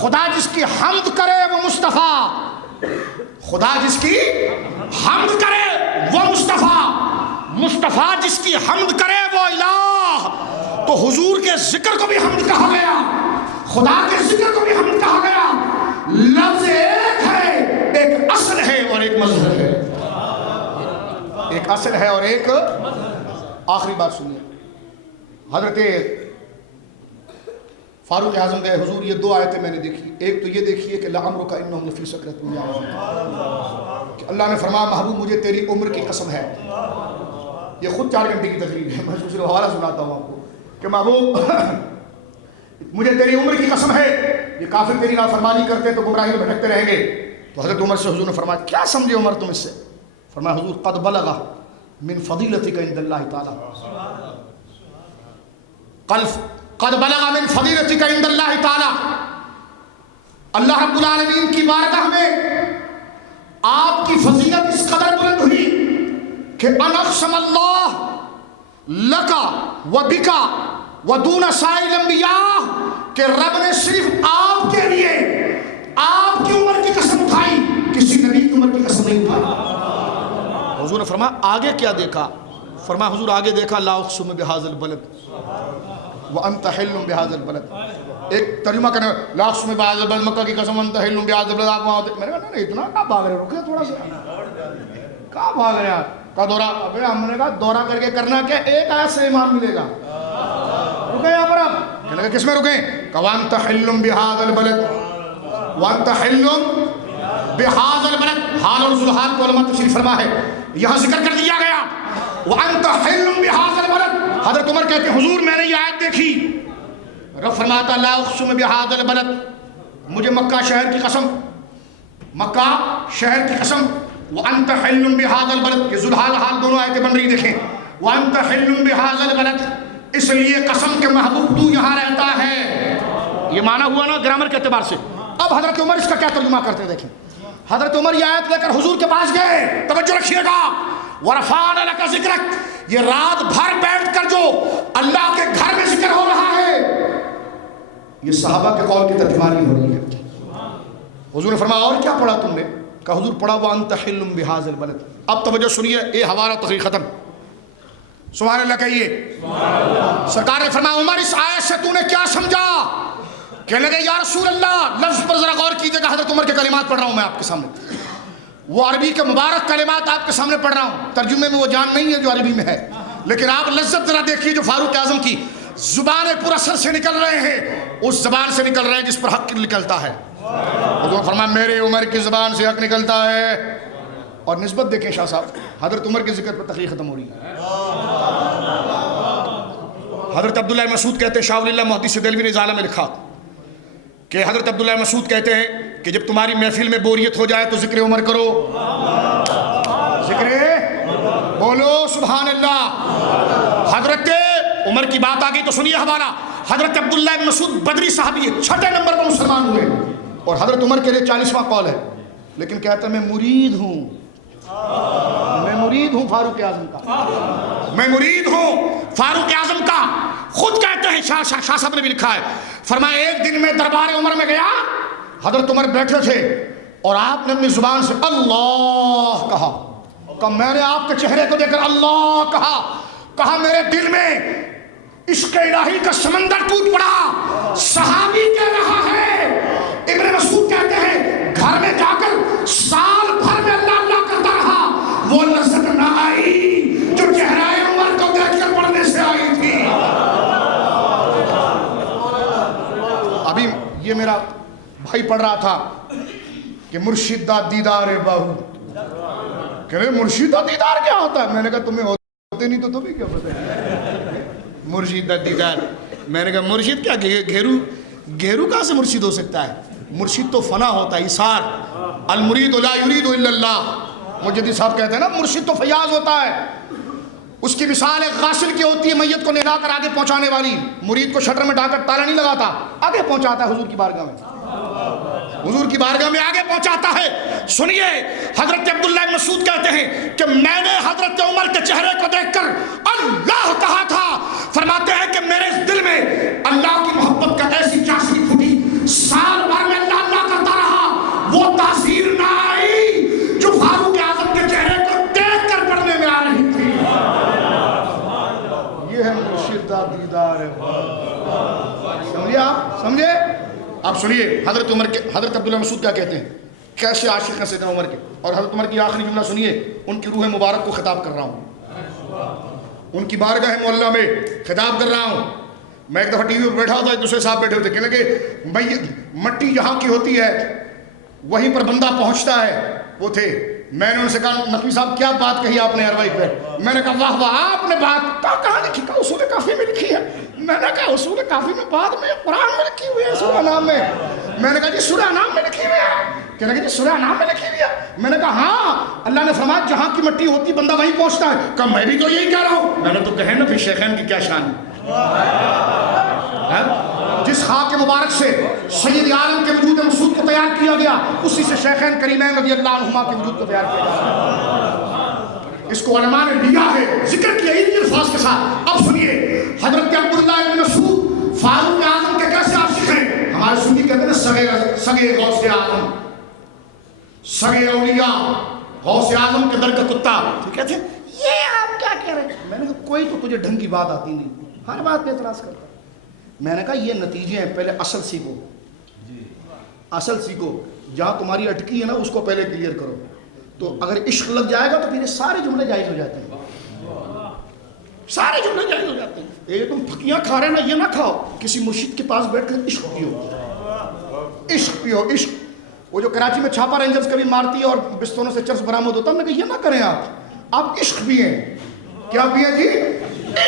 خدا جس کی حمد کرے وہ مصطفیٰ, خدا جس کی حمد کرے وہ مصطفیٰ, مصطفیٰ جس کی حمد کرے وہ الہ. تو حضور کے ذکر کو بھی حمد کہا گیا, خدا کے ذکر کو بھی حمد کہا گیا. لفظ ایک ہے, ایک اصل ہے اور ایک مظہر ہے. ایک اصل ہے اور ایک. آخری بات سنیے, حضرت فاروق اعظم گئے, حضور یہ 2 آیتیں میں نے دیکھی. ایک تو یہ دیکھیے کہ لعمرک انہم لفی سکرتہم یعمہون, کہ اللہ نے فرمایا محبوب مجھے تیری عمر کی قسم ہے. یہ خود 4 گھنٹے کی تقریر ہے, میں صرف حوالہ سناتا ہوں آپ کو کہ محبوب مجھے تیری عمر کی قسم ہے, یہ کافر تیری نافرمانی کرتے تو گمراہی میں بھٹکتے رہیں گے. تو حضرت عمر سے حضور نے فرمایا کیا سمجھے عمر تم اس سے؟ فرمایا حضور قد بلغ من فضیلتک عند اللہ تعالی, قد بلغ من فضیلتک عند اللہ تعالی, اللہ رب العالمین کی بارگاہ میں آپ کی فضیلت اس قدر بلند ہوئی کہ ان اقسم اللہ لکا و بکا و دون سائر الانبیاء, کہ رب نے صرف آپ کے لیے آپ کی عمر کی قسم اٹھائی, کسی نبی کی عمر کی قسم نہیں اٹھائی. حضور نے فرمایا آگے کیا دیکھا؟ فرمایا حضور آگے دیکھا لا اقسم بہذا البلد وانت حل بہذا البلد. ایک ترجمہ کرنے لا اقسم بہذا البلد, مکہ کی قسم وانت حل بہذا البلد. آپ وہاں ہوتے, میں نے کہا نہیں اتنا کہاں بھاگ رہے, رکے تھوڑا سا, کہاں بھاگ رہے ہیں کا دورہ. ابے ہم نے کہا دورہ کر کے کرنا کیا, ایک آیت سے ایمان ملے گا. رکے یہاں پر آپ, کہنے لگا کس میں رکیں؟ کہ وانت حل بہذا البلد وانت حل بہذا البلد. حال اور ذوالحال کو علماء تفسیر فرما ہے, یہاں ذکر کر دیا گیا وانت حل بہذا البلد. حضرت عمر کہتے ہیں حضور میں نے یہ آیت دیکھی, رب فرماتا لا اقسم بہذا البلد, مجھے مکہ شہر کی قسم, مکہ شہر کی قسم, وانت حل بہذا البلد. یہ ذوالحال حال دونوں آیتیں بن رہی دیکھیں, وانت حل بہذا البلد, اس لیے قسم کے محبوب تو یہاں رہتا ہے. یہ معنی ہوا نا گرامر کے اعتبار سے. اب حضرت عمر اس کا کیا ترجمہ کرتے ہیں دیکھیں. حضرت عمر یہ آیت لے کر حضور کے پاس گئے, توجہ رکھیے گا, وَرَفَعْنَا لَكَ ذِكْرَكَ, یہ رات بھر بیٹھ کر جو اللہ کے گھر میں ذکر ہو رہا ہے, یہ صحابہ کے قول کی ترجمانی ہو رہی ہے. حضور نے فرمایا اور کیا پڑھا تم نے؟ کہا حضور پڑھا وانت حل بہذا البلد. اب توجہ سنیے، یہ حوالہ تقریر ختم. سبحان اللہ کہیے. سرکار نے فرمایا عمر اس آیت سے تو نے کیا سمجھا؟ کہنے لگے یا رسول اللہ لفظ پر ذرا غور کیجئے گا. حضرت عمر کے کلمات پڑھ رہا ہوں میں آپ کے سامنے، وہ عربی کے مبارک کلمات آپ کے سامنے پڑھ رہا ہوں. ترجمے میں وہ جان نہیں ہے جو عربی میں ہے، لیکن آپ لذت ذرا دیکھیے جو فاروق اعظم کی زبان پر اثر سے نکل رہے ہیں، اس زبان سے نکل رہے ہیں جس پر حق نکلتا ہے. حضور فرمایا میرے عمر کی زبان سے حق نکلتا ہے. اور نسبت دیکھیں شاہ صاحب، حضرت عمر کے ذکر پر تقریر ختم ہو رہی ہے. حضرت عبداللہ مسعود کہتے ہیں، شاہ ولی اللہ محدث دہلوی نے اضالہ میں لکھا کہ حضرت عبداللہ مسعود کہتے ہیں کہ جب تمہاری محفل میں بوریت ہو جائے تو ذکر عمر کرو. ذکر بولو سبحان اللہ. حضرت عمر کی بات آ گئی تو سنیے حوالہ. حضرت عبداللہ مسعود بدری صحابی 6 نمبر پر مسلمان ہوئے، اور حضرت عمر کے لیے 40واں قول ہے، لیکن کہتا ہے میں مرید ہوں، میں مرید ہوں فاروق اعظم کا، میں مرید ہوں فاروق اعظم کا. خود کہتے ہیں، شاہ صاحب نے بھی لکھا ہے، فرمایا ایک دن میں دربار عمر میں گیا، حضرت عمر بیٹھے تھے اور آپ نے اپنی زبان سے اللہ کہا. میں نے آپ کے چہرے کو دیکھ کر اللہ کہا میرے دل میں عشق الہی کا سمندر ٹوٹ پڑا. صحابی کہہ رہا ہے، ابن مسعود کہتے ہیں گھر میں جا کر سال بھر میں اللہ اللہ کرتا رہا، وہ لذت نہ آئی جو چہرہ عمر کو دیکھ کر پڑھنے سے آئی تھی. ابھی یہ میرا بھائی پڑھ رہا تھا کہ مرشد دا دیدار بہو. کہ مرشد دا دیدار کیا ہوتا ہے؟ میں نے کہا تمہیں ہوتے نہیں تو تمہیں کیا پتہ ہے مرشد دا دیدار. میں نے کہا مرشد کیا گھیرو کہاں سے مرشد ہو سکتا ہے؟ مرشد تو فنا ہوتا ہے، ایثار. المرید لا یرید الا اللہ. مجدد صاحب کہتے ہیں نا مرشد تو فیاض ہوتا ہے. اس کی مثال ایک غاسل کی ہوتی ہے، میت کو نہلا کر آگے پہنچانے والی. مرید کو شٹر میں ڈال کر تالا نہیں لگاتا، آگے پہنچاتا ہے حضور کی بارگاہ میں، حضور کی بارگاہ میں آگے پہنچاتا ہے. سنیے حضرت عبداللہ مسعود کہتے ہیں کہ میں نے حضرت عمر کے چہرے کو دیکھ کر اللہ کہا تھا. فرماتے ہیں کہ میرے دل میں اللہ کی محبت کا ایسی چاشنی پھوٹی، سال بھر میں اللہ اللہ کرتا رہا، وہ تاثیر نہ آئی جو فاروق اعظم کے چہرے کو دیکھ کر پڑھنے میں آ رہی تھی. یہ ہے مرشد دا دیدار. سمجھے آپ؟ سمجھے آپ؟ سنیے حضرت عبداللہ مسعود کیا کہتے ہیں، کیسے عاشق ہیں سیدنا عمر کے. اور حضرت عمر کی آخری جملہ سنیے، ان کی روح مبارک کو خطاب کر رہا ہوں، ان کی بارگاہ معلیٰ میں خطاب کر رہا ہوں. میں ایک دفعہ ٹی وی پر بیٹھا ہوتا، ایک دوسرے صاحب بیٹھے ہوتے، کہنے لگے مٹی جہاں کی ہوتی ہے وہیں پر بندہ پہنچتا ہے. وہ تھے، میں نے ان سے کہا نقوی صاحب کیا بات کہی آپ نے اروائی پہ؟ میں نے کہا واہ واہ آپ نے بات کہاں لکھی؟ کہا اصول کافی میں لکھی ہے. میں نے کہا اصول کافی میں بعد میں قرآن میں لکھی ہوئی ہے سورہ نام میں. میں نے کہا جی سورہ نام میں لکھی ہوئی ہے؟ کہنے لگے جی سورہ نام میں لکھی ہوئی ہے. میں نے کہا ہاں اللہ نے فرمایا جہاں کی مٹی ہوتی بندہ وہیں پہنچتا ہے. کہا میں بھی تو یہی کہہ رہا ہوں. میں نے تو کہے نا پھر شیخین کی کیا شان ہے. جس خاک کے مبارک سے سید عالم کے وجود مسعود کو تیار کیا گیا، اسی سے شیخین کریمین رضی اللہ عنہما کے وجود کو تیار کیا گیا. اس کو علماء نے لیا ہے، ذکر کیا انہی الفاظ کے ساتھ. اب سنیے حضرت عبداللہ ابن مسعود فاروق اعظم کے کیسے عاشق ہیں. ہمارے سنی کہتے ہیں سگے غوث اعظم، سگے اولیاء، غوث اعظم کے در کا کتا. کہتے ہیں یہ آپ کیا کہہ رہے ہیں؟ میں نے کہا کوئی تو تجھے ڈھنگ کی بات آتی نہیں، ہر بات پہ اعتراض کرتا. میں نے کہا یہ نتیجے ہیں، پہلے اصل سیکھو، اصل سیکھو. جہاں تمہاری اٹکی ہے نا اس کو پہلے کلیئر کرو. تو اگر عشق لگ جائے گا تو پھر یہ سارے جملے جائز ہو جاتے ہیں، سارے جملے جائز ہو جاتے ہیں. یہ تم پھکیاں کھا رہے نا، یہ نہ کھاؤ. کسی مرشد کے پاس بیٹھ کر عشق پیو، عشق پیو، عشق. وہ جو کراچی میں چھاپا رینجرز کبھی مارتی ہے اور بستونوں سے چرس برآمد ہوتا ہے، میں کہ یہ نہ کریں آپ عشق پئیں. کیا پئیں جی؟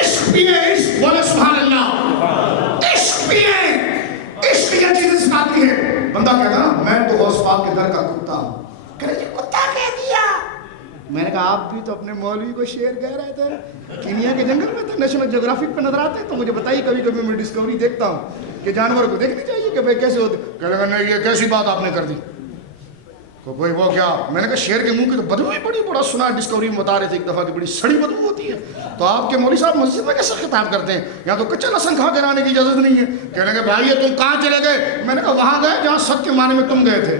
عشق پئیں. عشق بولے سبحان اللہ. عشق پئیں. عشق یہ چیزیں سکھاتی ہے. بندہ کہتا نا میں تو غوث پاک کے در کا کتا ہوں. کہہ رہے کتا کہہ دیا. میں نے کہا آپ بھی تو اپنے مولوی کو شعر کہہ رہے تھے کینیا کے جنگل میں تھے، نیشنل جیوگرافک پہ نظر آتے ہیں. تو مجھے بتائیے کبھی کبھی میں ڈسکوری دیکھتا ہوں کہ جانور کو دیکھنی چاہیے کہ بھائی کیسے ہوتے. کہہ لگا نہیں یہ کیسی بات آپ نے کر دی. تو کوئی وہ کیا، میں نے کہا شیر کے منہ کی تو بدبو ہی بڑا سنا، ڈسکوری میں بتا رہے تھے ایک دفعہ کہ بڑی سڑی بدبو ہوتی ہے، تو آپ کے مولوی صاحب مسجد میں کیسے خطاب کرتے ہیں، یہاں تو کچا لہسن کھا کر آنے کی اجازت نہیں ہے. کہنے کہ بھائی تم کہاں چلے گئے؟ میں نے کہا وہاں گئے جہاں سچ کے معنی میں تم گئے تھے.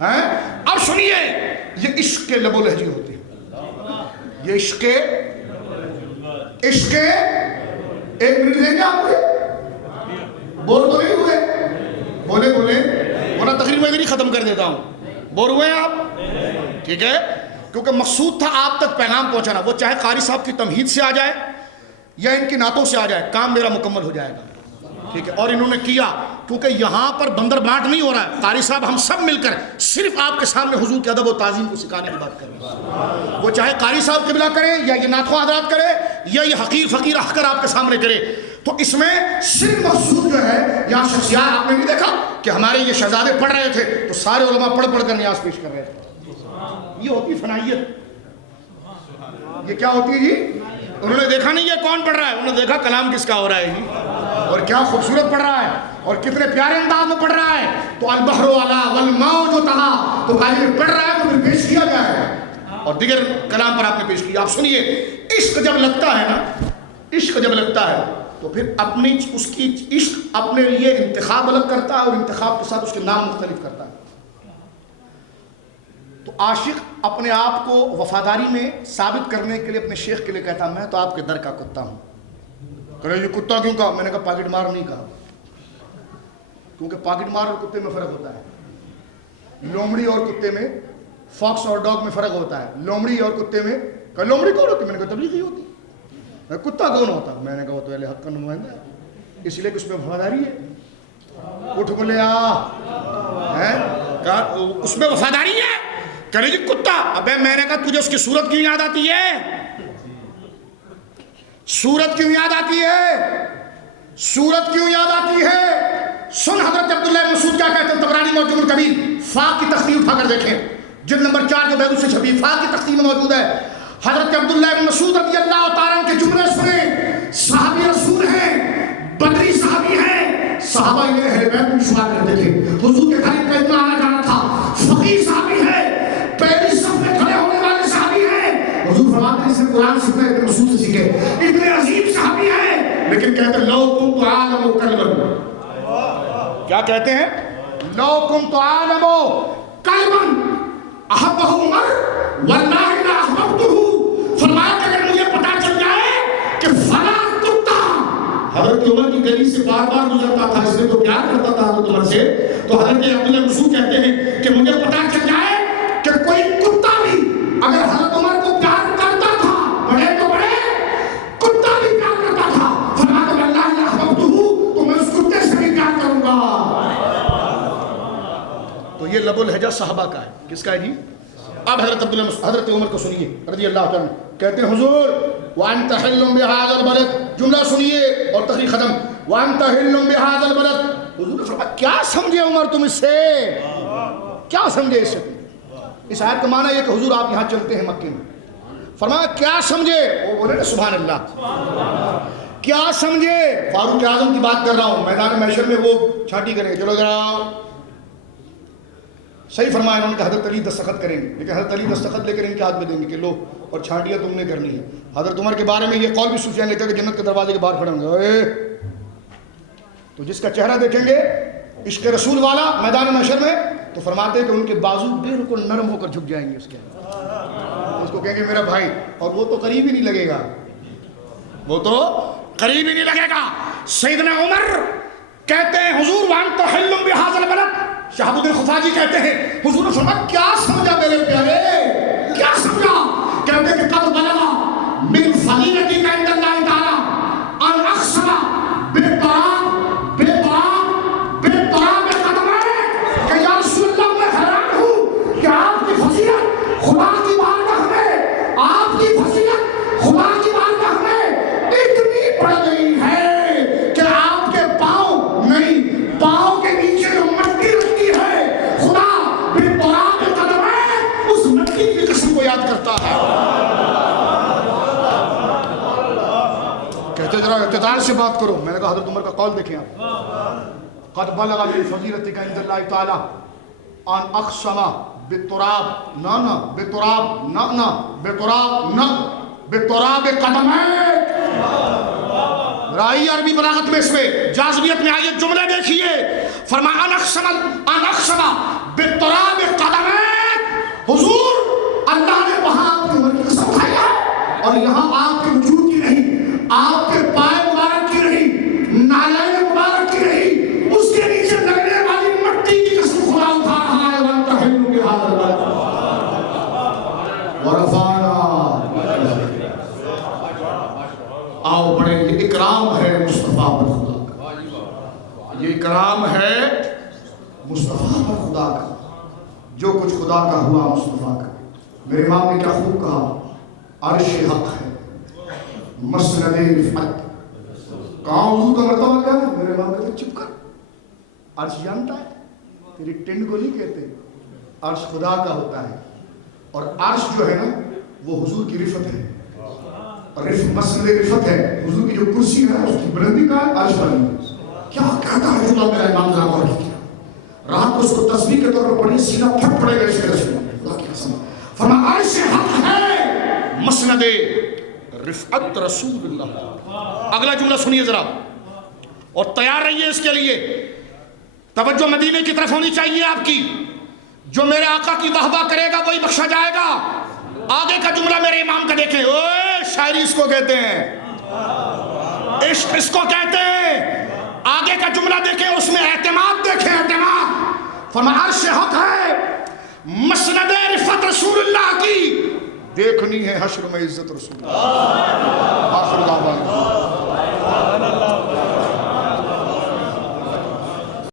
اب سنیے، یہ عشق کے لب و لہجے ہوتے ہیں، یہ عشق ایک منٹ دیں گے آپ کو؟ بول تو نہیں ہوئے؟ بولے ورنہ تقریر میں ادھر ہی ختم کر دیتا ہوں. بول ہوئے ہیں آپ؟ ٹھیک ہے، کیونکہ مقصود تھا آپ تک پیغام پہنچانا، وہ چاہے قاری صاحب کی تمہید سے آ جائے یا ان کی نعتوں سے آ جائے، کام میرا مکمل ہو جائے گا. ٹھیک ہے، اور انہوں نے کیا، کیونکہ یہاں پر بندر بانٹ نہیں ہو رہا ہے. قاری صاحب ہم سب مل کر صرف آپ کے سامنے حضور کے ادب و تعظیم کو سکھانے کی بات کر رہے ہیں. وہ چاہے قاری صاحب قبلہ کرے یا یہ نعتخواں حضرات کرے یا یہ حقیر فقیر رکھ کر آپ کے سامنے کرے، تو اس میں صرف مقصود جو ہے، یہاں شخصیات آپ نے نہیں دیکھا کہ ہمارے یہ شہزادے پڑھ رہے تھے تو سارے علماء پڑھ کر نیاز پیش کر رہے تھے. یہ ہوتی فنائیت. یہ کیا ہوتی ہے جی؟ انہوں نے دیکھا نہیں یہ کون پڑھ رہا ہے، انہوں نے دیکھا کلام کس کا ہو رہا ہے جی، اور کیا خوبصورت پڑھ رہا ہے اور کتنے پیارے انداز میں پڑھ رہا ہے. تو البحر علا والموج طغا، تو قاری پڑھ رہا ہے تو پھر پیش کیا جائے اور دیگر کلام پر آپ نے پیش کیا. آپ سنیے، عشق جب لگتا ہے نا، عشق جب لگتا ہے تو پھر اپنی اس کی عشق اپنے لیے انتخاب الگ کرتا ہے اور انتخاب کے ساتھ اس کے نام مختلف کرتا ہے. تو عاشق اپنے آپ کو وفاداری میں ثابت کرنے کے لیے اپنے شیخ کے لیے کہتا میں تو آپ کے در کا کتا ہوں. کہ یہ کتا کیوں کہا؟ میں نے کہا پاکٹ مار نہیں کہا، کیونکہ پاکٹ مار اور کتے میں فرق ہوتا ہے. لومڑی اور کتے میں، فاکس اور ڈاگ میں فرق ہوتا ہے. لومڑی اور کتے میں، کہ لومڑی کون ہوتی؟ میں نے کہا تبلیغی ہوتی. کتا کون ہوتا؟ میں نے کہا وہ تو اہل حق کا نمائندہ ہے، اس لیے کہ اس میں وفاداری ہے. اٹھ بولے اس میں وفاداری ہے. کہہ رہے جی کتا. ابے میں نے کہا تجھے اس کی صورت کیوں یاد آتی ہے؟ صورت کیوں یاد آتی ہے؟ صورت کیوں یاد آتی ہے؟ سن حضرت عبداللہ بن مسعود کیا کہتے ہیں. طبرانی معجم الکبیر فاق کی تختی اٹھا کر دیکھیں، جلد نمبر 4 جو بیدو سے چھپی فاق کی تختی میں موجود ہے. حضرت عبداللہ بن مسعود رضی اللہ تعالیٰ عنہ کے جملے سنیں. صحابی رسول ہیں، بدری صحابی ہیں، صحابہ یہ اہل بیت میں شمار کرتے تھے. حضور کے قریب کا اتنا آنا جانا تھا. فقیر صحابی ہے، پہلی صف میں کھڑے ہونے والے صحابی ہیں. حضور فرماتے ہیں اس نے قرآن سیکھا ابن مسعود سے سیکھے. اتنے عظیم صحابی ہیں، لیکن کہتے ہیں لو کنت عالم کلبا. کیا کہتے ہیں؟ لو کنت عالم کلبا احبہ عمر واللہ لا احببتہ. فرمایا کہ اگر مجھے پتا چل جائے کہ فلاں کتا حضرت عمر کی گلی سے بار بار گزرتا تھا، اس نے تو پیار کرتا تھا حضرت عمر سے، تو حضرت عبداللہ بن مسعود کہتے ہیں کہ مجھے پتا چل جائے کہ کوئی کتا بھی اگر حضرت عمر کو پیار کرتا تھا، بڑے تو بڑے کتا بھی پیار کرتا تھا، فرمایا کہ اللہ لا احببتہ، تو میں اس کتے سے بھی پیار کروں گا. تو یہ لب و لہجہ صحابہ کا ہے. کس کا ہے جی؟ اب حضرت عمر کو سنیے رضی اللہ تعالیٰ. کہتے ہیں حضور وَأَنْتَ حِلٌّ بِهَذَا الْبَلَدِ، جملہ سنیے اور تقریر ختم. وَأَنْتَ حِلٌّ بِهَذَا الْبَلَدِ. حضور نے فرمایا کیا سمجھے عمر تم اس سے؟ کیا سمجھے اس سے تم؟ اس آیت کا معنی یہ کہ حضور آپ یہاں چلتے ہیں مکے میں. فرمایا کیا سمجھے؟ وہ بولے نا سبحان اللہ. کیا سمجھے؟ فاروق اعظم کی بات کر رہا ہوں. میدان محشر میں وہ چھانٹی کریں گے، چلو ذرا صحیح فرمایا انہوں نے کہ حضرت علی دستخط کریں گے، لیکن حضرت علی دستخط لے کر ان کے ہاتھ میں دیں گے کہ لو اور چھانٹیاں تم نے کرنی ہے. حضرت عمر کے بارے میں یہ قول بھی سفیان لکھا کہ جنت کے دروازے کے باہر کھڑے ہوں گے. تو جس کا چہرہ دیکھیں گے عشق رسول والا میدان محشر میں، تو فرماتے ہیں کہ ان کے بازو بالکل نرم ہو کر جھک جائیں گے. اس کو کہیں گے میرا بھائی، اور وہ تو قریب ہی نہیں لگے گا، وہ تو قریب ہی نہیں لگے گا. سیدنا عمر کہتے ہیں حضور وَأَنْتَ حِلٌّ بِهَذَا الْبَلَدِ. شہاب الدین خفاجی کہتے ہیں حضور نے فرمایا کیا سمجھا میرے پیارے؟ کیا سمجھا؟ کہتے ہیں کہ قد بلغ من فضیلتک عند اللہ تعالی ان اخسر بالتراب قدمائک. کہ یا رسول اللہ میں حیران ہوں کہ آپ کی فضیلت خدا کی بارگاہ میں، آپ کی فضیلت خدا کی بارگاہ میں اتنی بڑھ گئی ہے کہ آپ کے پاؤں نہیں، پاؤں کے نیچے جو مٹی رکھتی ہے خدا بالتراب قدمائک اس مٹی کی قسم کو یاد کرتا ہے. کہتے ذرا اعتدال سے بات کرو. میں نے کہا حضرت عمر کا قول دیکھیں آپ. قد بلغ من فضیلتک عند اللہ تعالی ان اقسم بالتراب نہ بالتراب نہ بالتراب نہ بالتراب قدمیک. رائی عربی بلاغت میں اس میں جاذبیت میں آئیے جملے دیکھیے. فرمایا ان اقسم بالتراب قدمیک. حضور اللہ نے وہاں آپ کی عمر کی قسم کھائی ہے اور یہاں آپ کے وجود کی نہیں, آپ کے پائے مبارک کی نہیں, نالین مبارک کی نہیں, اس کے نیچے لگنے والی مٹی کی قسم خدا اٹھا رہا ہے. وَانْتَحِلُّ بِهَذَا الْبَلَدِ وَرَفَعْنَا. آؤ پڑھیں, یہ اکرام ہے مصطفیٰ پر خدا کا, یہ اکرام ہے مصطفیٰ پر خدا کا. جو کچھ خدا کا ہوا مصطفیٰ کا. میرے امام نے کیا خوب کہا, عرش حق ہے مسند رفعت. کہاں حضور کا مرتبہ کیا ہے؟ میرے امام کہتے چپ کر, عرش جانتا ہے, تیری ٹنڈ کو نہیں کہتے, عرش خدا کا ہوتا ہے. اور عرش جو ہے نا وہ حضور کی رفعت ہے, مسند رفعت ہے. حضور کی جو کرسی ہے اس کی بلندی کا ہے, عرش بلند. کیا کہتا ہے جو میرا امام ذرا غور کیا, رات کو اس کو تسبیح کے طور پر پڑھی, سینہ پھٹ پڑے گا اس کے رسول اللہ کی قسم. فرمایا عرش حق ہے مسند رفعت رسول اللہ. اگلا جملہ سنیے ذرا اور تیار رہیے اس کے لیے. توجہ مدینے کی طرف ہونی چاہیے آپ کی. جو میرے آقا کی واہ واہ کرے گا وہی بخشا جائے گا. آگے کا جملہ میرے امام کا دیکھیں. اوے شاعری اس کو کہتے ہیں, عشق اس کو کہتے ہیں. آگے کا جملہ دیکھیں, اس میں اعتماد دیکھیں, اعتماد. فرمایا عرش حق ہے مسند رفعت رسول اللہ کی, دیکھنی ہے حشر میں عزت رسول اللہ. آخر دعوانا